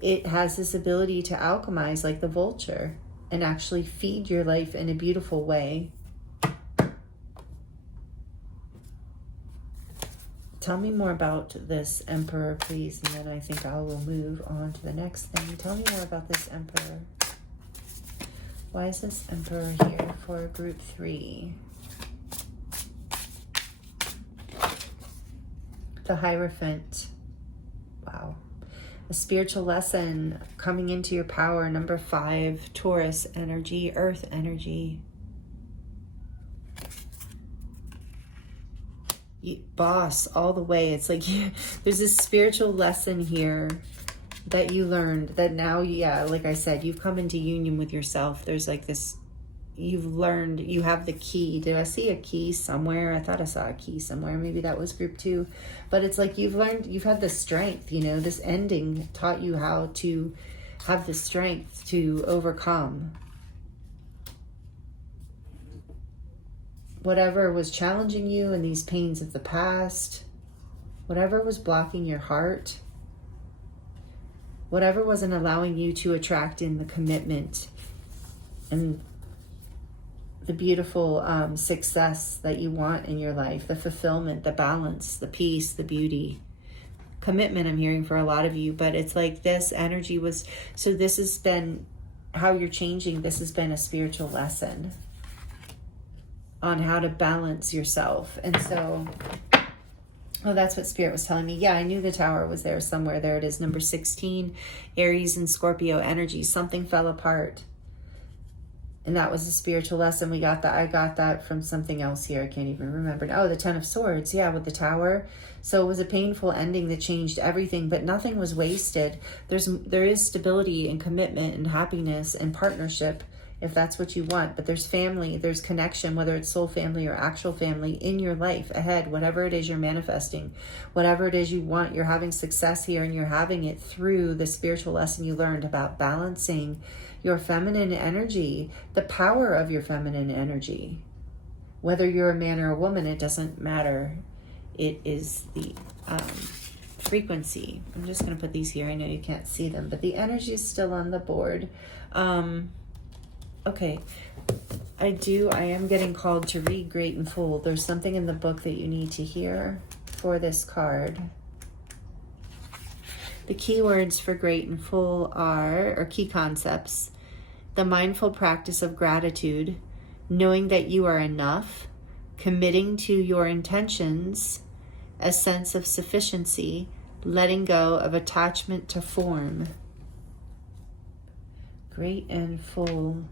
it has this ability to alchemize like the vulture and actually feed your life in a beautiful way. Tell me more about this Emperor, please, and then I think I will move on to the next thing. Tell me more about this Emperor. Why is this Emperor here for group 3? The Hierophant. Wow. A spiritual lesson coming into your power. Number 5, Taurus energy, earth energy. Boss all the way. It's like there's this spiritual lesson here that you learned that now, yeah, like I said, you've come into union with yourself. There's like this, you've learned, you have the key. Did I see a key somewhere? I thought I saw a key somewhere. Maybe that was group 2. But it's like you've learned, you've had the strength, you know, this ending taught you how to have the strength to overcome whatever was challenging you and these pains of the past, whatever was blocking your heart, whatever wasn't allowing you to attract in the commitment and the beautiful success that you want in your life, the fulfillment, the balance, the peace, the beauty. Commitment I'm hearing for a lot of you, but it's like this energy was, so this has been how you're changing. This has been a spiritual lesson on how to balance yourself. And so, oh, that's what Spirit was telling me. Yeah, I knew the Tower was there somewhere. There it is, number 16, Aries and Scorpio energy. Something fell apart. And that was a spiritual lesson. We got that. I got that from something else here. I can't even remember. Oh, the Ten of Swords. Yeah, with the Tower. So it was a painful ending that changed everything, but nothing was wasted. There is stability and commitment and happiness and partnership if that's what you want. But there's family, there's connection, whether it's soul family or actual family in your life ahead, whatever it is you're manifesting, whatever it is you want, you're having success here and you're having it through the spiritual lesson you learned about balancing your feminine energy, the power of your feminine energy. Whether you're a man or a woman, it doesn't matter. It is the frequency. I'm just going to put these here. I know you can't see them, but the energy is still on the board. Okay, I am getting called to read Great and Full. There's something in the book that you need to hear for this card. The keywords for Great and Full are, or key concepts, the mindful practice of gratitude, knowing that you are enough, committing to your intentions, a sense of sufficiency, letting go of attachment to form. Great and full.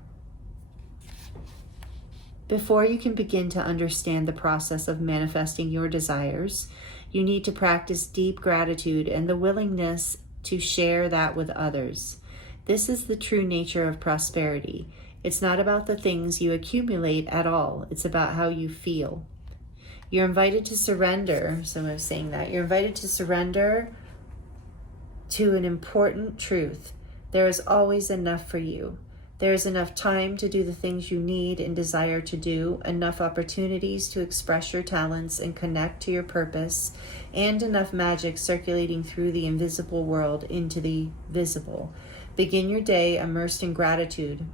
Before you can begin to understand the process of manifesting your desires, you need to practice deep gratitude and the willingness to share that with others. This is the true nature of prosperity. It's not about the things you accumulate at all. It's about how you feel. You're invited to surrender. So I'm saying that. You're invited to surrender to an important truth. There is always enough for you. There is enough time to do the things you need and desire to do, enough opportunities to express your talents and connect to your purpose, and enough magic circulating through the invisible world into the visible. Begin your day immersed in gratitude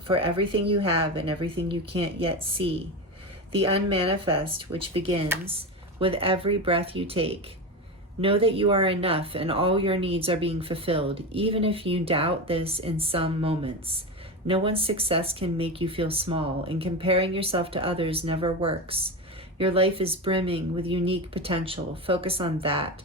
for everything you have and everything you can't yet see. The unmanifest, which begins with every breath you take. Know that you are enough and all your needs are being fulfilled, even if you doubt this in some moments. No one's success can make you feel small, and comparing yourself to others never works. Your life is brimming with unique potential. Focus on that.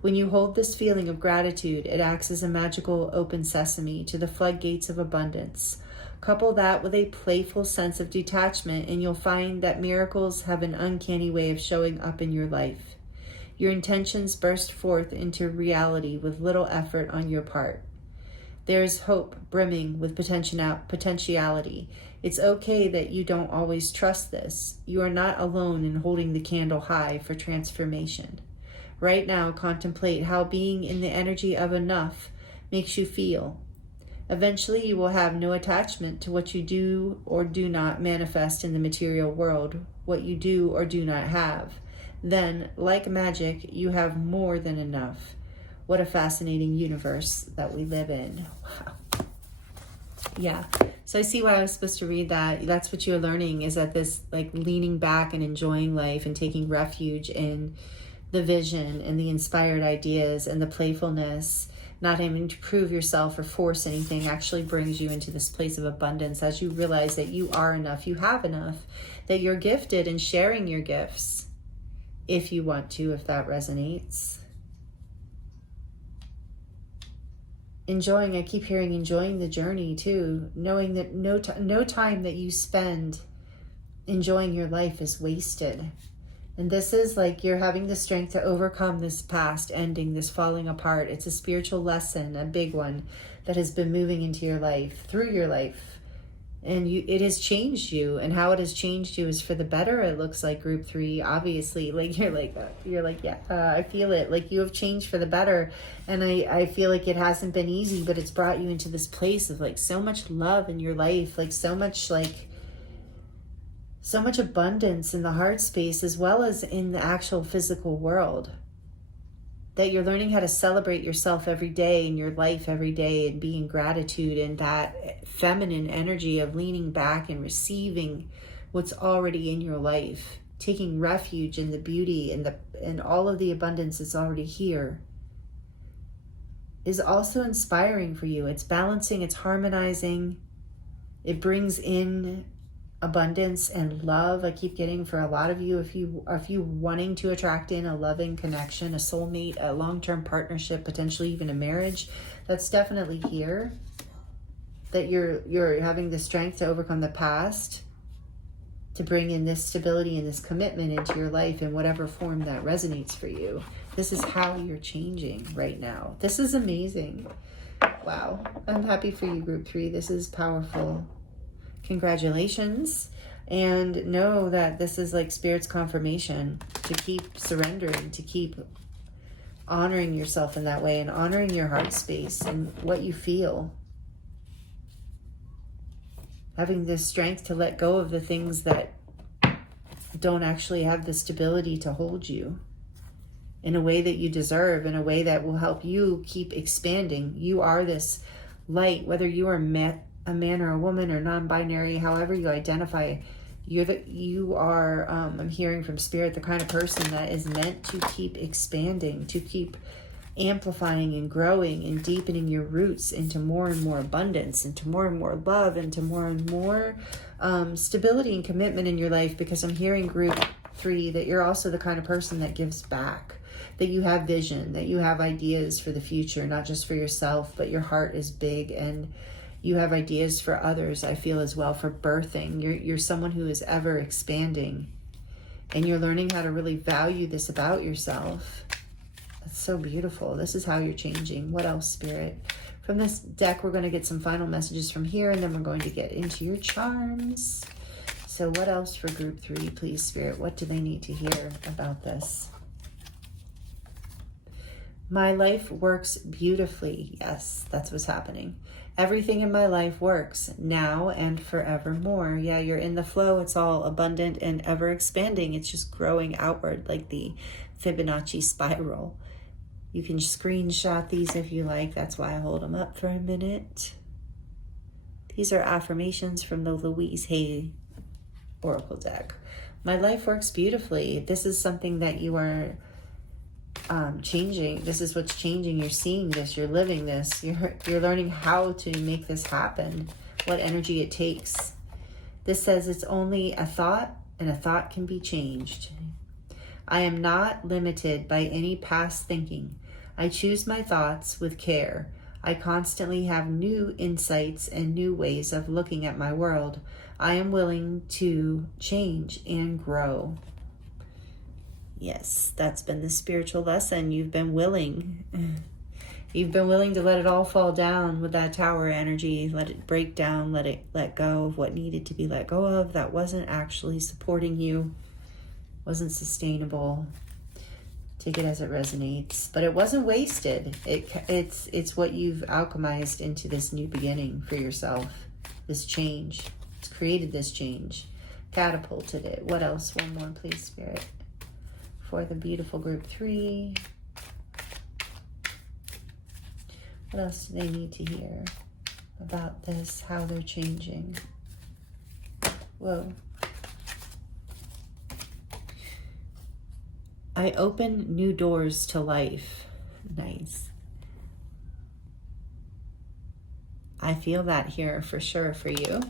When you hold this feeling of gratitude, it acts as a magical open sesame to the floodgates of abundance. Couple that with a playful sense of detachment, and you'll find that miracles have an uncanny way of showing up in your life. Your intentions burst forth into reality with little effort on your part. There is hope brimming with potentiality. It's okay that you don't always trust this. You are not alone in holding the candle high for transformation. Right now, contemplate how being in the energy of enough makes you feel. Eventually, you will have no attachment to what you do or do not manifest in the material world, what you do or do not have. Then, like magic, you have more than enough. What a fascinating universe that we live in. Wow. Yeah. So I see why I was supposed to read that. That's what you're learning, is that this like leaning back and enjoying life and taking refuge in the vision and the inspired ideas and the playfulness, not having to prove yourself or force anything, actually brings you into this place of abundance as you realize that you are enough, you have enough, that you're gifted, and sharing your gifts if you want to, if that resonates. Enjoying, I keep hearing enjoying the journey too, knowing that no time that you spend enjoying your life is wasted. And this is like you're having the strength to overcome this past ending, this falling apart. It's a spiritual lesson, a big one, that has been moving into your life, through your life. And it has changed you, and how it has changed you is for the better. It looks like, group 3, obviously, like you're like, yeah, I feel it. Like you have changed for the better. And I feel like it hasn't been easy, but it's brought you into this place of like so much love in your life, like so much abundance in the heart space as well as in the actual physical world. That you're learning how to celebrate yourself every day in your life every day, and be in gratitude, and that feminine energy of leaning back and receiving what's already in your life, taking refuge in the beauty and all of the abundance that's already here, is also inspiring for you. It's balancing, it's harmonizing, it brings in abundance and love. I keep getting, for a lot of you, if you wanting to attract in a loving connection, a soulmate, a long-term partnership, potentially even a marriage, that's definitely here. That you're having the strength to overcome the past, to bring in this stability and this commitment into your life in whatever form that resonates for you. This is how you're changing right now. This is amazing. Wow. I'm happy for you, group 3. This is powerful. Congratulations. And know that this is like Spirit's confirmation to keep surrendering, to keep honoring yourself in that way, and honoring your heart space and what you feel. Having the strength to let go of the things that don't actually have the stability to hold you in a way that you deserve, in a way that will help you keep expanding. You are this light, whether you are a man or a woman or non-binary, however you identify, you are, I'm hearing from Spirit, the kind of person that is meant to keep expanding, to keep amplifying and growing and deepening your roots into more and more abundance, into more and more love, into more and more stability and commitment in your life, because I'm hearing group 3 that you're also the kind of person that gives back, that you have vision, that you have ideas for the future, not just for yourself, but your heart is big and you have ideas for others, I feel, as well, for birthing. You're someone who is ever expanding, and you're learning how to really value this about yourself. That's so beautiful. This is how you're changing. What else, Spirit? From this deck, we're going to get some final messages from here, and then we're going to get into your charms. So what else for group 3, please, Spirit? What do they need to hear about this? My life works beautifully. Yes, that's what's happening. Everything in my life works now and forevermore. Yeah, you're in the flow. It's all abundant and ever expanding. It's just growing outward like the Fibonacci spiral. You can screenshot these if you like. That's why I hold them up for a minute. These are affirmations from the Louise Hay Oracle deck. My life works beautifully. This is something that you are changing. This is what's changing. You're seeing this, you're living this, you're learning how to make this happen, what energy it takes. This says it's only a thought, and a thought can be changed. I am not limited by any past thinking. I choose my thoughts with care. I constantly have new insights and new ways of looking at my world. I am willing to change and grow. Yes, that's been the spiritual lesson. You've been willing. You've been willing to let it all fall down with that tower energy. Let it break down. Let go of what needed to be let go of. That wasn't actually supporting you. Wasn't sustainable. Take it as it resonates. But it wasn't wasted. It's what you've alchemized into this new beginning for yourself. This change. It's created this change. Catapulted it. What else? One more, please, Spirit. For the beautiful group 3. What else do they need to hear about this, how they're changing? Whoa. I open new doors to life. Nice. I feel that here for sure for you.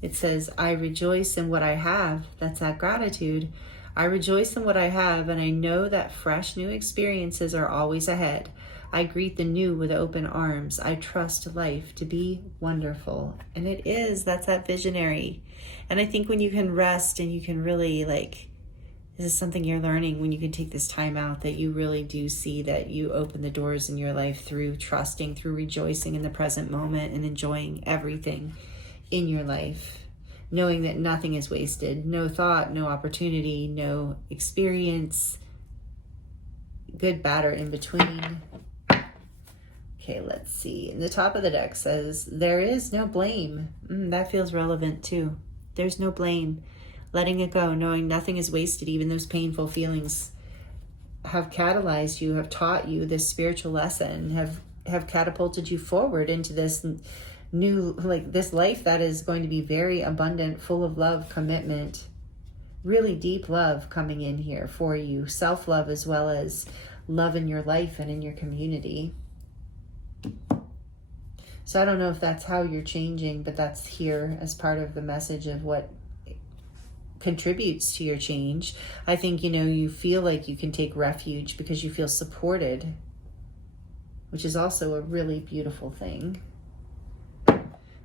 It says, I rejoice in what I have. That's that gratitude. I rejoice in what I have, and I know that fresh new experiences are always ahead. I greet the new with open arms. I trust life to be wonderful. And it is. That's that visionary. And I think when you can rest and you can really this is something you're learning when you can take this time out, that you really do see that you open the doors in your life through trusting, through rejoicing in the present moment and enjoying everything in your life. Knowing that nothing is wasted, no thought, no opportunity, no experience, good, bad, or in between. Okay, let's see. And the top of the deck says, there is no blame. That feels relevant too. There's no blame. Letting it go, knowing nothing is wasted, even those painful feelings have catalyzed you, have taught you this spiritual lesson, have catapulted you forward into this new, this life that is going to be very abundant, full of love, commitment, really deep love coming in here for you. Self-love as well as love in your life and in your community. So I don't know if that's how you're changing, but that's here as part of the message of what contributes to your change. I think, you feel like you can take refuge because you feel supported, which is also a really beautiful thing.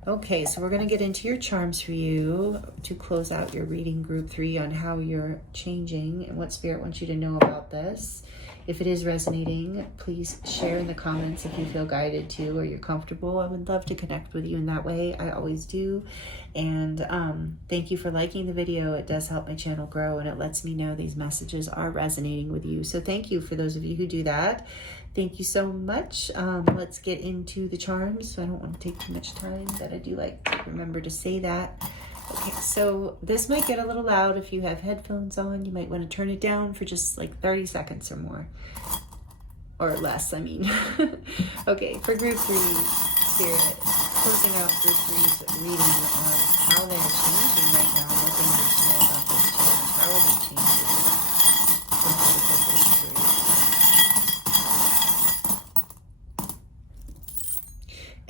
Okay, so we're going to get into your charms for you to close out your reading group 3 on how you're changing and what Spirit wants you to know about this. If it is resonating, please share in the comments if you feel guided to or you're comfortable. I would love to connect with you in that way. I always do. And thank you for liking the video. It does help my channel grow and it lets me know these messages are resonating with you. So thank you for those of you who do that. Thank you so much. Let's get into the charms. So I don't want to take too much time, but I do like to remember to say that. Okay, so this might get a little loud. If you have headphones on, you might want to turn it down for just 30 seconds or more. Or less, I mean. Okay, for group 3, Spirit, closing out group 3's reading on how they're changing right now. What they need to know about this change. How are they changing?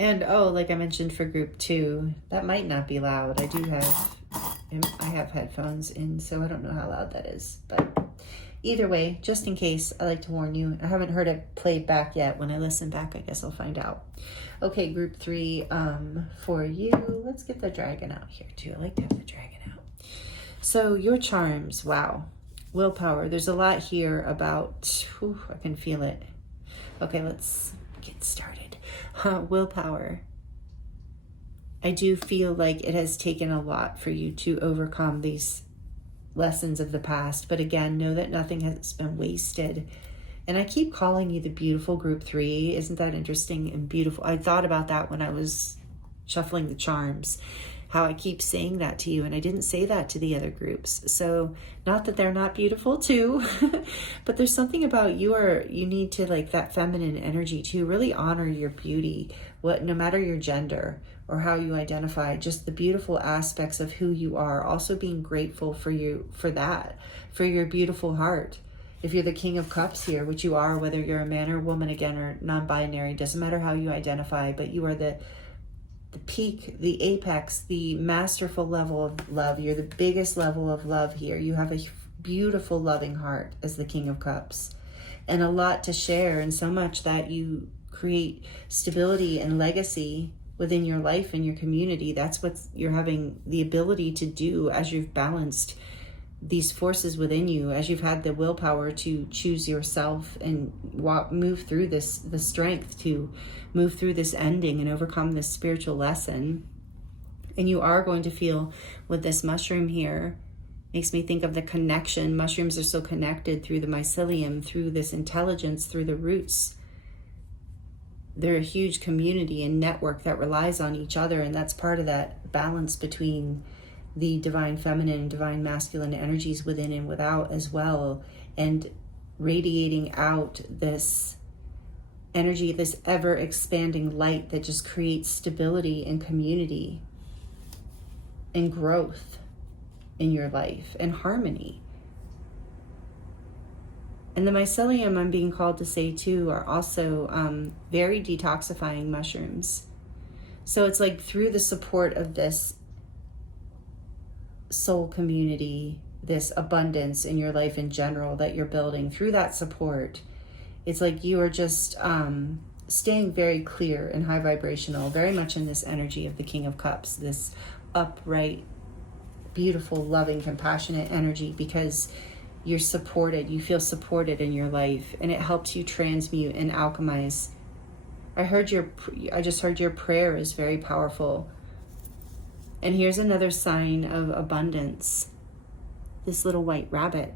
And oh, like I mentioned for group 2, that might not be loud. I have headphones in, so I don't know how loud that is. But either way, just in case, I like to warn you. I haven't heard it played back yet. When I listen back, I guess I'll find out. Okay, group 3, for you, let's get the dragon out here too. I like to have the dragon out. So your charms, wow. Willpower, there's a lot here about, I can feel it. Okay, let's get started. Willpower. I do feel like it has taken a lot for you to overcome these lessons of the past. But again, know that nothing has been wasted. And I keep calling you the beautiful group 3. Isn't that interesting and beautiful? I thought about that when I was shuffling the charms, how I keep saying that to you. And I didn't say that to the other groups. So not that they're not beautiful too, but there's something about you need to, like, that feminine energy to really honor your beauty, no matter your gender or how you identify, just the beautiful aspects of who you are. Also being grateful for your beautiful heart. If you're the King of Cups here, which you are, whether you're a man or woman, again, or non-binary, doesn't matter how you identify, but you are the peak, the apex, the masterful level of love. You're the biggest level of love here. You have a beautiful, loving heart as the King of Cups, and a lot to share, and so much that you create stability and legacy within your life and your community. That's what you're having the ability to do as you've balanced these forces within you, as you've had the willpower to choose yourself and move through the strength to move through this ending and overcome this spiritual lesson. And you are going to feel with this mushroom here, makes me think of the connection. Mushrooms are so connected through the mycelium, through this intelligence, through the roots. They're a huge community and network that relies on each other, and that's part of that balance between the divine feminine and divine masculine energies within and without as well, and radiating out this energy, this ever expanding light that just creates stability and community and growth in your life and harmony. And the mycelium, I'm being called to say too, are also very detoxifying mushrooms. So it's like through the support of this soul community, this abundance in your life in general that you're building, through that support, it's like you are just staying very clear and high vibrational, very much in this energy of the King of Cups, this upright, beautiful, loving, compassionate energy, because you're supported, you feel supported in your life, and it helps you transmute and alchemize. I just heard your prayer is very powerful. And here's another sign of abundance, this little white rabbit,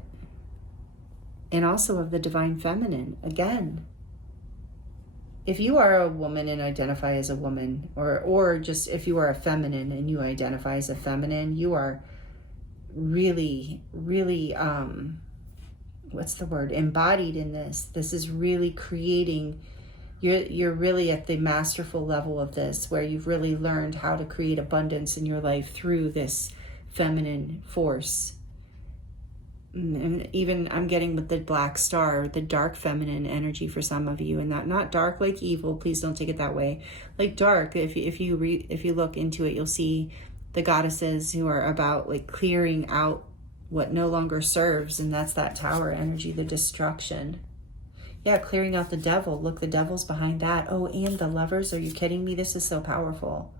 and also of the divine feminine. Again, if you are a woman and identify as a woman, or just if you are a feminine and you identify as a feminine, you are really, really, embodied in this. This is really creating, you're really at the masterful level of this, where you've really learned how to create abundance in your life through this feminine force. And even I'm getting with the black star, the dark feminine energy for some of you, and not dark like evil, please don't take it that way. Like dark, if you look into it, you'll see the goddesses who are about like clearing out what no longer serves, and that's that tower energy, the destruction. Yeah, clearing out the devil. Look, the devil's behind that. Oh, and the lovers. Are you kidding me? This is so powerful.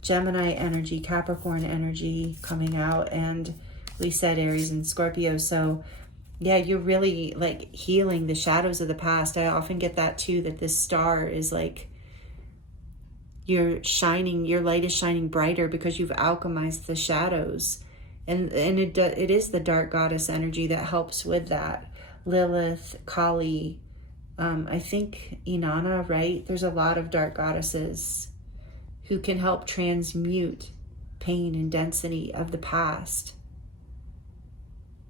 Gemini energy, Capricorn energy coming out, and we said Aries and Scorpio. So yeah, you're really like healing the shadows of the past. I often get that too, that this star is like, you're shining, your light is shining brighter because you've alchemized the shadows. And it is the dark goddess energy that helps with that. Lilith, Kali, I think Inanna, right? There's a lot of dark goddesses who can help transmute pain and density of the past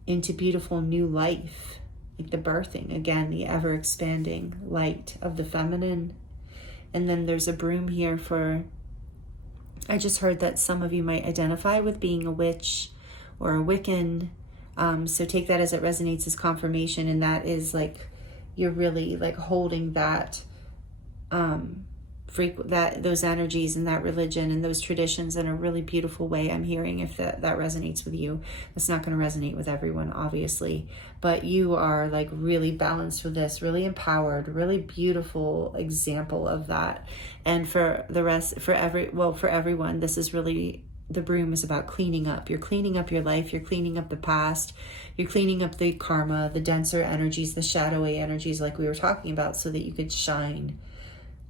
into beautiful new life, like the birthing, again, the ever-expanding light of the feminine. And then there's a broom here for, I just heard that some of you might identify with being a witch or a Wiccan. So take that as it resonates as confirmation. And that is like, you're really like holding that those energies and that religion and those traditions in a really beautiful way. I'm hearing if that resonates with you. It's not going to resonate with everyone, obviously, but you are like really balanced with this, really empowered, really beautiful example of that. And for the rest, for everyone, this is really, the broom is about cleaning up. You're cleaning up your life. You're cleaning up the past. You're cleaning up the karma, the denser energies, the shadowy energies like we were talking about, so that you could shine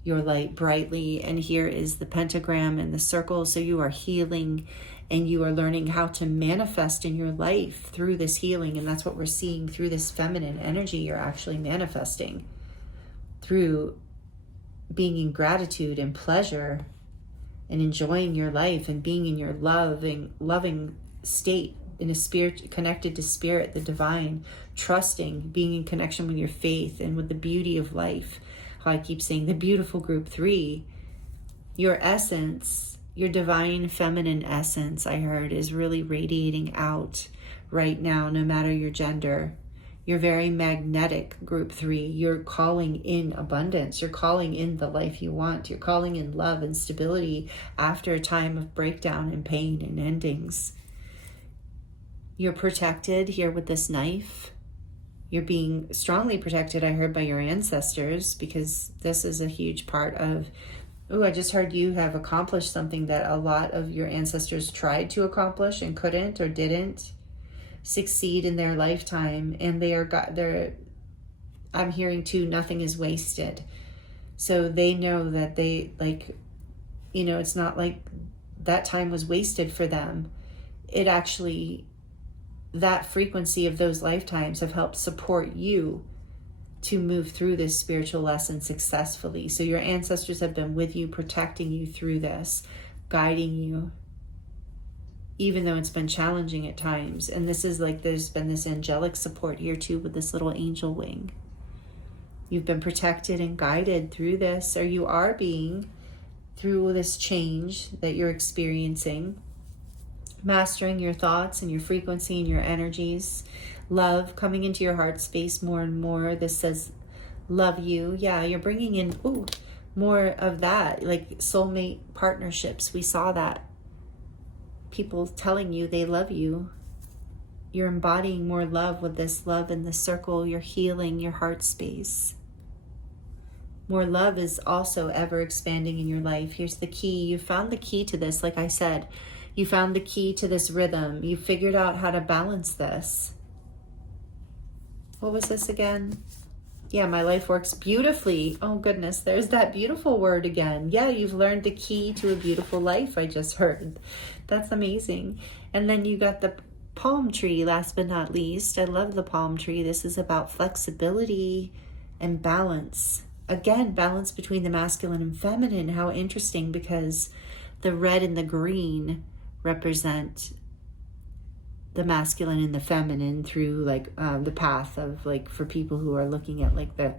your light brightly. And here is the pentagram and the circle. So you are healing and you are learning how to manifest in your life through this healing. And that's what we're seeing through this feminine energy. You're actually manifesting through being in gratitude and pleasure and enjoying your life and being in your loving state, in a spirit, connected to spirit, the divine, trusting, being in connection with your faith and with the beauty of life. How I keep saying the beautiful group 3, your essence, your divine feminine essence, I heard, is really radiating out right now, no matter your gender. You're very magnetic, group 3. You're calling in abundance. You're calling in the life you want. You're calling in love and stability after a time of breakdown and pain and endings. You're protected here with this knife. You're being strongly protected, I heard, by your ancestors, because this is a huge part of, I just heard you have accomplished something that a lot of your ancestors tried to accomplish and couldn't or didn't succeed in their lifetime. And I'm hearing too, nothing is wasted. So they know that it's not like that time was wasted for them. It actually, that frequency of those lifetimes have helped support you to move through this spiritual lesson successfully. So your ancestors have been with you, protecting you through this, guiding you, even though it's been challenging at times. And this is like, there's been this angelic support here too, with this little angel wing. You've been protected and guided through this, or you are being, through this change that you're experiencing, mastering your thoughts and your frequency and your energies. Love coming into your heart space more and more. This says love you. Yeah, you're bringing in more of that, like soulmate partnerships. We saw that. People telling you they love you. You're embodying more love with this love in the circle. You're healing your heart space. More love is also ever expanding in your life. Here's the key. You found the key to this. Like I said, you found the key to this rhythm. You figured out how to balance this. What was this again? Yeah, my life works beautifully. Oh goodness, there's that beautiful word again. Yeah, you've learned the key to a beautiful life, I just heard. That's amazing. And then you got the palm tree, last but not least. I love the palm tree. This is about flexibility and balance. Again, balance between the masculine and feminine. How interesting, because the red and the green represent the masculine and the feminine through the path of, like, for people who are looking at like the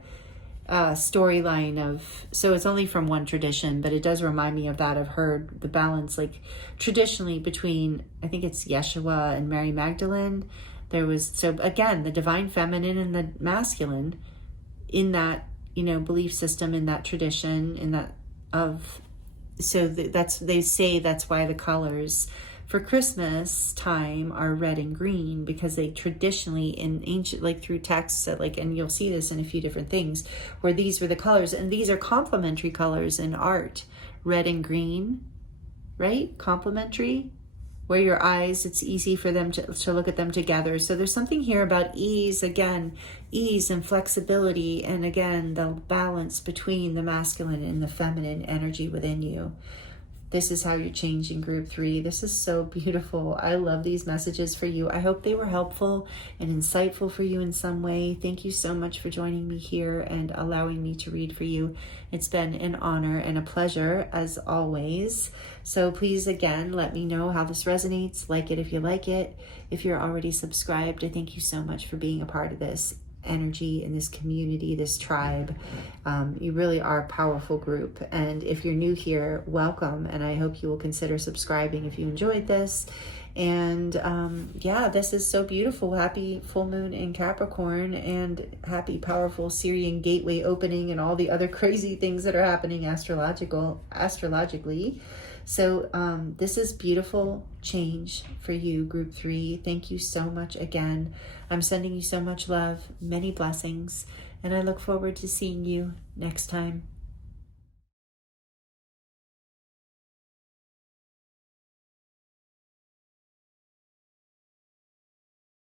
storyline of, so it's only from one tradition, but it does remind me of that. I've heard the balance, like traditionally between, I think it's Yeshua and Mary Magdalene, there was, so again, the divine feminine and the masculine in that, belief system, in that tradition, in that of, so that's, they say that's why the colors for Christmas time are red and green, because they traditionally in ancient, like through texts, and you'll see this in a few different things, where these were the colors, and these are complementary colors in art. Red and green, right? Complementary, where your eyes, it's easy for them to look at them together. So there's something here about ease, again, ease and flexibility, and again, the balance between the masculine and the feminine energy within you. This is how you're changing group 3. This is so beautiful. I love these messages for you. I hope they were helpful and insightful for you in some way. Thank you so much for joining me here and allowing me to read for you. It's been an honor and a pleasure as always. So please, again, let me know how this resonates. Like it if you like it. If you're already subscribed, I thank you so much for being a part of this energy in this community, this tribe. You really are a powerful group. And if you're new here, welcome. And I hope you will consider subscribing if you enjoyed this. And yeah, this is so beautiful. Happy full moon in Capricorn, and happy powerful Syrian gateway opening, and all the other crazy things that are happening astrologically. So this is beautiful change for you, group 3. Thank you so much again. I'm sending you so much love, many blessings, and I look forward to seeing you next time.